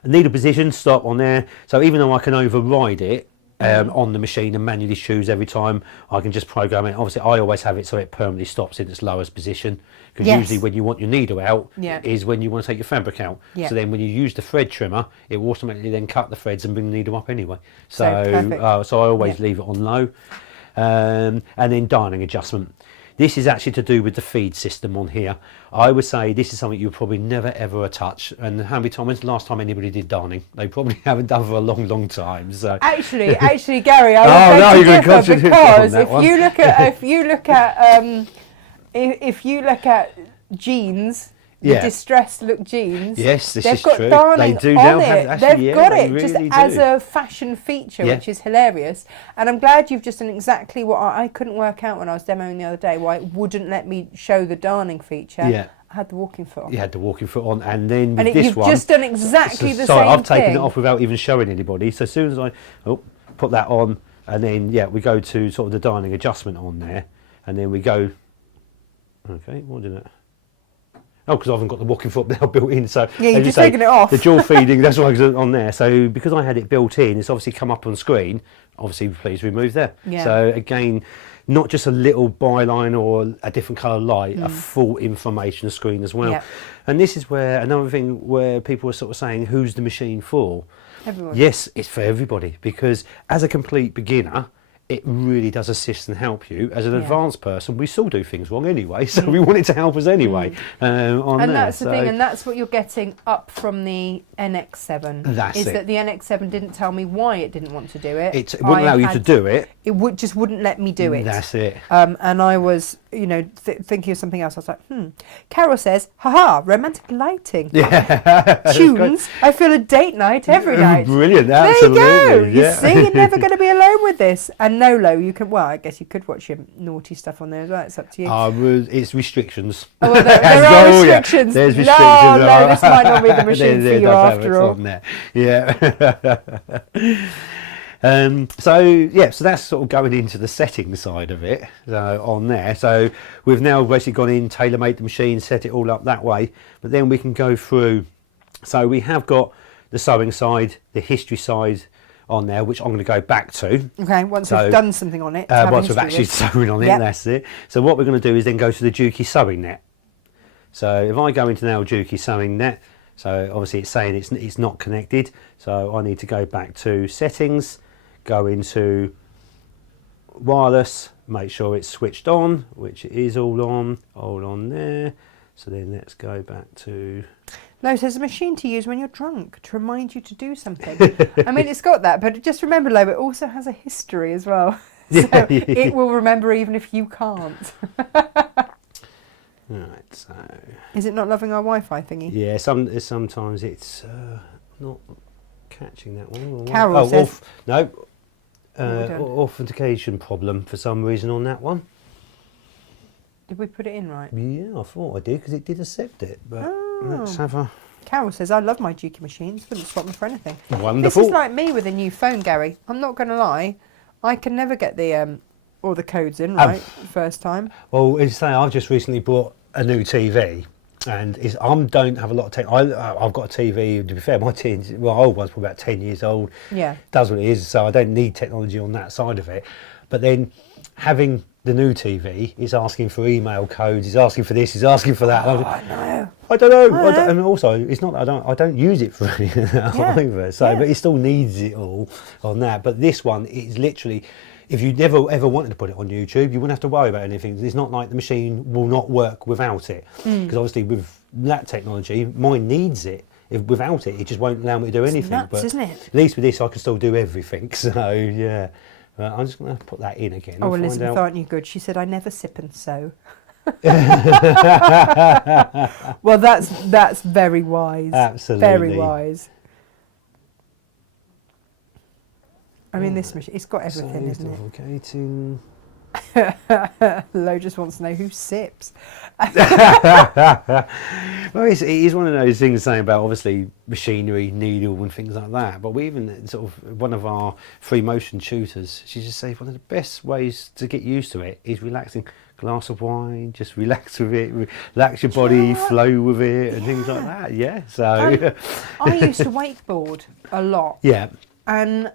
Needle position, stop on there. So even though I can override it on the machine and manually choose every time, I can just program it. Obviously, I always have it so it permanently stops in its lowest position, because usually when you want your needle out is when you want to take your fabric out. So then when you use the thread trimmer, it will automatically then cut the threads and bring the needle up anyway. So so I always leave it on low. And then darning adjustment. This is actually to do with the feed system on here. I would say this is something you probably never ever touch. And how many times, when's the last time anybody did darning? They probably haven't done for a long, long time. So actually, Gary, I would differ, because if you look at jeans. The distressed look jeans. Yes, this they've is got true. darning They do on now it. have, actually, they've got it really just do. as a fashion feature, which is hilarious. And I'm glad you've just done exactly what I couldn't work out when I was demoing the other day, why it wouldn't let me show the darning feature. Yeah. I had the walking foot on. You had the walking foot on, and then with you've one, just done exactly the sorry, same I've taken thing. it off without even showing anybody. So as soon as I put that on, and then we go to sort of the darning adjustment on there, and then we go. Okay, what did it? Oh, because I haven't got the walking foot now built in. So you've just taken it off. The dual feeding, that's why it's on there. So because I had it built in, it's obviously come up on screen. Obviously, please remove there. Yeah. So again, not just a little byline or a different colour light, a full information screen as well. Yeah. And this is where another thing where people are sort of saying, who's the machine for? Everyone. Yes, it's for everybody, because as a complete beginner, it really does assist and help you. As an advanced person, we still do things wrong anyway, so we want it to help us anyway. And that's the thing, and that's what you're getting up from the NX7. That's that the NX7 didn't tell me why it didn't want to do it. It wouldn't allow you to do it. It just wouldn't let me do it. That's it. And I was, thinking of something else. I was like, Carol says, haha, romantic lighting. Yeah. Tunes. I feel a date night every night. Brilliant, there absolutely. There you go. Yeah. You see, you're never going to be alone with this. And Nolo, you can, well, I guess you could watch your naughty stuff on there as well. It's up to you. It's restrictions. Oh, well, there are restrictions. There's restrictions. No, this might not be the machine for you after all. On there. Yeah. So that's sort of going into the setting side of it on there. So we've now basically gone in, tailor-made the machine, set it all up that way. But then we can go through. So we have got the sewing side, the history side on there, which I'm going to go back to. Okay, once we've done something on it. Once we've actually sewn on it, that's it. So what we're going to do is then go to the Dukey sewing net. So if I go into now Dukey sewing net, so obviously it's saying it's not connected. So I need to go back to settings, go into wireless, make sure it's switched on, which it is all on there. So then let's go back to... No, it says a machine to use when you're drunk to remind you to do something. I mean, it's got that, but just remember, Lo, it also has a history as well. So it will remember even if you can't. Right, so... Is it not loving our Wi-Fi thingy? Yeah, sometimes it's not catching that one. Carol says... Authentication problem for some reason on that one. Did we put it in right? Yeah, I thought I did, because it did accept it. But let's have a... Carol says, I love my Dukey machines. Wouldn't swap them for anything. Wonderful. This is like me with a new phone, Gary. I'm not going to lie. I can never get the all the codes in right first time. Well, as I say, I've just recently bought a new TV. And I don't have a lot of tech. I've got a TV, to be fair, my old one's probably about 10 years old. Yeah. Does what it is, so I don't need technology on that side of it. But then having the new TV is asking for email codes, he's asking for this, he's asking for that. Oh, I know. I don't know. And also, it's not that I don't use it for anything either. So, but it still needs it all on that. But this one is literally, if you never ever wanted to put it on YouTube, you wouldn't have to worry about anything. It's not like the machine will not work without it. Because obviously with that technology, mine needs it. Without it, it just won't allow me to do anything. Nuts, but isn't it? At least with this, I can still do everything. So yeah, I'm just going to put that in again. Oh, Elizabeth, aren't you good? She said, I never sip and sew. Well, that's very wise. Absolutely. Very wise. I mean, this machine, it's got everything, isn't it? Duplicating. Lo just wants to know who sips. Well, it is one of those things saying about obviously machinery, needle and things like that. But we even sort of, one of our free motion tutors, she just said one of the best ways to get used to it is relaxing. Glass of wine, just relax with it, relax your body, flow with it and things like that. Yeah, so. I used to wakeboard a lot. Yeah. And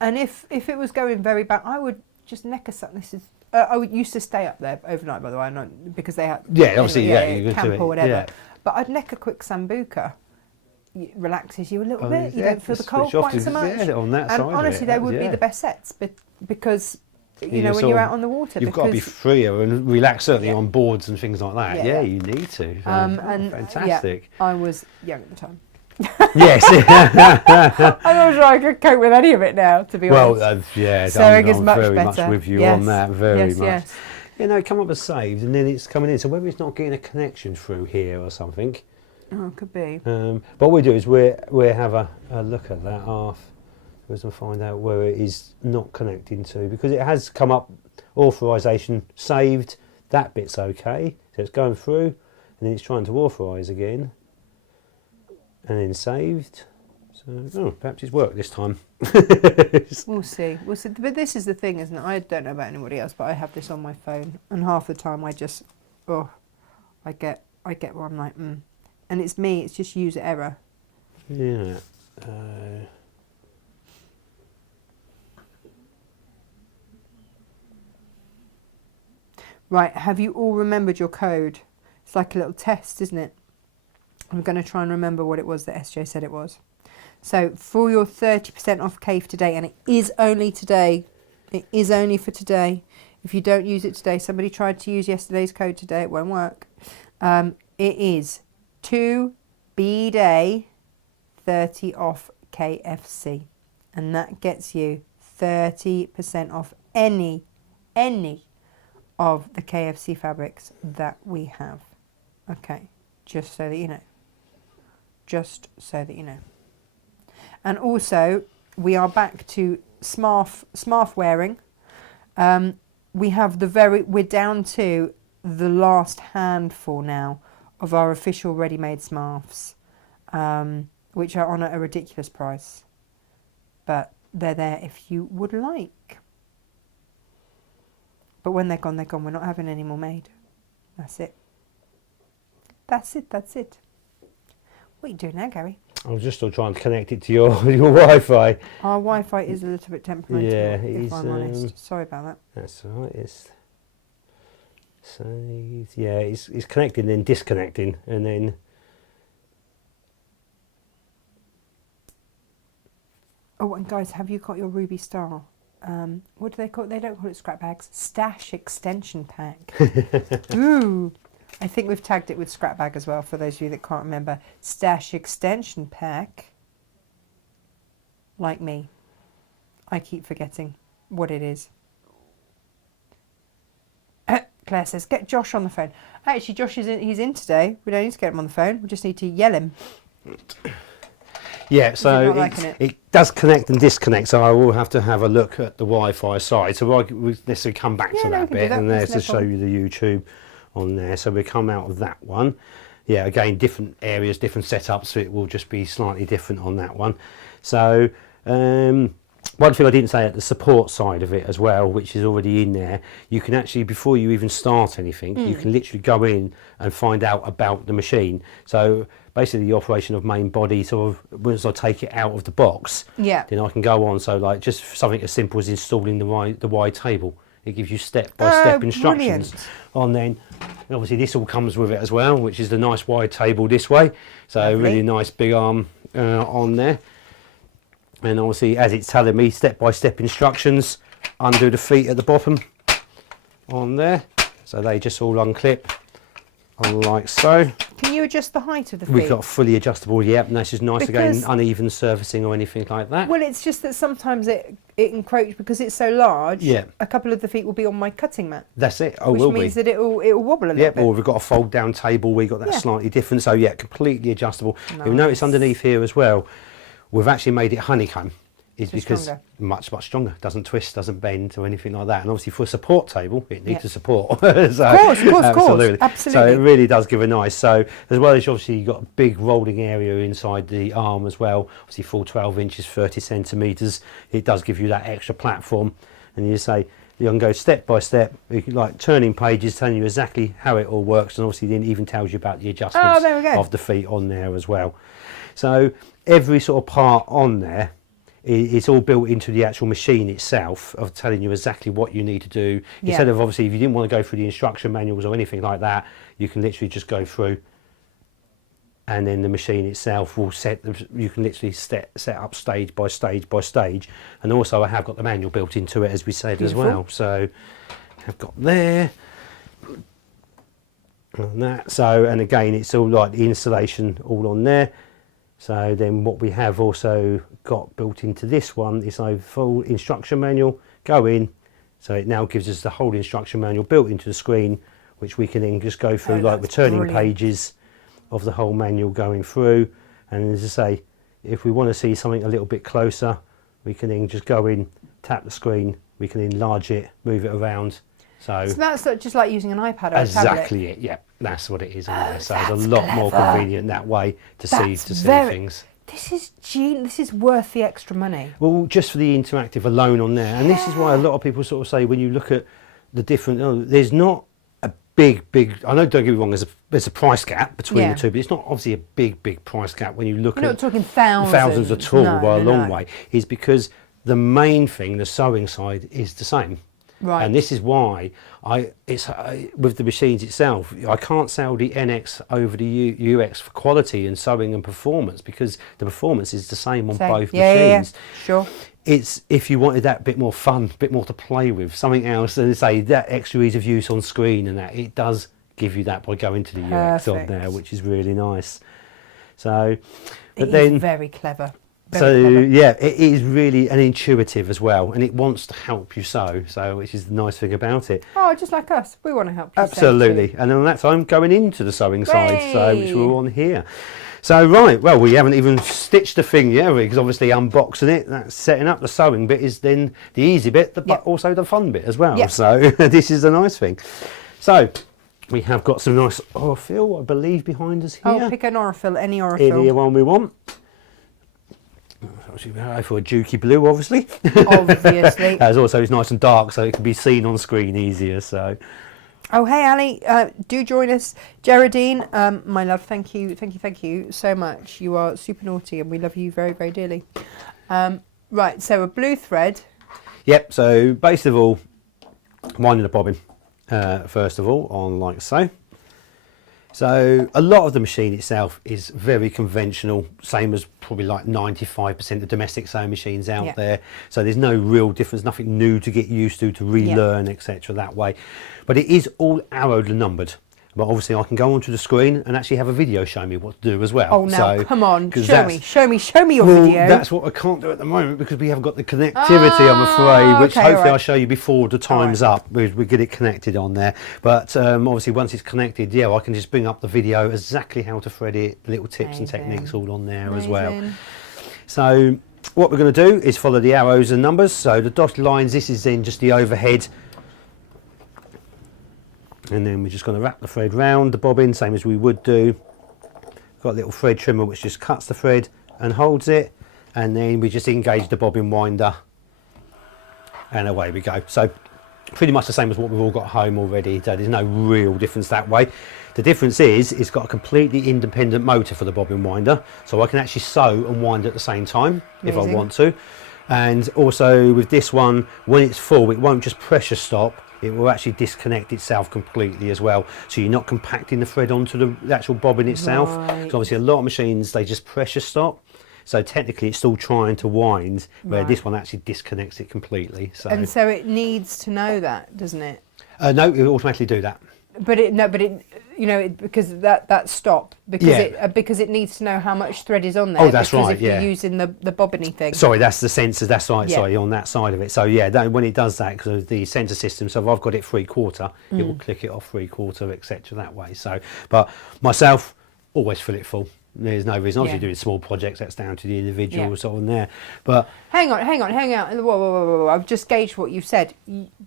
if it was going very bad, I would just neck a something. This is I used to stay up there overnight, by the way, because they had obviously you could camp do it, or whatever. yeah. But I'd neck a quick sambuca. It relaxes you a little bit. You yeah, don't feel the just cold switch off quite so much. yeah, on that and side honestly, of it, they would be the best sets, because you know when you're out on the water. You've got to be freer and relax, certainly on boards and things like that. Yeah. Yeah, you need to. So, and fantastic. Yeah, I was young at the time. Yes. I'm not sure I could cope with any of it now, to be honest. Well, yeah, so I'm much very better. much with you Yes. on that, very much. Yes. You know, come up as saved and then it's coming in. So whether it's not getting a connection through here or something. Oh, it could be. But what we do is we have a look at that afterwards and find out where it is not connecting to, because it has come up authorization saved. That bit's okay, so it's going through, and then it's trying to authorize again, and then saved. So perhaps it's worked this time. We'll see. But this is the thing, isn't it? I don't know about anybody else, but I have this on my phone, and half the time I just I get where I'm like and it's me. It's just user error. Yeah. Right, have you all remembered your code? It's like a little test, isn't it? I'm going to try and remember what it was that SJ said it was. So, for your 30% off Cave today, and it is only today, it is only for today. If you don't use it today, somebody tried to use yesterday's code today, it won't work. It is 2BDay 30 off KFC. And that gets you 30% off any of the KFC fabrics that we have. Okay, just so that you know. Just so that you know. And also, we are back to smarf wearing. We're down to the last handful now of our official ready-made smarfs, which are on at a ridiculous price. But they're there if you would like. But when they're gone, they're gone. We're not having any more made. That's it. That's it. What are you doing now, Gary? I was just still trying to connect it to your Wi-Fi. Our Wi-Fi is a little bit temperamental, Yeah, if I'm honest. Sorry about that. That's all right. It's saved. Yeah, it's connecting, then disconnecting, and then. Oh, and guys, have you got your Ruby Star? What do they call it? They don't call it scrap bags. Stash extension pack. Ooh. I think we've tagged it with scrap bag as well, for those of you that can't remember. Stash extension pack. Like me. I keep forgetting what it is. Claire says, get Josh on the phone. Actually, Josh he's in today. We don't need to get him on the phone. We just need to yell him. Yeah, so it does connect and disconnect, so I will have to have a look at the Wi-Fi side. So we'll necessarily come back to that bit, and there's to show you the YouTube on there. So we come out of that one. Yeah, again, different areas, different setups, so it will just be slightly different on that one. So one thing I didn't say at the support side of it as well, which is already in there, you can actually, before you even start anything, you can literally go in and find out about the machine. So basically the operation of main body, sort of once I take it out of the box, then I can go on. So like just something as simple as installing the wide table. It gives you step-by-step instructions on then. And obviously this all comes with it as well, which is the nice wide table this way. So lovely. Really nice big arm on there. And obviously as it's telling me step-by-step instructions, undo the feet at the bottom on there. So they just all unclip like so. Can you adjust the height of the feet? We've got fully adjustable, yep, and that's just nice again, uneven surfacing or anything like that. Well, it's just that sometimes it encroaches because it's so large. Yeah. A couple of the feet will be on my cutting mat. That's it. Which means that it'll wobble a little bit. Or we've got a fold down table, we've got that slightly different. So yeah, completely adjustable. Nice. You'll notice underneath here as well, we've actually made it honeycomb. is So because stronger. much stronger, doesn't twist, doesn't bend or anything like that. And obviously for a support table, it needs a support. So, of course, absolutely. So it really does give a nice. So as well as obviously you've got a big rolling area inside the arm as well. Obviously full 12 inches, 30 centimetres. It does give you that extra platform. And you say you can go step by step, like turning pages, telling you exactly how it all works, and obviously then even tells you about the adjustments of the feet on there as well. So every sort of part on there, it's all built into the actual machine itself of telling you exactly what you need to do. Instead of obviously, if you didn't want to go through the instruction manuals or anything like that, you can literally just go through, and then the machine itself will you can literally set up stage by stage by stage. And also I have got the manual built into it, as we said, as well. So I've got there and that. So, and again, it's all like the installation all on there. So then what we have also got built into this one is a full instruction manual. Go in, so it now gives us the whole instruction manual built into the screen, which we can then just go through, like returning pages of the whole manual going through. And as I say, if we want to see something a little bit closer, we can then just go in, tap the screen, we can enlarge it, move it around. So that's just like using an iPad or exactly a tablet. it, yeah, that's what it is on there. So it's a lot more convenient that way to see things. This is worth the extra money. Well, just for the interactive alone on there, and this is why a lot of people sort of say when you look at the different, there's not a big. I know, don't get me wrong, there's a price gap between the two, but it's not obviously a big price gap when you look at. You're not talking thousands. Thousands at all, by a long way. Is because the main thing, the sewing side, is the same. Right. And this is why with the machines itself, I can't sell the NX over the UX for quality and sewing and performance, because the performance is the same on both machines. Yeah, sure. It's if you wanted that bit more fun, bit more to play with, something else, and say that extra ease of use on screen, and that it does give you that by going to the UX on there, which is really nice. So, but then very clever. Yeah, it is really intuitive as well, and it wants to help you sew, which is the nice thing about it. Oh, just like us, we want to help you absolutely sew too. And on that side, I'm going into the sewing side, which we're on here. So right, well, we haven't even stitched the thing yet, because obviously unboxing it, that's setting up. The sewing bit is then the easy bit, but also the fun bit as well. So this is the nice thing. So we have got some nice Orifil, I believe, behind us here. Oh, pick an Orifil, any Orifil. Any one we want. For a Dukey blue, obviously. Obviously. As also it's nice and dark, so it can be seen on screen easier. So. Oh, hey Ali, do join us, Geraldine. My love, thank you so much. You are super naughty, and we love you very, very dearly. Right, so a blue thread. Yep. So based of all, winding the bobbin first of all on like so. So a lot of the machine itself is very conventional, same as probably like 95% of domestic sewing machines out there. So there's no real difference, nothing new to get used to relearn, etc. that way. But it is all arrowed and numbered. But obviously I can go onto the screen and actually have a video showing me what to do as well. Oh, now come on, show me your video. That's what I can't do at the moment, because we haven't got the connectivity, I'm afraid, which hopefully I'll show you before the time's up. We get it connected on there. But obviously once it's connected, I can just bring up the video, exactly how to thread it, little tips and techniques all on there as well. So what we're going to do is follow the arrows and numbers. So the dotted lines, this is then just the overhead. And then we're just going to wrap the thread round the bobbin, same as we would do. Got a little thread trimmer which just cuts the thread and holds it, and then we just engage the bobbin winder, and away we go. So pretty much the same as what we've all got home already, so there's no real difference that way. The difference is it's got a completely independent motor for the bobbin winder, so I can actually sew and wind at the same time if I want to. And also with this one, when it's full, it won't just pressure stop, it will actually disconnect itself completely as well. So you're not compacting the thread onto the actual bobbin itself. So obviously a lot of machines, they just pressure stop. So technically it's still trying to wind, where this one actually disconnects it completely. So. And so it needs to know that, doesn't it? No, it will automatically do that. Because that stop, because it needs to know how much thread is on there. Oh, that's right. If you're using the bobbiny thing. Sorry, that's the sensor. That's right. Sorry, on that side of it. So when it does that, because of the sensor system. So if I've got it 3/4, it will click it off 3/4, etc. that way. So, but myself always fill it full. There's no reason. Obviously, Yeah. doing small projects, that's down to the individual Yeah. sort of there. But Hang on. Whoa. I've just gauged what you've said.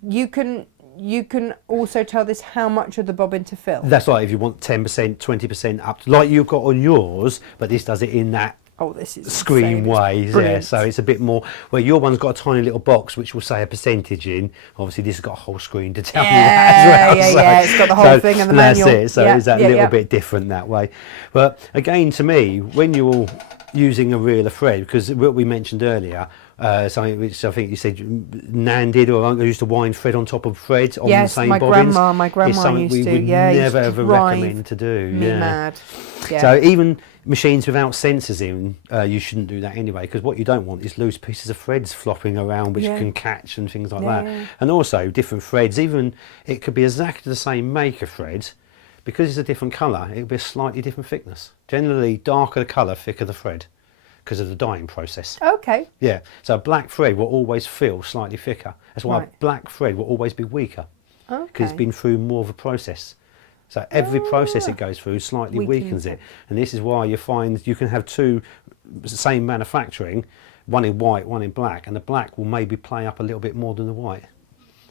You can also tell this how much of the bobbin to fill. that's right. If you want 10%, 20% up, like you've got on yours, but this does it in that Oh, this is screen insane. way. It's Yeah. brilliant. So it's a bit more. Well, your one's got a tiny little box which will say a percentage in. Obviously, this has got a whole screen to tell you that as well. Yeah. It's got the whole thing and the that's manual. it. So Yeah, it's that yeah, little yeah. bit different that way. But again, to me, when you're using a reel of thread, because what we mentioned earlier, something which I think you said Nan did, or I used to wind thread on top of thread on the same my bobbins. my is grandma something used we to. would Yeah, used never to ever drive recommend to do. me Yeah. mad. Yeah. So even machines without sensors in, you shouldn't do that anyway, because what you don't want is loose pieces of threads flopping around which Yeah. can catch and things like Yeah. that. And also different threads, even it could be exactly the same make of thread, because it's a different colour, it will be a slightly different thickness. Generally, darker the colour, thicker the thread, because of the dyeing process. Okay. Yeah, so black thread will always feel slightly thicker. That's why Right. black thread will always be weaker, because Okay. it's been through more of a process. So every process it goes through slightly Weakens weakens it. And this is why you find you can have two same manufacturing, one in white, one in black, and the black will maybe play up a little bit more than the white.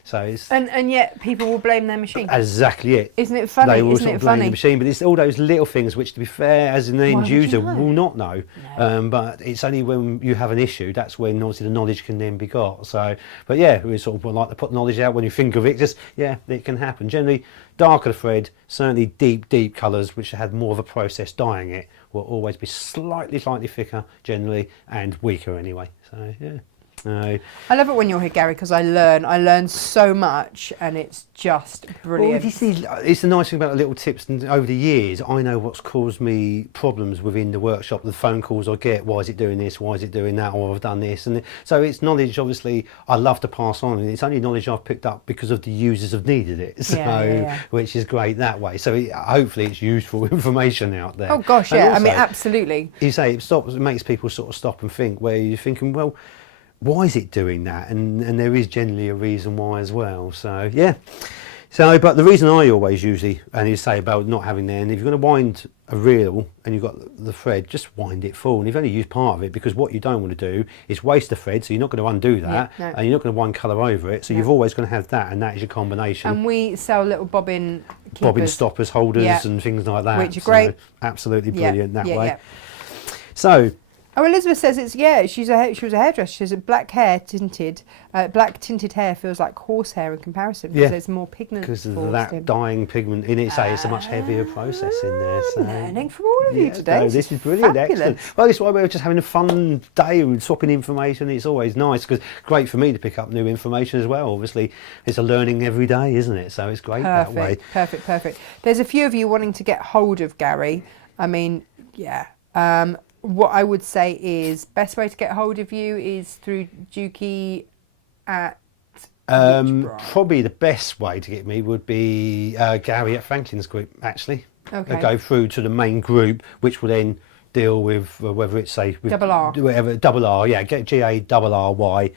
So it's And yet people will blame their machine. exactly it. Isn't it funny? They will Isn't sort it of blame the funny? machine, but it's all those little things which, to be fair, as an end would you user, know? will not know. But it's only when you have an issue that's when obviously the knowledge can then be got. So, but yeah, we sort of like to put knowledge out when you think of it. Just yeah, it can happen. Generally, darker the thread, certainly deep colours which had more of a process dyeing it, will always be slightly thicker generally, and weaker anyway. So yeah. I love it when you're here, Gary, because I learn so much, and it's just brilliant. Well, this is, it's the nice thing about the little tips, and over the years I know what's caused me problems within the workshop, the phone calls I get, why is it doing this, why is it doing that, or I've done this, and so it's knowledge obviously I love to pass on, and it's only knowledge I've picked up because of the users have needed it, so Yeah. which is great that way. So hopefully it's useful information out there. Oh gosh, And yeah. I also, mean, absolutely. you say it makes people sort of stop and think, where you're thinking, well, why is it doing that? And there is generally a reason why as well. So yeah. So, but the reason I always usually, and you say about not having there, and if you're going to wind a reel and you've got the thread, just wind it full. And you've only used part of it, because what you don't want to do is waste the thread, so you're not going to undo that, Yeah, no. and you're not going to wind colour over it. So No. you've always going to have that, and that is your combination. And we sell little bobbin keepers. Bobbin stoppers, holders, Yeah. and things like that. Which are great. Absolutely Yeah, brilliant that yeah, way. yeah. So. Oh, Elizabeth says she was a hairdresser. She says black tinted hair feels like horsehair in comparison, because Yeah. there's more pigment. Because of forced that in. dyeing pigment in it, so it's a much heavier process in there. So. Learning from all of you Yeah, today. no, this is brilliant, Fabulous. excellent. Well, this is why we're just having a fun day with swapping information. It's always nice, because great for me to pick up new information as well. Obviously, it's a learning every day, isn't it? So it's great that way. Perfect. There's a few of you wanting to get hold of Gary. I mean, yeah. What I would say is best way to get hold of you is through Dukey at Probably the best way to get me would be Gary at Franklin's group, actually. Okay. Go through to the main group, which will then deal with whether it's say with Double R. whatever double R, yeah, get GARRY.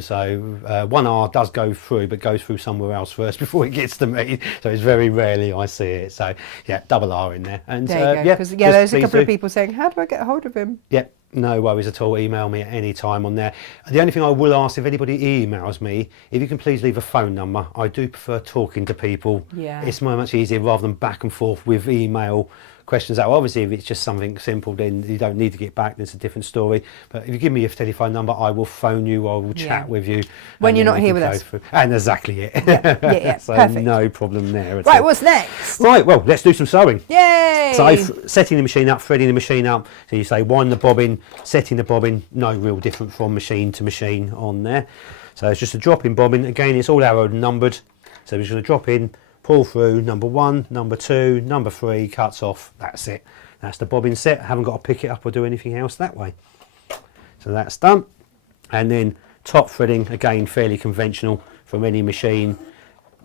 So one R does go through, but goes through somewhere else first before it gets to me. So it's very rarely I see it. So yeah, double R in there. And There you go. Because there's a couple of people saying, "How do I get hold of him?" Yeah, no worries at all. Email me at any time on there. The only thing I will ask, if anybody emails me, if you can please leave a phone number. I do prefer talking to people. Yeah. It's much easier rather than back and forth with email questions out. Obviously, if it's just something simple, then you don't need to get back. That's a different story. But if you give me your telephone number, I will phone you. I will chat with you when and you're then not we here can with go us. through. And exactly it. Yeah. So Perfect. no problem there at Right, all. what's next? Right, well, let's do some sewing. Yay! So setting the machine up, threading the machine up. So you say wind the bobbin, setting the bobbin, no real different from machine to machine on there. So it's just a drop in bobbin. Again, it's all arrow numbered. So we're just going to drop in, pull through, number 1, number 2, number 3, cuts off. That's it. That's the bobbin set. I haven't got to pick it up or do anything else that way. So that's done. And then top threading, again, fairly conventional from any machine.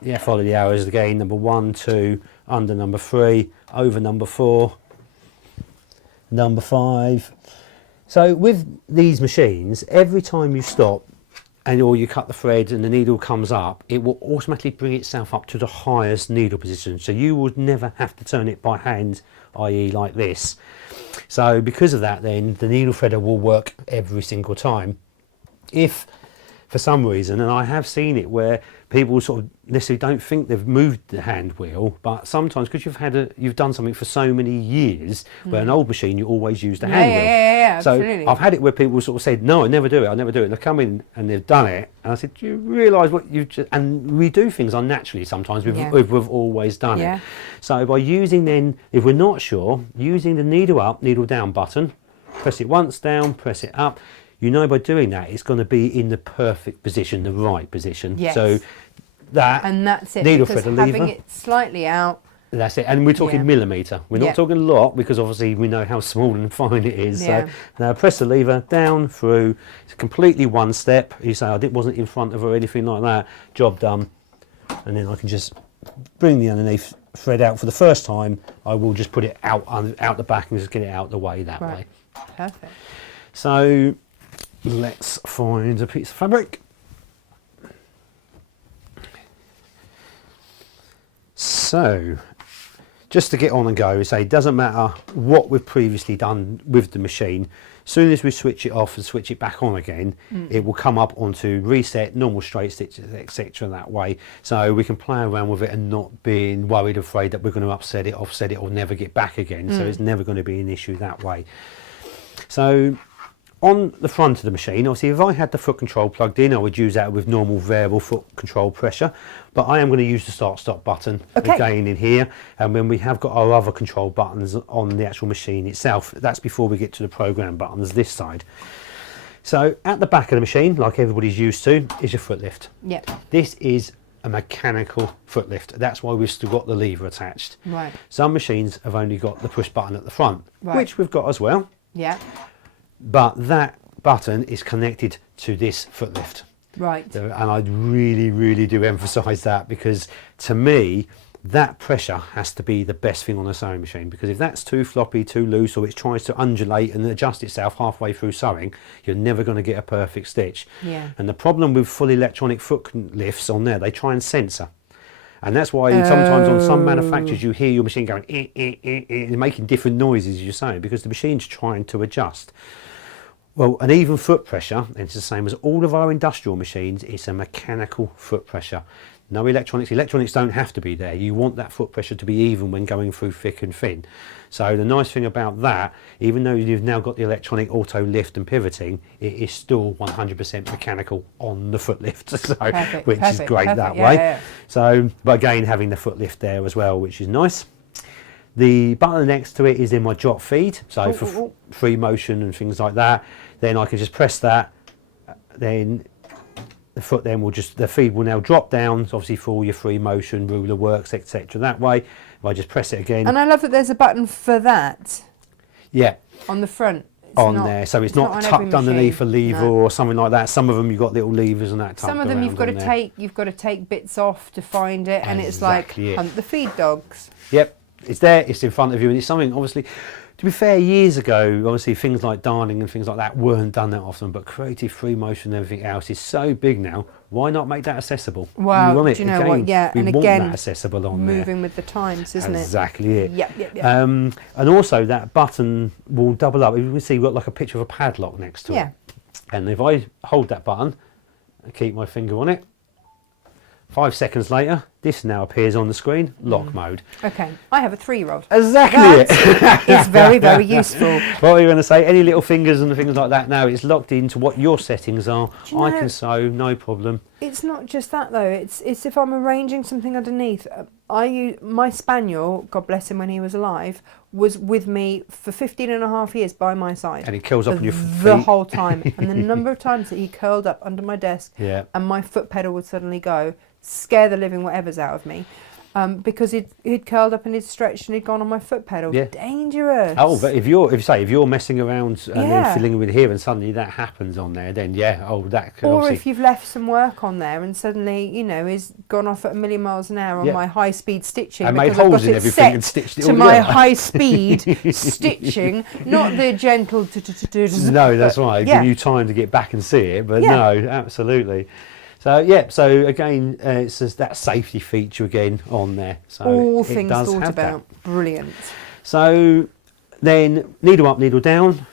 Yeah, follow the arrows again. Number 1, 2, under number 3, over number 4, number 5. So with these machines, every time you stop and or you cut the thread and the needle comes up, it will automatically bring itself up to the highest needle position. So you would never have to turn it by hand, i.e. like this. So because of that, then the needle threader will work every single time. If for some reason, and I have seen it where people sort of necessarily don't think they've moved the hand wheel, but sometimes because you've done something for so many years, where an old machine you always use the hand wheel. Yeah, so absolutely. I've had it where people sort of said, no, I never do it, and they come in and they've done it, and I said, do you realise what you've just, and we do things unnaturally sometimes, we've always done it. So by using then, if we're not sure, using the needle up, needle down button, press it once down, press it up, you know by doing that it's going to be in the perfect position, the right position. Yes. So that, and that's it, needle because threader having lever, it slightly out. that's it. And we're talking millimetre. We're not talking a lot, because obviously we know how small and fine it is. So now press the lever down through. It's completely one step. You say, it wasn't in front of her or anything like that. Job done. And then I can just bring the underneath thread out for the first time. I will just put it out the back and just get it out the way that way. Perfect. So let's find a piece of fabric. So just to get on and go, say it doesn't matter what we've previously done with the machine. As soon as we switch it off and switch it back on again, it will come up onto reset, normal straight stitches, etc. that way. So we can play around with it and not being worried, afraid that we're going to upset it, offset it, or never get back again. So it's never going to be an issue that way. So on the front of the machine, obviously if I had the foot control plugged in, I would use that with normal variable foot control pressure, but I am going to use the start stop button again in here. And when we have got our other control buttons on the actual machine itself, that's before we get to the program buttons this side. So at the back of the machine, like everybody's used to, is your foot lift. This is a mechanical foot lift. That's why we've still got the lever attached. Some machines have only got the push button at the front, which we've got as well. But that button is connected to this foot lift. And I really do emphasise that, because to me that pressure has to be the best thing on a sewing machine, because if that's too floppy, too loose, or it tries to undulate and adjust itself halfway through sewing, you're never going to get a perfect stitch. And the problem with full electronic foot lifts on there, they try and censor. And that's why sometimes on some manufacturers you hear your machine going making different noises as you're sewing, because the machine's trying to adjust. Well, an even foot pressure, and it's the same as all of our industrial machines, it's a mechanical foot pressure. No electronics. Electronics don't have to be there. You want that foot pressure to be even when going through thick and thin. So the nice thing about that, even though you've now got the electronic auto lift and pivoting, it is still 100% mechanical on the foot lift, so, which is great that way. So, but again, having the foot lift there as well, which is nice. The button next to it is in my drop feed, so for free motion and things like that. Then I can just press that, then the foot then will just, the feed will now drop down, obviously for all your free motion, ruler works, etc. that way. If I just press it again. And I love that there's a button for that. On the front. There, so it's not tucked underneath a lever or something like that. Some of them you've got little levers and that. Some of them you've got to take bits off to find it, and it's like hunt the feed dogs. It's there, it's in front of you, and it's something, obviously, to be fair, years ago, obviously things like darning and things like that weren't done that often, but creative free motion and everything else is so big now. Why not make that accessible? Well, do you know what? We want that accessible on there. Moving with the times, isn't it? Exactly it. And also that button will double up. You can see we've got like a picture of a padlock next to it. And if I hold that button and keep my finger on it, 5 seconds later, this now appears on the screen, lock mode. Okay, I have a 3-year-old. Exactly it. It's very, very useful. What are you going to say? Any little fingers and things like that now, it's locked into what your settings are. I can sew, no problem. It's not just that though, it's if I'm arranging something underneath. My spaniel, God bless him when he was alive, was with me for 15.5 years by my side. And he curls up on your feet. The whole time. And the number of times that he curled up under my desk and my foot pedal would suddenly go, scare the living whatever's out of me. because he'd curled up and he'd stretched and he'd gone on my foot pedal. Yeah. Dangerous. Oh, but if you're messing around and then fiddling with here and suddenly that happens on there, then that could Or if you've left some work on there and suddenly, he's gone off at 1,000,000 miles an hour on my high-speed stitching. And made because I've holes got in it everything and set stitched it to all my together. high-speed stitching, not the gentle. No, that's right. Give you time to get back and see it, but no, absolutely. So again, it's just that safety feature again on there. So all it things does thought have about. that. Brilliant. So then needle up, needle down,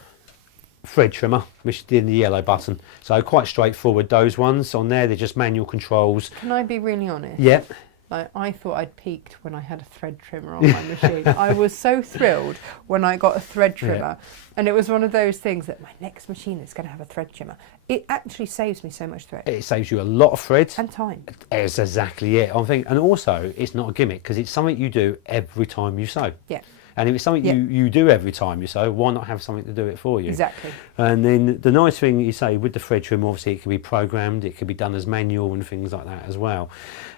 thread trimmer, which is in the yellow button. So quite straightforward, those ones on there, they're just manual controls. Can I be really honest? Yep. I thought I'd peaked when I had a thread trimmer on my machine. I was so thrilled when I got a thread trimmer. And it was one of those things that my next machine is going to have a thread trimmer. It actually saves me so much thread. It saves you a lot of thread. And time. It's exactly it. I'm thinking, and also, it's not a gimmick because it's something you do every time you sew. Yeah. And if it's something you do every time you sew, why not have something to do it for you? Exactly. And then the nice thing you say with the thread trim, obviously it can be programmed, it can be done as manual and things like that as well.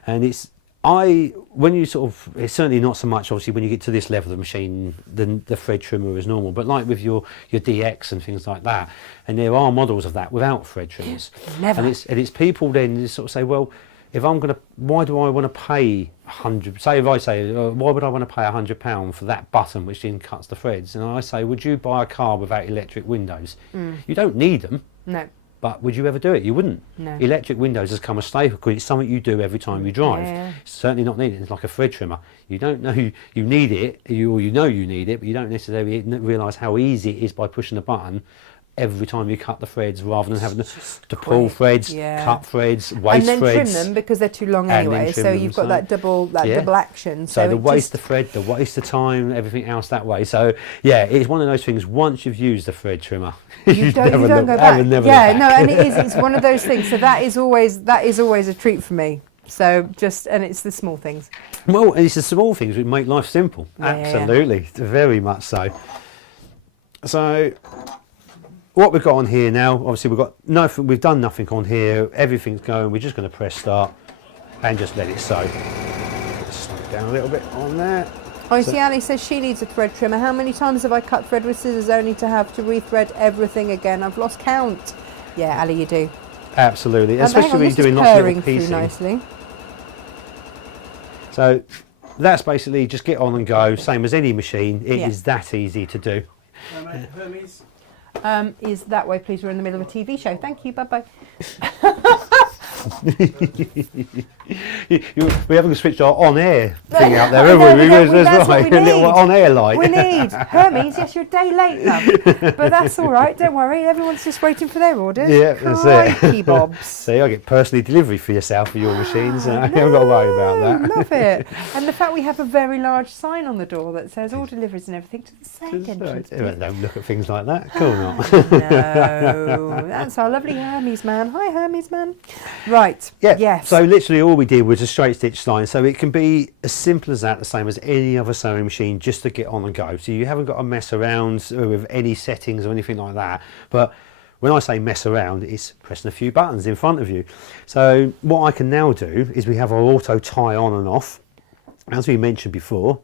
And it's certainly not so much obviously when you get to this level of machine then the thread trimmer is normal, but like with your DX and things like that, and there are models of that without thread trimmers. Never. And it's people then sort of say, well, if I'm going to, why do I want to pay 100? Say if I say, why would I want to pay £100 for that button which then cuts the threads? And I say, would you buy a car without electric windows? You don't need them. No. But would you ever do it? You wouldn't. No. Electric windows has come a staple because it's something you do every time you drive. Yeah. It's certainly not needed. It's like a thread trimmer. You don't know you need it, you know you need it, but you don't necessarily realise how easy it is by pushing a button every time you cut the threads, rather than having to pull threads, cut threads, waste threads. And then trim them because they're too long anyway, so you've got that double action. So the waste of thread, the waste of time, everything else that way. So it's one of those things, once you've used the thread trimmer, you don't go back. And it's one of those things. So that is always a treat for me. So and it's the small things. Well, it's the small things which make life simple. Absolutely, very much so. So what we've got on here now, obviously we've done nothing on here, everything's going, we're just going to press start and just let it sew. Slow it down a little bit on there. See, Ali says she needs a thread trimmer. How many times have I cut thread with scissors only to have to rethread everything again? I've lost count. Yeah, Ali, you do. Absolutely, especially when you're doing lots of little piecing. Nicely. So that's basically just get on and go, same as any machine, it is that easy to do. Hermes? Is that way, please? We're in the middle of a TV show. Thank you. Bye-bye. We haven't switched our on-air thing out there, have we? That's what we need. A little on-air light. We need Hermes. Yes, you're a day late, love, but that's all right. Don't worry. Everyone's just waiting for their orders. Yeah, that's Crikey, it. Bobs. See, I get personally delivery for yourself for your machines. I haven't got to worry about that. Love it. And the fact we have a very large sign on the door that says all deliveries and everything to the same entrance. Don't look at things like that. Cool, not. No, that's our lovely Hermes man. Hi, Hermes man. Right. Yeah. Yes. So literally all we did was a straight stitch line. So it can be as simple as that, the same as any other sewing machine, just to get on and go. So you haven't got to mess around with any settings or anything like that. But when I say mess around, it's pressing a few buttons in front of you. So what I can now do is we have our auto tie on and off. As we mentioned before,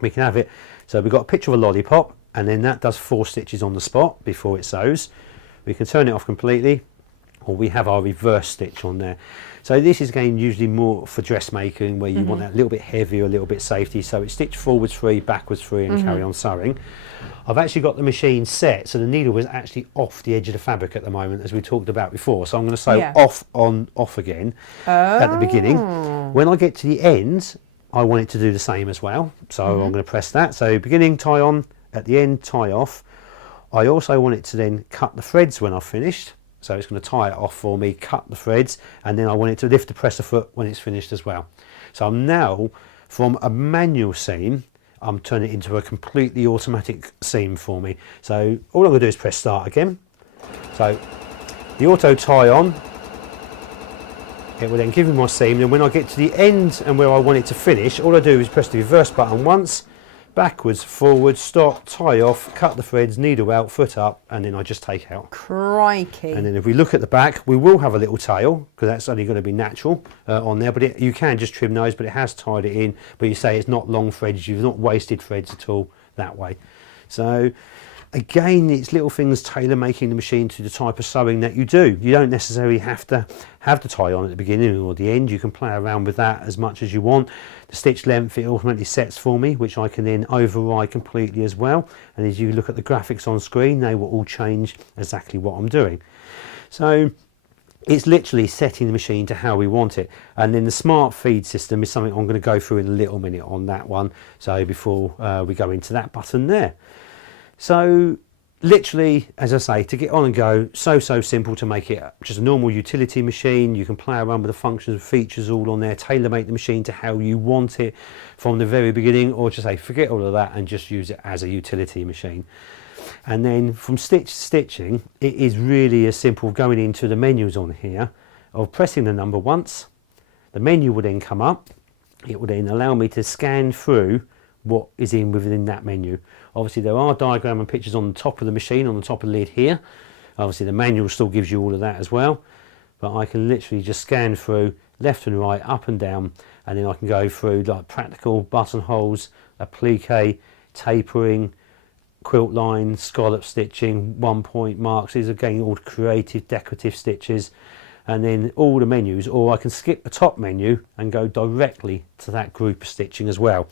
we can have it. So we've got a picture of a lollipop, and then that does 4 stitches on the spot before it sews. We can turn it off completely, or we have our reverse stitch on there. So this is again usually more for dressmaking, where you want that a little bit heavier, a little bit safety. So it's stitch forwards 3, backwards 3, and carry on sewing. I've actually got the machine set, so the needle was actually off the edge of the fabric at the moment, as we talked about before. So I'm going to sew off, on, off again at the beginning. When I get to the end, I want it to do the same as well. So I'm going to press that. So beginning, tie on, at the end, tie off. I also want it to then cut the threads when I've finished. So it's going to tie it off for me, cut the threads, and then I want it to lift the presser foot when it's finished as well. So I'm now, from a manual seam, I'm turning it into a completely automatic seam for me. So all I'm going to do is press start again. So the auto tie on, it will then give me my seam, and when I get to the end and where I want it to finish, all I do is press the reverse button once, backwards, forwards, stop, tie off, cut the threads, needle out, foot up, and then I just take out. Crikey. And then if we look at the back, we will have a little tail, because that's only going to be natural on there, but you can just trim those, but it has tied it in. But you say it's not long threads, you've not wasted threads at all that way. So again, it's little things tailor making the machine to the type of sewing that you do. You don't necessarily have to have the tie on at the beginning or the end. You can play around with that as much as you want. The stitch length, it automatically sets for me, which I can then override completely as well. And as you look at the graphics on screen, they will all change exactly what I'm doing. So it's literally setting the machine to how we want it. And then the smart feed system is something I'm going to go through in a little minute on that one. So before we go into that button there. So literally, as I say, to get on and go, so simple to make it just a normal utility machine. You can play around with the functions and features all on there, tailor make the machine to how you want it from the very beginning, or just say forget all of that and just use it as a utility machine. And then from stitch to stitching, it is really as simple going into the menus on here, of pressing the number once. The menu will then come up. It will then allow me to scan through what is within that menu. Obviously there are diagram and pictures on the top of the machine, on the top of the lid here. Obviously the manual still gives you all of that as well, but I can literally just scan through left and right, up and down, and then I can go through like practical buttonholes, applique, tapering, quilt lines, scallop stitching, 1 point marks. These are again all creative decorative stitches, and then all the menus, or I can skip the top menu and go directly to that group of stitching as well.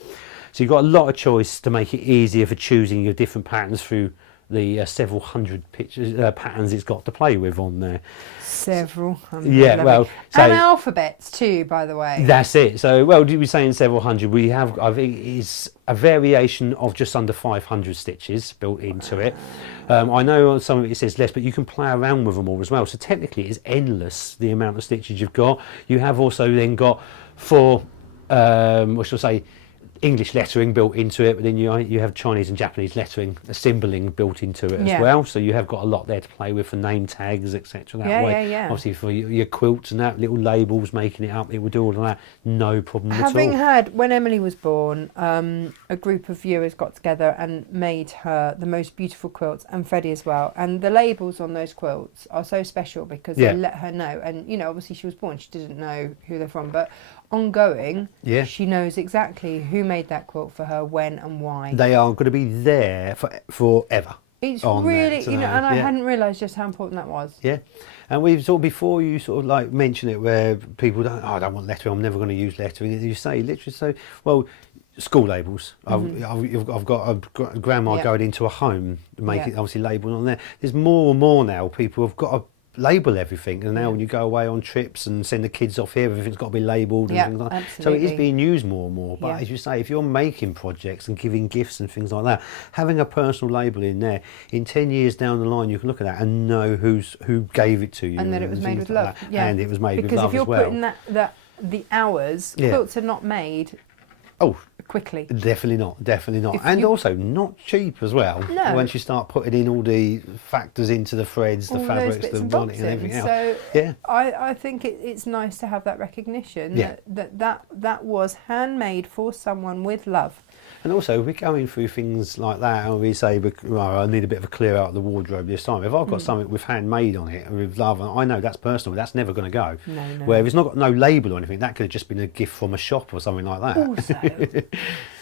So you've got a lot of choice to make it easier for choosing your different patterns through the several hundred patterns it's got to play with on there. Several hundred. Yeah, well, so and alphabets too, by the way. That's it. So, well, did we say in several hundred? We have, I think, it's a variation of just under 500 stitches built into it. I know on some of it says less, but you can play around with them all as well. So technically, it's endless the amount of stitches you've got. You have also then got what shall I say? English lettering built into it, but then you have Chinese and Japanese lettering, symboling built into it as well. So you have got a lot there to play with for name tags, etc. That way. Obviously for your quilts and that, little labels, making it up, it will do all of that, no problem at all. Having had, when Emily was born, a group of viewers got together and made her the most beautiful quilts, and Freddie as well. And the labels on those quilts are so special because they let her know. And you know, obviously she was born, she didn't know who they're from, but ongoing, she knows exactly who made that quilt for her, when and why. They are going to be there forever. It's really, you know, and I hadn't realised just how important that was. Yeah, and we've sort of, before you sort of like mention it, where people don't, I don't want lettering, I'm never going to use lettering. You say literally, so well, school labels. I've got a grandma going into a home, making obviously labelling on there. There's more and more now. People have got to label everything, and now when you go away on trips and send the kids off here, everything's got to be labelled and things like that. So it is being used more and more. But as you say, if you're making projects and giving gifts and things like that, having a personal label in there, in 10 years down the line, you can look at that and know who gave it to you, and that it was made with love. And it was made with love as well. Because if you're putting the hours, quilts are not made quickly. Definitely not. And also not cheap as well. No. Once you start putting in all the factors into the threads, the fabrics, the bonnet and everything else. So I think it's nice to have that recognition that was handmade for someone with love. And also, we're going through things like that, and we say, well, I need a bit of a clear out of the wardrobe this time. If I've got something with handmade on it and with love, and I know that's personal, that's never going to go. No. Where if it's not got no label or anything, that could have just been a gift from a shop or something like that. Also,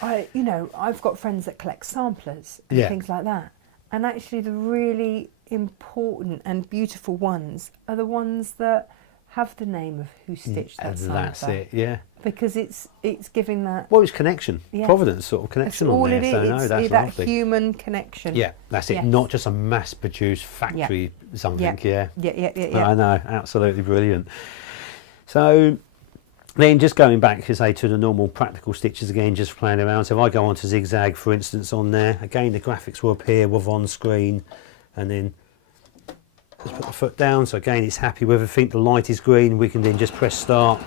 I've got friends that collect samplers and things like that. And actually, the really important and beautiful ones are the ones that have the name of who stitched that sampler. That's it, because it's giving that. Well, it's connection, providence sort of connection on there. That's all it is. It's that human connection. Yeah, that's it. Not just a mass-produced factory something. Yeah. I know, absolutely brilliant. So then, just going back, to the normal practical stitches again, just playing around. So if I go on to zigzag, for instance, on there, again the graphics will appear with on screen, and then just put the foot down. So again, it's happy with everything. The light is green. We can then just press start.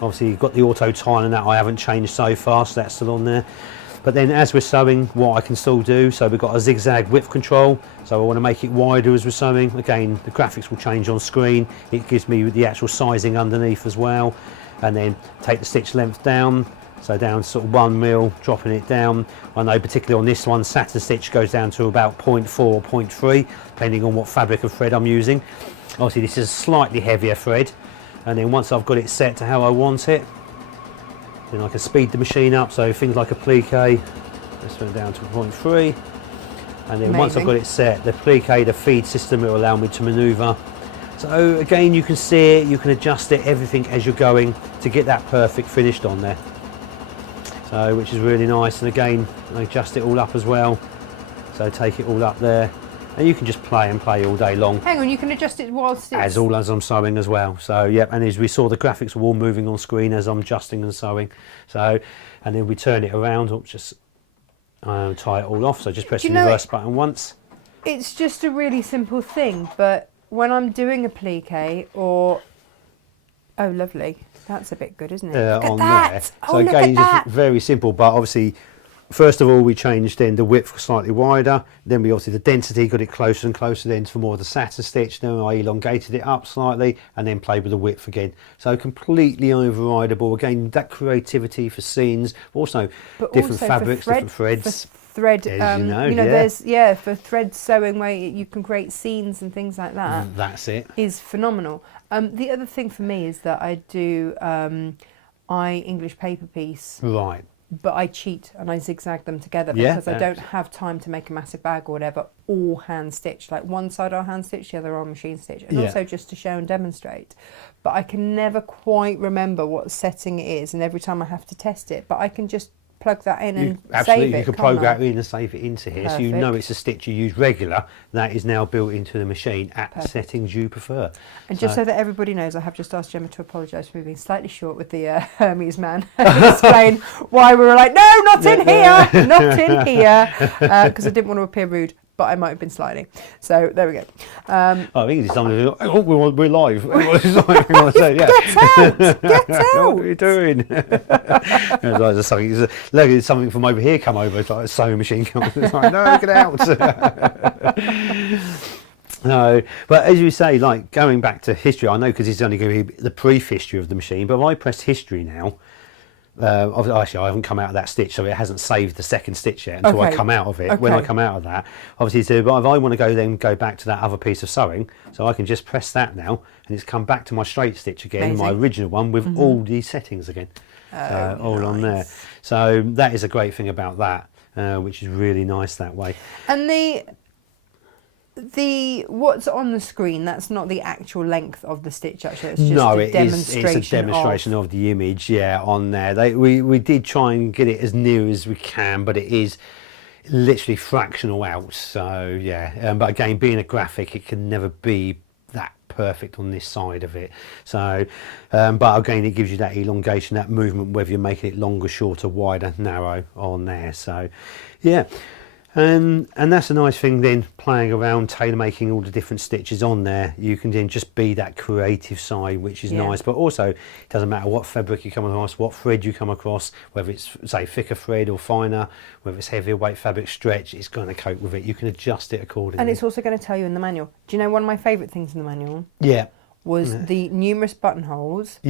Obviously, you've got the auto tile and that I haven't changed so far, so that's still on there. But then as we're sewing, what I can still do, so we've got a zigzag width control, so I want to make it wider as we're sewing. Again, the graphics will change on screen. It gives me the actual sizing underneath as well. And then take the stitch length down, So down sort of 1 mil, dropping it down. I know particularly on this one, satin stitch goes down to about 0.4 or 0.3, depending on what fabric of thread I'm using. Obviously this is a slightly heavier thread, and then once I've got it set to how I want it, then I can speed the machine up. So things like a plique, let's put it down to 0.3, and then once I've got it set, the plique, the feed system, it will allow me to manoeuvre. So again, you can see it, you can adjust it, everything as you're going to get that perfect finished on there. So, which is really nice, and again, I adjust it all up as well. So take it all up there, and you can just play and play all day long. Hang on, you can adjust it whilst it's... As I'm sewing as well. So yep, and as we saw, the graphics were all moving on screen as I'm adjusting and sewing. So, and then we turn it around, just tie it all off. So just press the reverse button once. It's just a really simple thing, but when I'm doing a plique or... Oh, lovely. That's a bit good, isn't it? Look at that! There. Oh, so again, just very simple, but obviously, first of all, we changed then the width slightly wider. Then we obviously the density, got it closer and closer then for more of the satin stitch. Then I elongated it up slightly and then played with the width again. So completely overrideable. Again, that creativity for scenes, also different fabrics, different threads. Thread, there's for thread sewing where you can create scenes and things like that. That's it. Is phenomenal. The other thing for me is that I do English paper piece. Right. But I cheat and I zigzag them together because I don't have time to make a massive bag or whatever, all hand stitched. Like one side I'll hand stitch, the other I'll machine stitch. And also just to show and demonstrate. But I can never quite remember what setting it is, and every time I have to test it. But I can just plug that in and save it. You can program it in and save it into here. Perfect. So you know it's a stitch you use regular. That is now built into the machine at settings you prefer. And just so that everybody knows, I have just asked Gemma to apologise for being slightly short with the Hermes man and explain why we were like, no, not in here, not in here, because I didn't want to appear rude. But I might have been slightly. So there we go. I think it's something. Oh, we're live. Get out! Get out! What are you doing? It's something from over here come over. It's like a sewing machine comes. It's like, no, get out. No, but as you say, like going back to history, I know because it's only going to be the brief history of the machine. But if I press history now. Actually, I haven't come out of that stitch, so it hasn't saved the second stitch yet until I come out of it. When I come out of that, obviously, so if I want to go back to that other piece of sewing, so I can just press that now, and it's come back to my straight stitch again, my original one with all these settings again, all on there. So that is a great thing about that, which is really nice that way. And the what's on the screen, that's not the actual length of the stitch actually, it's just it's a demonstration of the image on there. We did try and get it as near as we can, but it is literally fractional out, so but again, being a graphic, it can never be that perfect on this side of it. So but again, it gives you that elongation, that movement, whether you're making it longer, shorter, wider, narrow on there. So and that's a nice thing then, playing around, tailor making all the different stitches on there. You can then just be that creative side, which is nice. But also, it doesn't matter what fabric you come across, what thread you come across, whether it's, say, thicker thread or finer, whether it's heavier weight fabric stretch, it's going to cope with it. You can adjust it accordingly. And it's also going to tell you in the manual. Do you know one of my favourite things in the manual? Was the numerous buttonholes.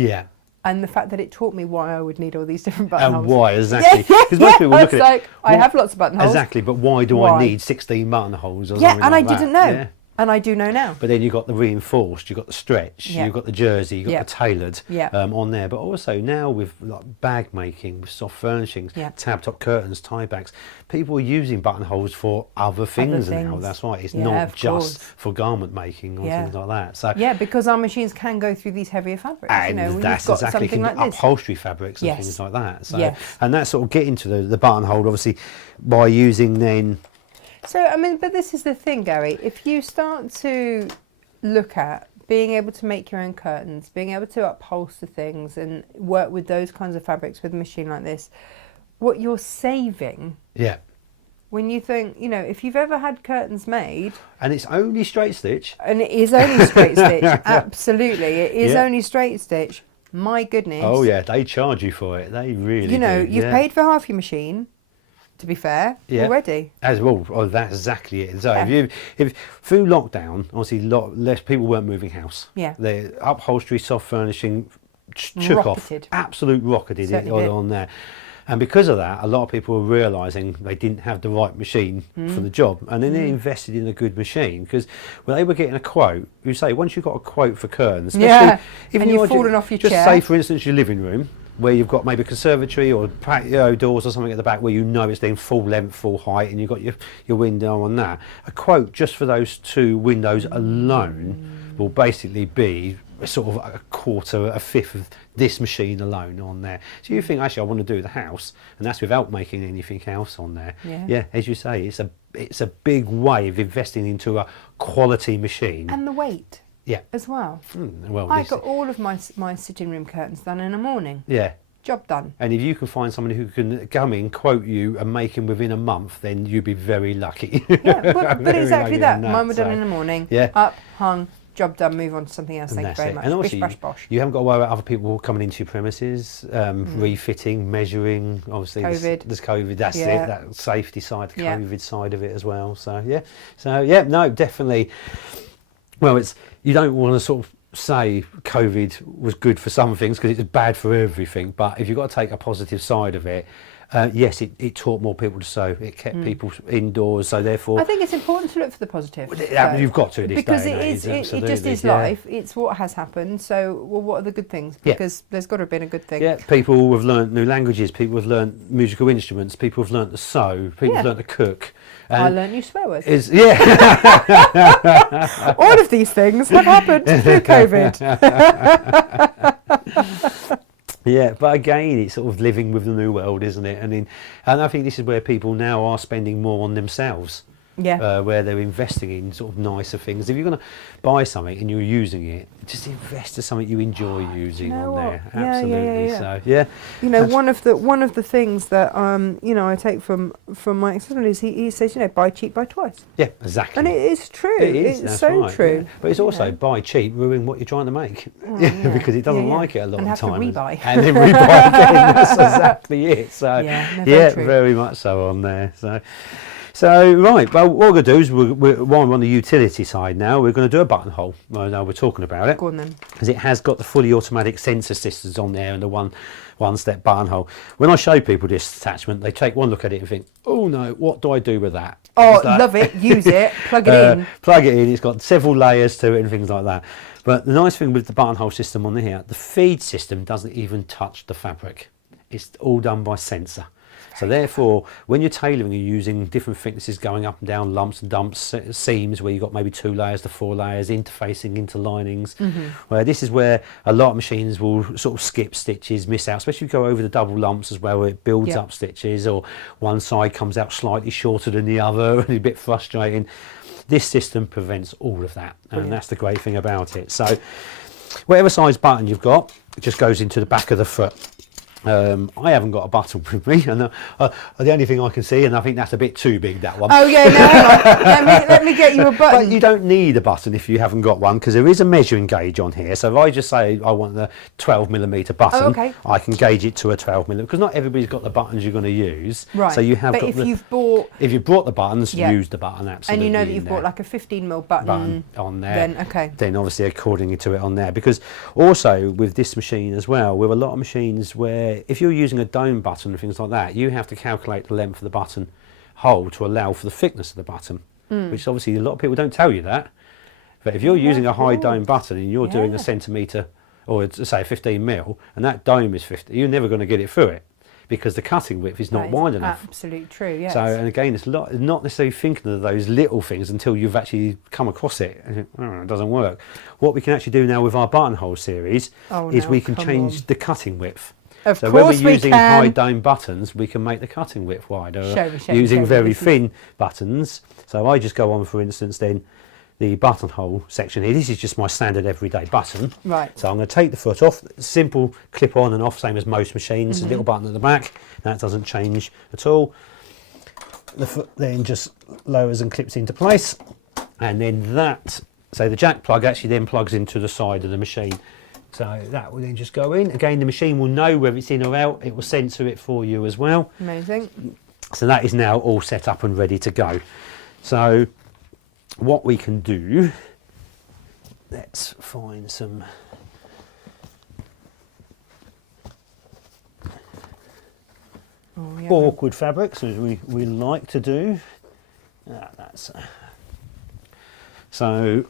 And the fact that it taught me why I would need all these different buttonholes. And why, exactly. Because most people look at it. I have lots of buttonholes. Exactly, but why do I need 16 buttonholes or something and like I didn't know. And I do know now. But then you've got the reinforced, you've got the stretch, you've got the jersey, you've got the tailored on there. But also now with like bag making, with soft furnishings, tab top curtains, tie backs, people are using buttonholes for other things now. That's right. It's not just for garment making or things like that. So because our machines can go through these heavier fabrics. And that's exactly like upholstery fabrics and things like that. So and that's sort of getting to the buttonhole, obviously, by using then. So, I mean, but this is the thing, Gary. If you start to look at being able to make your own curtains, being able to upholster things and work with those kinds of fabrics with a machine like this, what you're saving. When you think, you know, if you've ever had curtains made. And it's only straight stitch. And it is only straight stitch. Absolutely. It is only straight stitch. My goodness. Oh, yeah. They charge you for it. They really do. You know, you've paid for half your machine. To be fair, already. As well, that's exactly it. So if through lockdown, obviously less people weren't moving house. The upholstery, soft furnishing, took Rocketed. off, absolute rocketed it Certainly did. on there. And because of that, a lot of people were realising they didn't have the right machine for the job, and then they invested in a good machine, because when they were getting a quote, you say once you've got a quote for curtains, Yeah, even and you've fallen off your just chair. say for instance your living room, where you've got maybe a conservatory or patio doors or something at the back where you know it's then full length, full height, and you've got your window on that. A quote just for those 2 windows alone will basically be sort of a quarter, a fifth of this machine alone on there. So you think, actually, I want to do the house, and that's without making anything else on there. Yeah. As you say, it's a big way of investing into a quality machine. And the weight as well. Well, I got all of my sitting room curtains done in a morning. Yeah. Job done. And if you can find somebody who can come in, quote you, and make them within a month, then you'd be very lucky. Yeah, but Very exactly lucky that. on Mine were done so. in the morning. Yeah. Up, hung, job done, move on to something else. And Thank you that's very it. much. And also, Bish, bash, bosh. you haven't got to worry about other people coming into your premises, refitting, measuring. Obviously, COVID. There's COVID. That's Yeah. it. That safety side, the Yeah. COVID side of it as well. So no, definitely. Well, you don't want to sort of say COVID was good for some things because it's bad for everything. But if you've got to take a positive side of it, yes, it taught more people to sew. It kept people indoors, so therefore I think it's important to look for the positive. you've got to this because day and it age, just is absolutely, yeah. life. It's what has happened. So, well, what are the good things? Yeah. Because there's got to have been a good thing. Yeah, people have learnt new languages, people have learnt musical instruments, people have learnt to sew, people have learnt to cook. I learnt new swear words. All of these things have happened through COVID. Yeah, but again, it's sort of living with the new world, isn't it? And I think this is where people now are spending more on themselves. Yeah. Where they're investing in sort of nicer things. If you're going to buy something and you're using it, just invest in something you enjoy using know on what? there. Yeah, Absolutely. yeah. So yeah. You know, one of the things that I take from my ex-husband is he says, buy cheap, buy twice. Yeah, exactly. And it is true. It is, It's that's so right, true. yeah. But it's also buy cheap, ruin what you're trying to make. yeah. Because it doesn't Yeah, yeah. like it a lot And of have to times. rebuy. And then rebuy again. That's exactly it. So Yeah, no, very true. very much so on there. So right, well, what we're going to do is while we're on the utility side now, we're going to do a buttonhole. Well, now we're talking about it. Go on then. Because it has got the fully automatic sensor systems on there and the one-step buttonhole. When I show people this attachment, they take one look at it and think, oh no, what do I do with that? Oh, It's like- love it. Use it. Plug it in. Plug it in, it's got several layers to it and things like that. But the nice thing with the buttonhole system on here, the feed system doesn't even touch the fabric. It's all done by sensor. So therefore, when you're tailoring, you're using different thicknesses going up and down, lumps and dumps, seams where you've got maybe 2 layers to 4 layers, interfacing, interlinings. Where this is where a lot of machines will sort of skip stitches, miss out, especially if you go over the double lumps as well, where it builds up stitches, or one side comes out slightly shorter than the other, and it's a bit frustrating. This system prevents all of that, and that's the great thing about it. So whatever size button you've got, it just goes into the back of the foot. I haven't got a button with me, and the only thing I can see, and I think that's a bit too big, that one. Oh yeah, no, hang on. Let me get you a But button. you don't need a button if you haven't got one, because there is a measuring gauge on here. So if I just say I want the 12mm button, okay. I can gauge it to a 12mm, because not everybody's got the buttons you're going to use. Right. So you have but got if you've brought the buttons, use the button absolutely. and you know that in you've there. bought like a 15mm button On there, then obviously according to it on there, because also with this machine as well, with a lot of machines where if you're using a dome button and things like that, you have to calculate the length of the button hole to allow for the thickness of the button, which obviously a lot of people don't tell you that. But if you're using a high dome button and you're doing a centimetre, or say 15mm, and that dome is 50, you're never going to get it through it, because the cutting width is not wide enough. Absolutely true, yes. So, and again, it's not necessarily thinking of those little things until you've actually come across it. And it doesn't work. What we can actually do now with our buttonhole series is we can change the cutting width. So when we're using high dome buttons, we can make the cutting width wider using very thin buttons. So I just go on, for instance, then the buttonhole section here. This is just my standard everyday button. Right. So I'm going to take the foot off, simple clip on and off, same as most machines. A little button at the back, that doesn't change at all. The foot then just lowers and clips into place, and then so the jack plug actually then plugs into the side of the machine. So that will then just go in. Again, the machine will know whether it's in or out. It will censor it for you as well. Amazing. So that is now all set up and ready to go. So what we can do, let's find some awkward fabrics, as we like to do. So.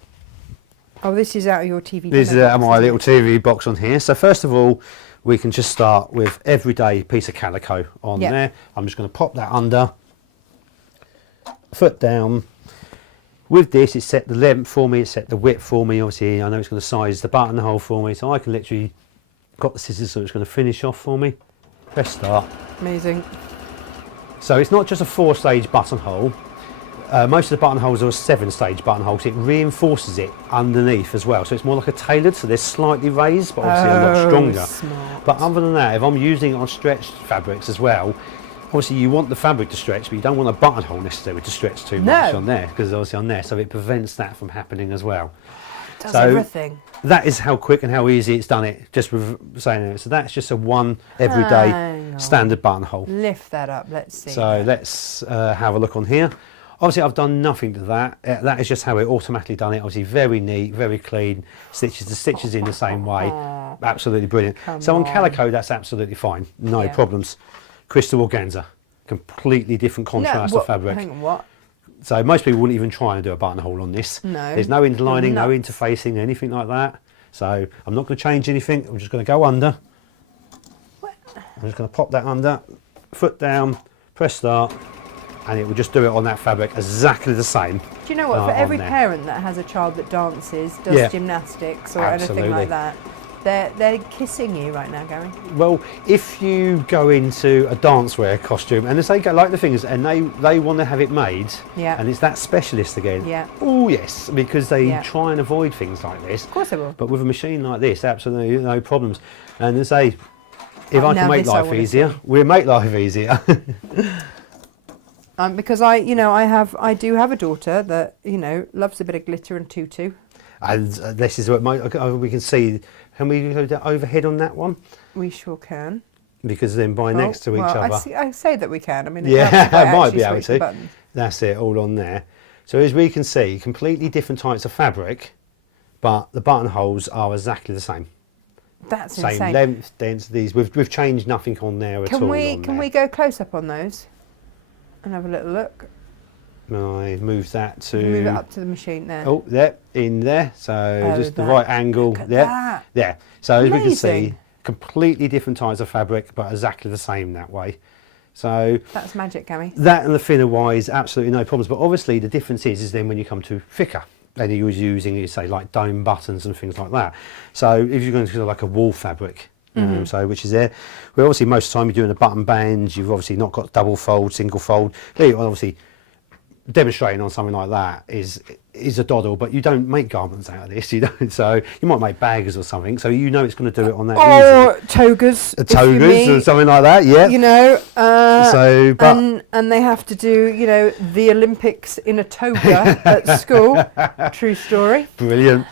Oh, this is out of your TV. This is out of my little TV box on here. So first of all, we can just start with everyday piece of calico on there. I'm just going to pop that under, foot down. With this, it's set the length for me, it's set the width for me. Obviously, I know it's going to size the buttonhole for me, so I can literally got the scissors, so it's going to finish off for me. Press start. Amazing. So it's not just a 4-stage buttonhole. Most of the buttonholes are a 7-stage buttonhole, so it reinforces it underneath as well. So it's more like a tailored, so they're slightly raised, but obviously a lot stronger. Smart. But other than that, if I'm using it on stretched fabrics as well, obviously you want the fabric to stretch, but you don't want a buttonhole necessarily to stretch too much on there, because obviously on there, so it prevents that from happening as well. Does everything. That is how quick and how easy it's done it, just with saying it. So that's just a one everyday standard buttonhole. Lift that up, let's see. So let's have a look on here. Obviously I've done nothing to that. That is just how it automatically done it. Obviously very neat, very clean. The stitches in the same way. Absolutely brilliant. So on calico, that's absolutely fine. No problems. Crystal organza, completely different contrast of fabric. Hang on, what? So most people wouldn't even try and do a buttonhole on this. No. There's no interlining, no interfacing, anything like that. So I'm not going to change anything. I'm just going to go under. I'm just going to pop that under, foot down, press start, and it will just do it on that fabric exactly the same. Do you know what? For every parent that has a child that dances, does gymnastics or anything like that, they're kissing you right now, Gary. Well, if you go into a dancewear costume and they go like the things and they want to have it made, and it's that specialist again. Oh yes, because they try and avoid things like this. Of course they will. But with a machine like this, absolutely no problems. And they say, if I can make life easier, we'll make life easier. Because I do have a daughter that loves a bit of glitter and tutu. And this is what we can see. Can we go overhead on that one? We sure can. Because then next to each other. I say that we can. I mean, I might be able to. That's it, all on there. So as we can see, completely different types of fabric, but the buttonholes are exactly the same. That's insane. Same length, densities. We've changed nothing on there at all. Can we go close up on those and have a little look? I move that to... Move it up to the machine there. Oh, there, in there. So just the right angle. There. There. So as we can see, completely different types of fabric, but exactly the same that way. So... That's magic, Gary. That and the thinner wise, absolutely no problems. But obviously the difference is then when you come to thicker, and you're using, say, like dome buttons and things like that. So if you're going to do like a wool fabric, so which is there, well, obviously most of the time you're doing a button band, you've obviously not got double fold, single fold. Obviously demonstrating on something like that is a doddle, but you don't make garments out of this, you don't. So you might make bags or something, so it's going to do it on that or easy. Togas or something like that, and they have to do the Olympics in a toga at school. True story. Brilliant.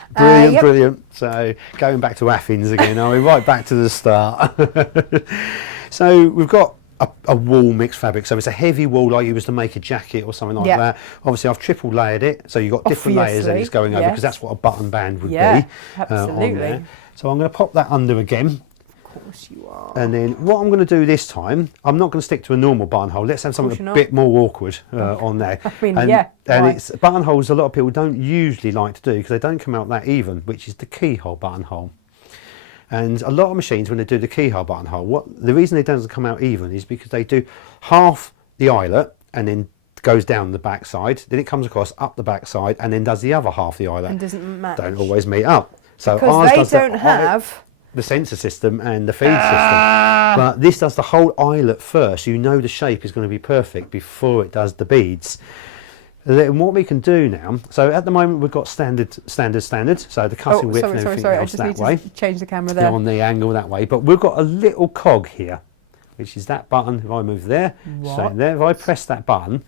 So going back to Athens again, right back to the start. So we've got a wool mixed fabric, so it's a heavy wool like you was to make a jacket or something like that. Obviously I've triple layered it, so you've got different layers that it's going over, because that's what a button band would be on there. So I'm going to pop that under again. Of course you are. And then what I'm going to do this time, I'm not going to stick to a normal buttonhole. Let's have something a bit more awkward on there. I mean, and it's buttonholes a lot of people don't usually like to do because they don't come out that even, which is the keyhole buttonhole. And a lot of machines, when they do the keyhole buttonhole, the reason it doesn't come out even is because they do half the eyelet and then goes down the back side, then it comes across up the back side and then does the other half the eyelet. And doesn't match. Don't always meet up. So because they don't have the sensor system and the feed system. But this does the whole eyelet first. The shape is going to be perfect before it does the beads. And what we can do now, so at the moment we've got standard, so the cutting width and everything else that way. I just need to change the camera there. On the angle that way, but we've got a little cog here, which is that button. If I move there, so there, if I press that button,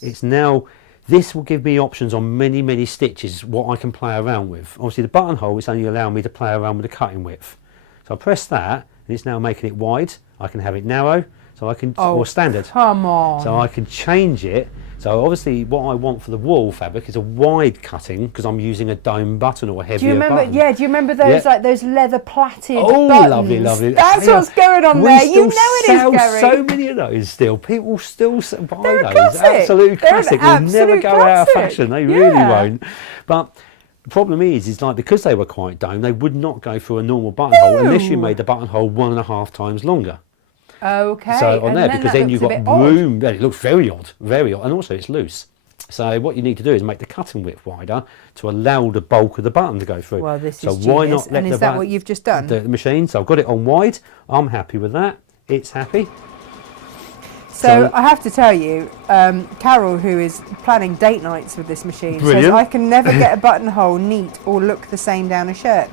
it's now, this will give me options on many stitches, what I can play around with. Obviously the buttonhole is only allowing me to play around with the cutting width. So I press that, and it's now making it wide. I can have it narrow, so I can, or standard. Come on. So I can change it So obviously what I want for the wall fabric is a wide cutting because I'm using a dome button or a heavier button. Yeah, do you remember those like those leather plaited buttons? Lovely, lovely. That's what's going on there. You know it is, Gary. So many of those still. People still buy They're those. A classic. Absolute classic. They'll never go out of fashion. They really won't. But the problem is like because they were quite dome, they would not go through a normal buttonhole unless you made the buttonhole 1.5 times longer. Okay. So on there, because then you've got room. It looks very odd, and also it's loose. So what you need to do is make the cutting width wider to allow the bulk of the button to go through. Well, this so is why genius. not let and is that what you've just done? The machine. So I've got it on wide. I'm happy with that. It's happy. So I have to tell you, Carol, who is planning date nights with this machine, says I can never get a buttonhole neat or look the same down a shirt.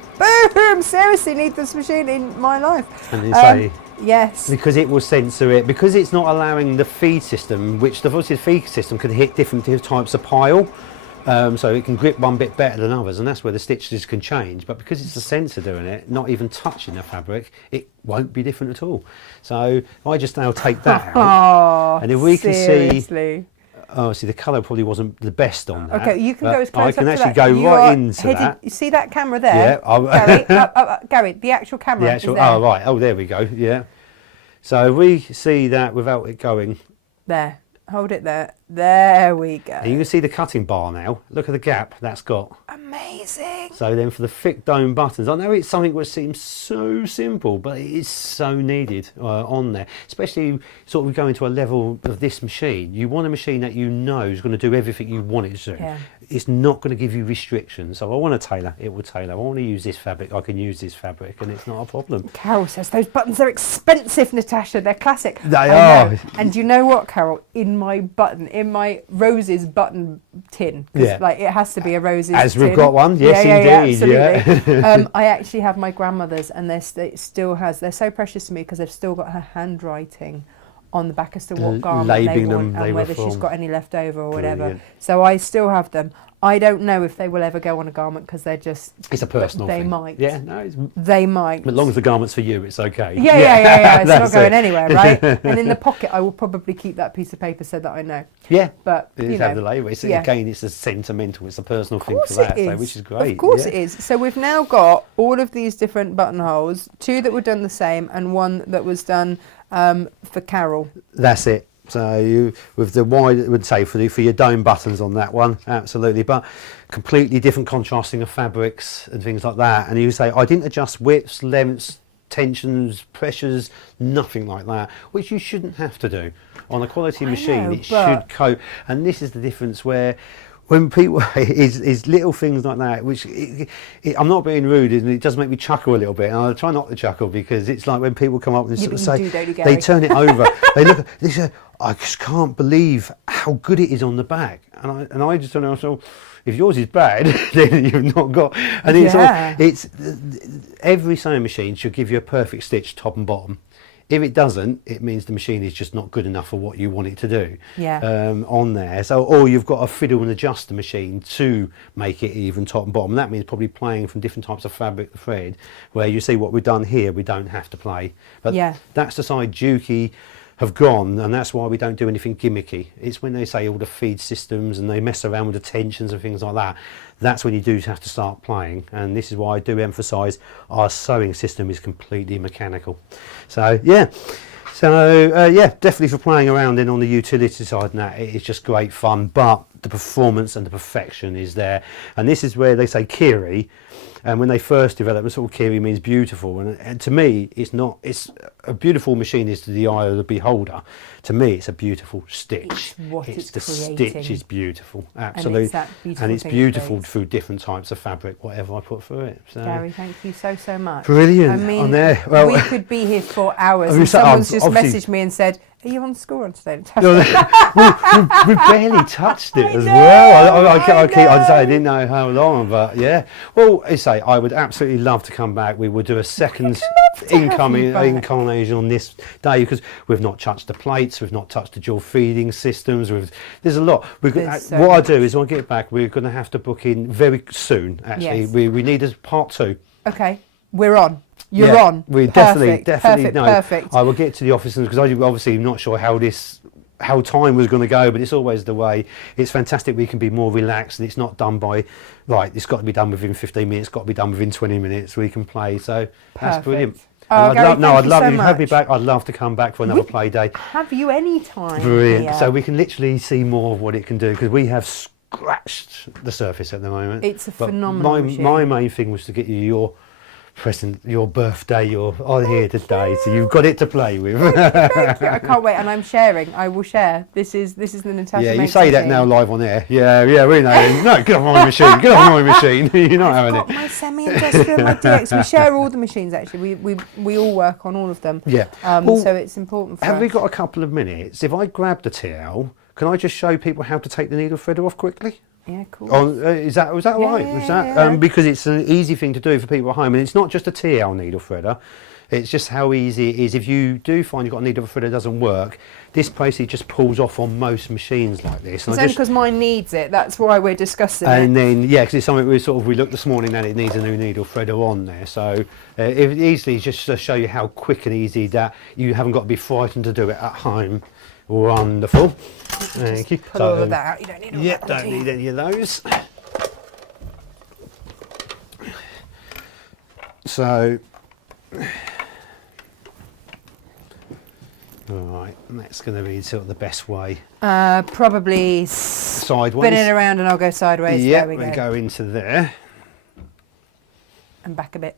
Boom! Seriously, need this machine in my life. And you say, yes. Because it will censor it, because it's not allowing the feed system, which obviously the feed system can hit different types of pile. So it can grip one bit better than others, and that's where the stitches can change. But because it's a sensor doing it, not even touching the fabric, it won't be different at all. So I just now take that out, and if we can see, see the colour probably wasn't the best on that. Okay, you can go as close I up can to actually that. go You right into that. You see that camera there? Yeah. Gary, the actual camera. The actual. Is there. Oh right. Oh, there we go. Yeah. So we see that without it going. There. Hold it there. There we go. And you can see the cutting bar now. Look at the gap that's got. Amazing. So then for the thick dome buttons, I know it's something which seems so simple, but it is so needed on there. Especially sort of going to a level of this machine. You want a machine that you know is going to do everything you want it to do. Yeah. It's not going to give you restrictions. So I want to tailor, it will tailor. I want to use this fabric, I can use this fabric, and it's not a problem. Carol says those buttons are expensive, Natasha. They're classic. They are. And you know what, Carol? In my roses button tin, like it has to be a roses as tin. We've got one, yes, indeed. Absolutely. I actually have my grandmother's, and it still has. They're so precious to me because they've still got her handwriting on the back as to what garment they want and whether she's got any left over or whatever. Brilliant. So I still have them. I don't know if they will ever go on a garment because they're just... It's a personal thing. They might. Yeah, no. They might. As long as the garment's for you, it's okay. Yeah. It's not going anywhere, right? And in the pocket, I will probably keep that piece of paper so that I know. Yeah. But, you have the label. Again, it's a sentimental, it's a personal thing for that, so, which is great. Of course it is. So we've now got all of these different buttonholes, 2 that were done the same and 1 that was done for Carol. That's it. So you, with the wide, I would say for your dome buttons on that one, absolutely. But completely different contrasting of fabrics and things like that. And you say, I didn't adjust widths, lengths, tensions, pressures, nothing like that, which you shouldn't have to do. On a quality machine, it should cope. And this is the difference where when people, is little things like that, which I'm not being rude, and it does make me chuckle a little bit. And I try not to chuckle because it's like when people come up and sort of say, they turn it over, they look, they say, I just can't believe how good it is on the back. And I just don't know, so if yours is bad, then you've not got, and it's every sewing machine should give you a perfect stitch top and bottom. If it doesn't, it means the machine is just not good enough for what you want it to do on there. So, or you've got to fiddle and adjust the machine to make it even top and bottom. That means probably playing from different types of fabric, the thread, where you see what we've done here, we don't have to play. But that's the side Dukey have gone, and that's why we don't do anything gimmicky. It's when they say all the feed systems and they mess around with the tensions and things like that, that's when you do have to start playing. And this is why I do emphasize our sewing system is completely mechanical. So definitely for playing around in on the utility side and that, it is just great fun, but the performance and the perfection is there. And this is where they say Kiri, and when they first developed, sort of Kiri means beautiful, and to me it's not, it's a beautiful machine is to the eye of the beholder. To me it's a beautiful stitch. It's the creating. Stitch is beautiful, absolutely, and it's beautiful through different types of fabric, whatever I put through it. So. Gary, thank you so much. Brilliant. I mean, on there. Well, we could be here for hours, and someone's just messaged me and said, are you on the school run today, Natasha? we barely touched it as well. I'd say I didn't know how long, but yeah. Well, I say I would absolutely love to come back. We would do a second incarnation on this day because we've not touched the plates, we've not touched the dual feeding systems. There's a lot. What I do is when I get back, we're going to have to book in very soon. Actually, yes. we need a part 2. Okay, we're on. You're on. We perfect, definitely know. Perfect. I will get to the office because I'm obviously not sure how this how time was going to go, but it's always the way. It's fantastic. We can be more relaxed, and it's not done by, right, it's got to be done within 15 minutes, got to be done within 20 minutes. We can play. So that's brilliant. Oh, Gary, I'd love so you to have me much. back. I'd love to come back for another play day. Have you any time? Brilliant. Here? So we can literally see more of what it can do, because we have scratched the surface at the moment. It's a But phenomenal machine. my main thing was to get you your present, your birthday, you're on here today, so you've got it to play with. Thank you. I can't wait, and I'm sharing. I will share. This is the Natasha. Yeah, you makes say that machine. now live on air. Yeah, we know. No, get off my machine. Get off my machine. You're not having Got it. my semi-industrial, my DX. We share all the machines actually. We all work on all of them. Yeah. So it's important for Have us. we got a couple of minutes? If I grab the TL, can I just show people how to take the needle threader off quickly? Yeah, cool. Was that right? Yeah. Because it's an easy thing to do for people at home, and it's not just a TL needle threader. It's just how easy it is. If you do find you've got a needle threader that doesn't work, this basically just pulls off on most machines like this. It's only because mine needs it. That's why we're discussing it. And then, yeah, because it's something we looked this morning and it needs a new needle threader on there. So it easily just to show you how quick and easy that you haven't got to be frightened to do it at home. Wonderful. Thank you. Pull all of that out. You don't need all Yeah, that. don't need any of those. So, all right, that's going to be sort of the best way. Probably Sideways. spin it around and I'll go sideways. Yeah, there we we go. go into there. And back a bit.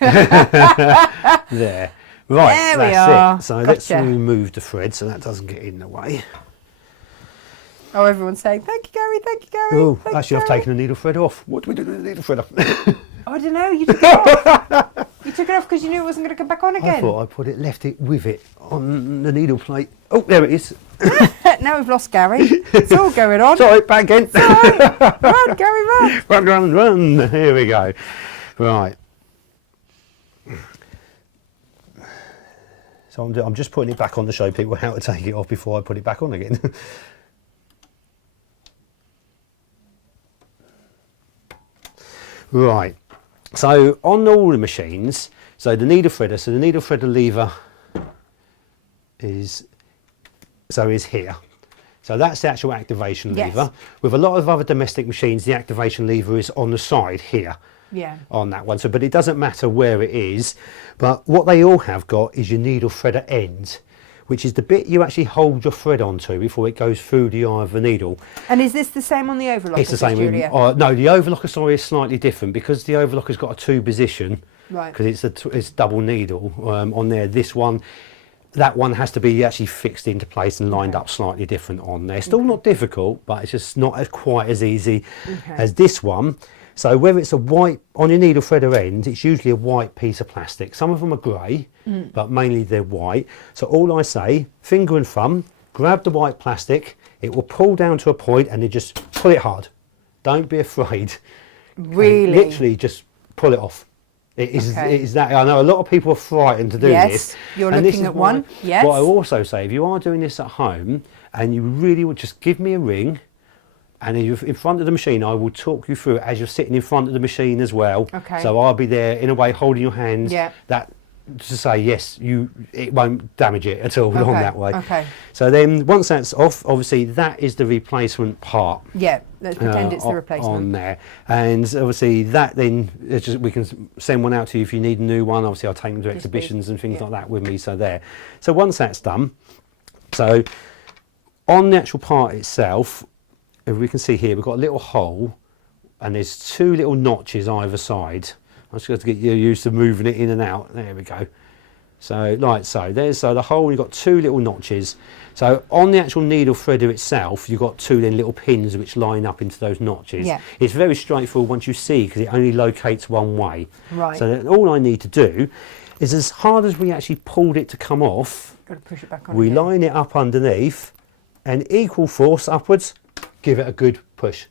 There. Right, There we that's are. it. So let's Gotcha. remove the thread so that doesn't get in the way. Oh, everyone's saying, thank you, Gary, thank you, Gary. Oh, thank actually, you, I've Gary. taken the needle thread off. What do we do with the needle thread off? Oh, I don't know, you took it off. You took it off because you knew it wasn't going to come back on I again. thought I left it with it on the needle plate. Oh, there it is. Now we've lost Gary. It's all going on. Sorry, back again. Run, Gary, run. Run, run, run. Here we go. Right. So I'm just putting it back on to show people how to take it off before I put it back on again. Right. So on all the machines, so the needle threader lever is here. So that's the actual activation Yes. lever. With a lot of other domestic machines, the activation lever is on the side here. Yeah. On that one. So, but it doesn't matter where it is. But what they all have got is your needle threader end, which is the bit you actually hold your thread onto before it goes through the eye of the needle. And is this the same on the overlocker? It's the same. Julia? No, the overlocker, sorry, is slightly different because the overlocker's got a two position. Right. Because it's double needle on there. This one, that one has to be actually fixed into place and lined up slightly different on there. Still not difficult, but it's just not as quite as easy as this one. So whether it's a white, on your needle threader end, it's usually a white piece of plastic. Some of them are grey, but mainly they're white. So all I say, finger and thumb, grab the white plastic, it will pull down to a point and then just pull it hard. Don't be afraid. Really? And literally just pull it off. It is that. I know a lot of people are frightened to do Yes, this. you're and this looking is at one, yes. What I also say, if you are doing this at home and you really would just give me a ring, and if you're in front of the machine, I will talk you through it as you're sitting in front of the machine as well. Okay. So I'll be there in a way holding your hands. Yeah. That to say yes, it won't damage it at all on that way. Okay. So then once that's off, obviously that is the replacement part. Yeah, let's pretend it's the replacement. On there, and obviously that then it's just, we can send one out to you if you need a new one. Obviously I'll take them to exhibitions and things like that with me. So there. So once that's done, so on the actual part itself, if we can see here, we've got a little hole, and there's two little notches either side. I'm just going to get you used to moving it in and out. There we go. So like so, there's the hole. You've got two little notches. So on the actual needle threader itself, you've got two then little pins which line up into those notches. Yeah. It's very straightforward once you see, because it only locates one way. Right. So that all I need to do is, as hard as we actually pulled it to come off, Got to push it back on. we again. line it up underneath, and equal force upwards, give it a good push,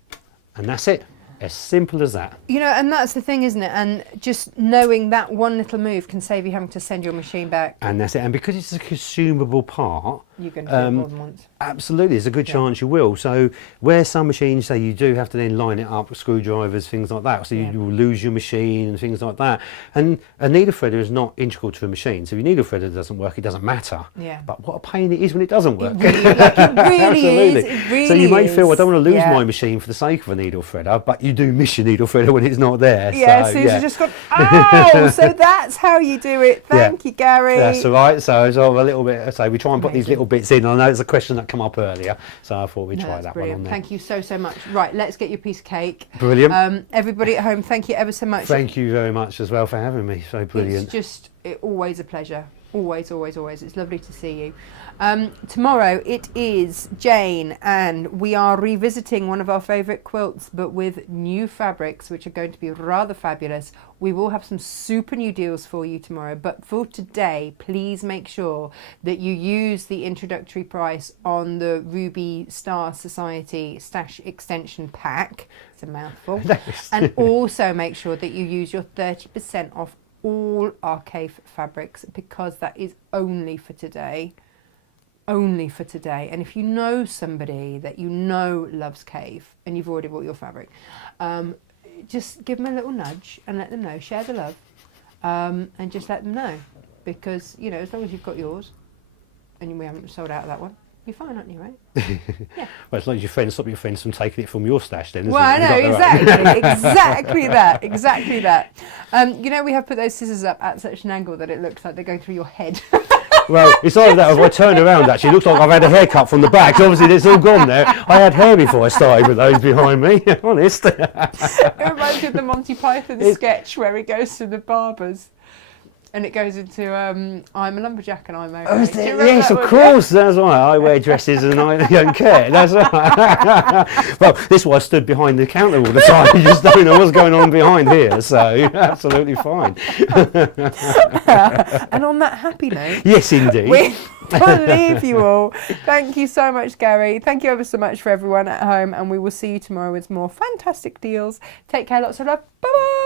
and that's it. As simple as that. You know, and that's the thing, isn't it? And just knowing that one little move can save you having to send your machine back. And that's it. And because it's a consumable part, You're going to do it more than once. absolutely, there's a good chance you will. So where some machines say you do have to then line it up with screwdrivers, things like that, so you will lose your machine and things like that. And a needle threader is not integral to a machine. So if your needle threader doesn't work, it doesn't matter. Yeah. But what a pain it is when it doesn't work. It really Absolutely. is. It really so you may is. feel, I don't want to lose Yeah. my machine for the sake of a needle thredder, but you do miss your needle thredder when it's not there. Yeah, so, Susie just got, oh, so that's how you do it. Thank you, Gary. That's all right. So it's all a little bit, so we try and put these Amazing. little bits in. I know it's a question that come up earlier, so I thought we'd No, try that's that brilliant. one on there. Thank you so, so much. Right, let's get your piece of cake. Brilliant. Everybody at home, thank you ever so much. Thank you very much as well for having me. So brilliant. It's just always a pleasure. Always, always, always. It's lovely to see you. Tomorrow it is Jane, and we are revisiting one of our favourite quilts, but with new fabrics, which are going to be rather fabulous. We will have some super new deals for you tomorrow, but for today, please make sure that you use the introductory price on the Ruby Star Society Stash Extension Pack. It's a mouthful. And also make sure that you use your 30% off all our cave fabrics, because that is only for today. Only for today. And if you know somebody that you know loves cave and you've already bought your fabric, just give them a little nudge and let them know. Share the love, and just let them know, because you know, as long as you've got yours and we haven't sold out of that one, you're fine, aren't you, right? Yeah. Well, as long as your friends stop your friends from taking it from your stash, then. Well, I know, exactly that, exactly that. You know, we have put those scissors up at such an angle that it looks like they're going through your head. Well, it's either that, or if I turn around, actually, it looks like I've had a haircut from the back. So obviously, it's all gone there. I had hair before I started with those behind me, honest. It reminds me of the Monty Python sketch where he goes to the barber's and it goes into I'm a lumberjack and I'm okay. Oh, yes, of course, that's right. I wear dresses and I don't care. That's right. Well, this is why I stood behind the counter all the time. You just don't know what's going on behind here, so absolutely fine. And on that happy note, yes, indeed. We'll leave you all. Thank you so much, Gary. Thank you ever so much for everyone at home, and we will see you tomorrow with more fantastic deals. Take care, lots of love. Bye bye.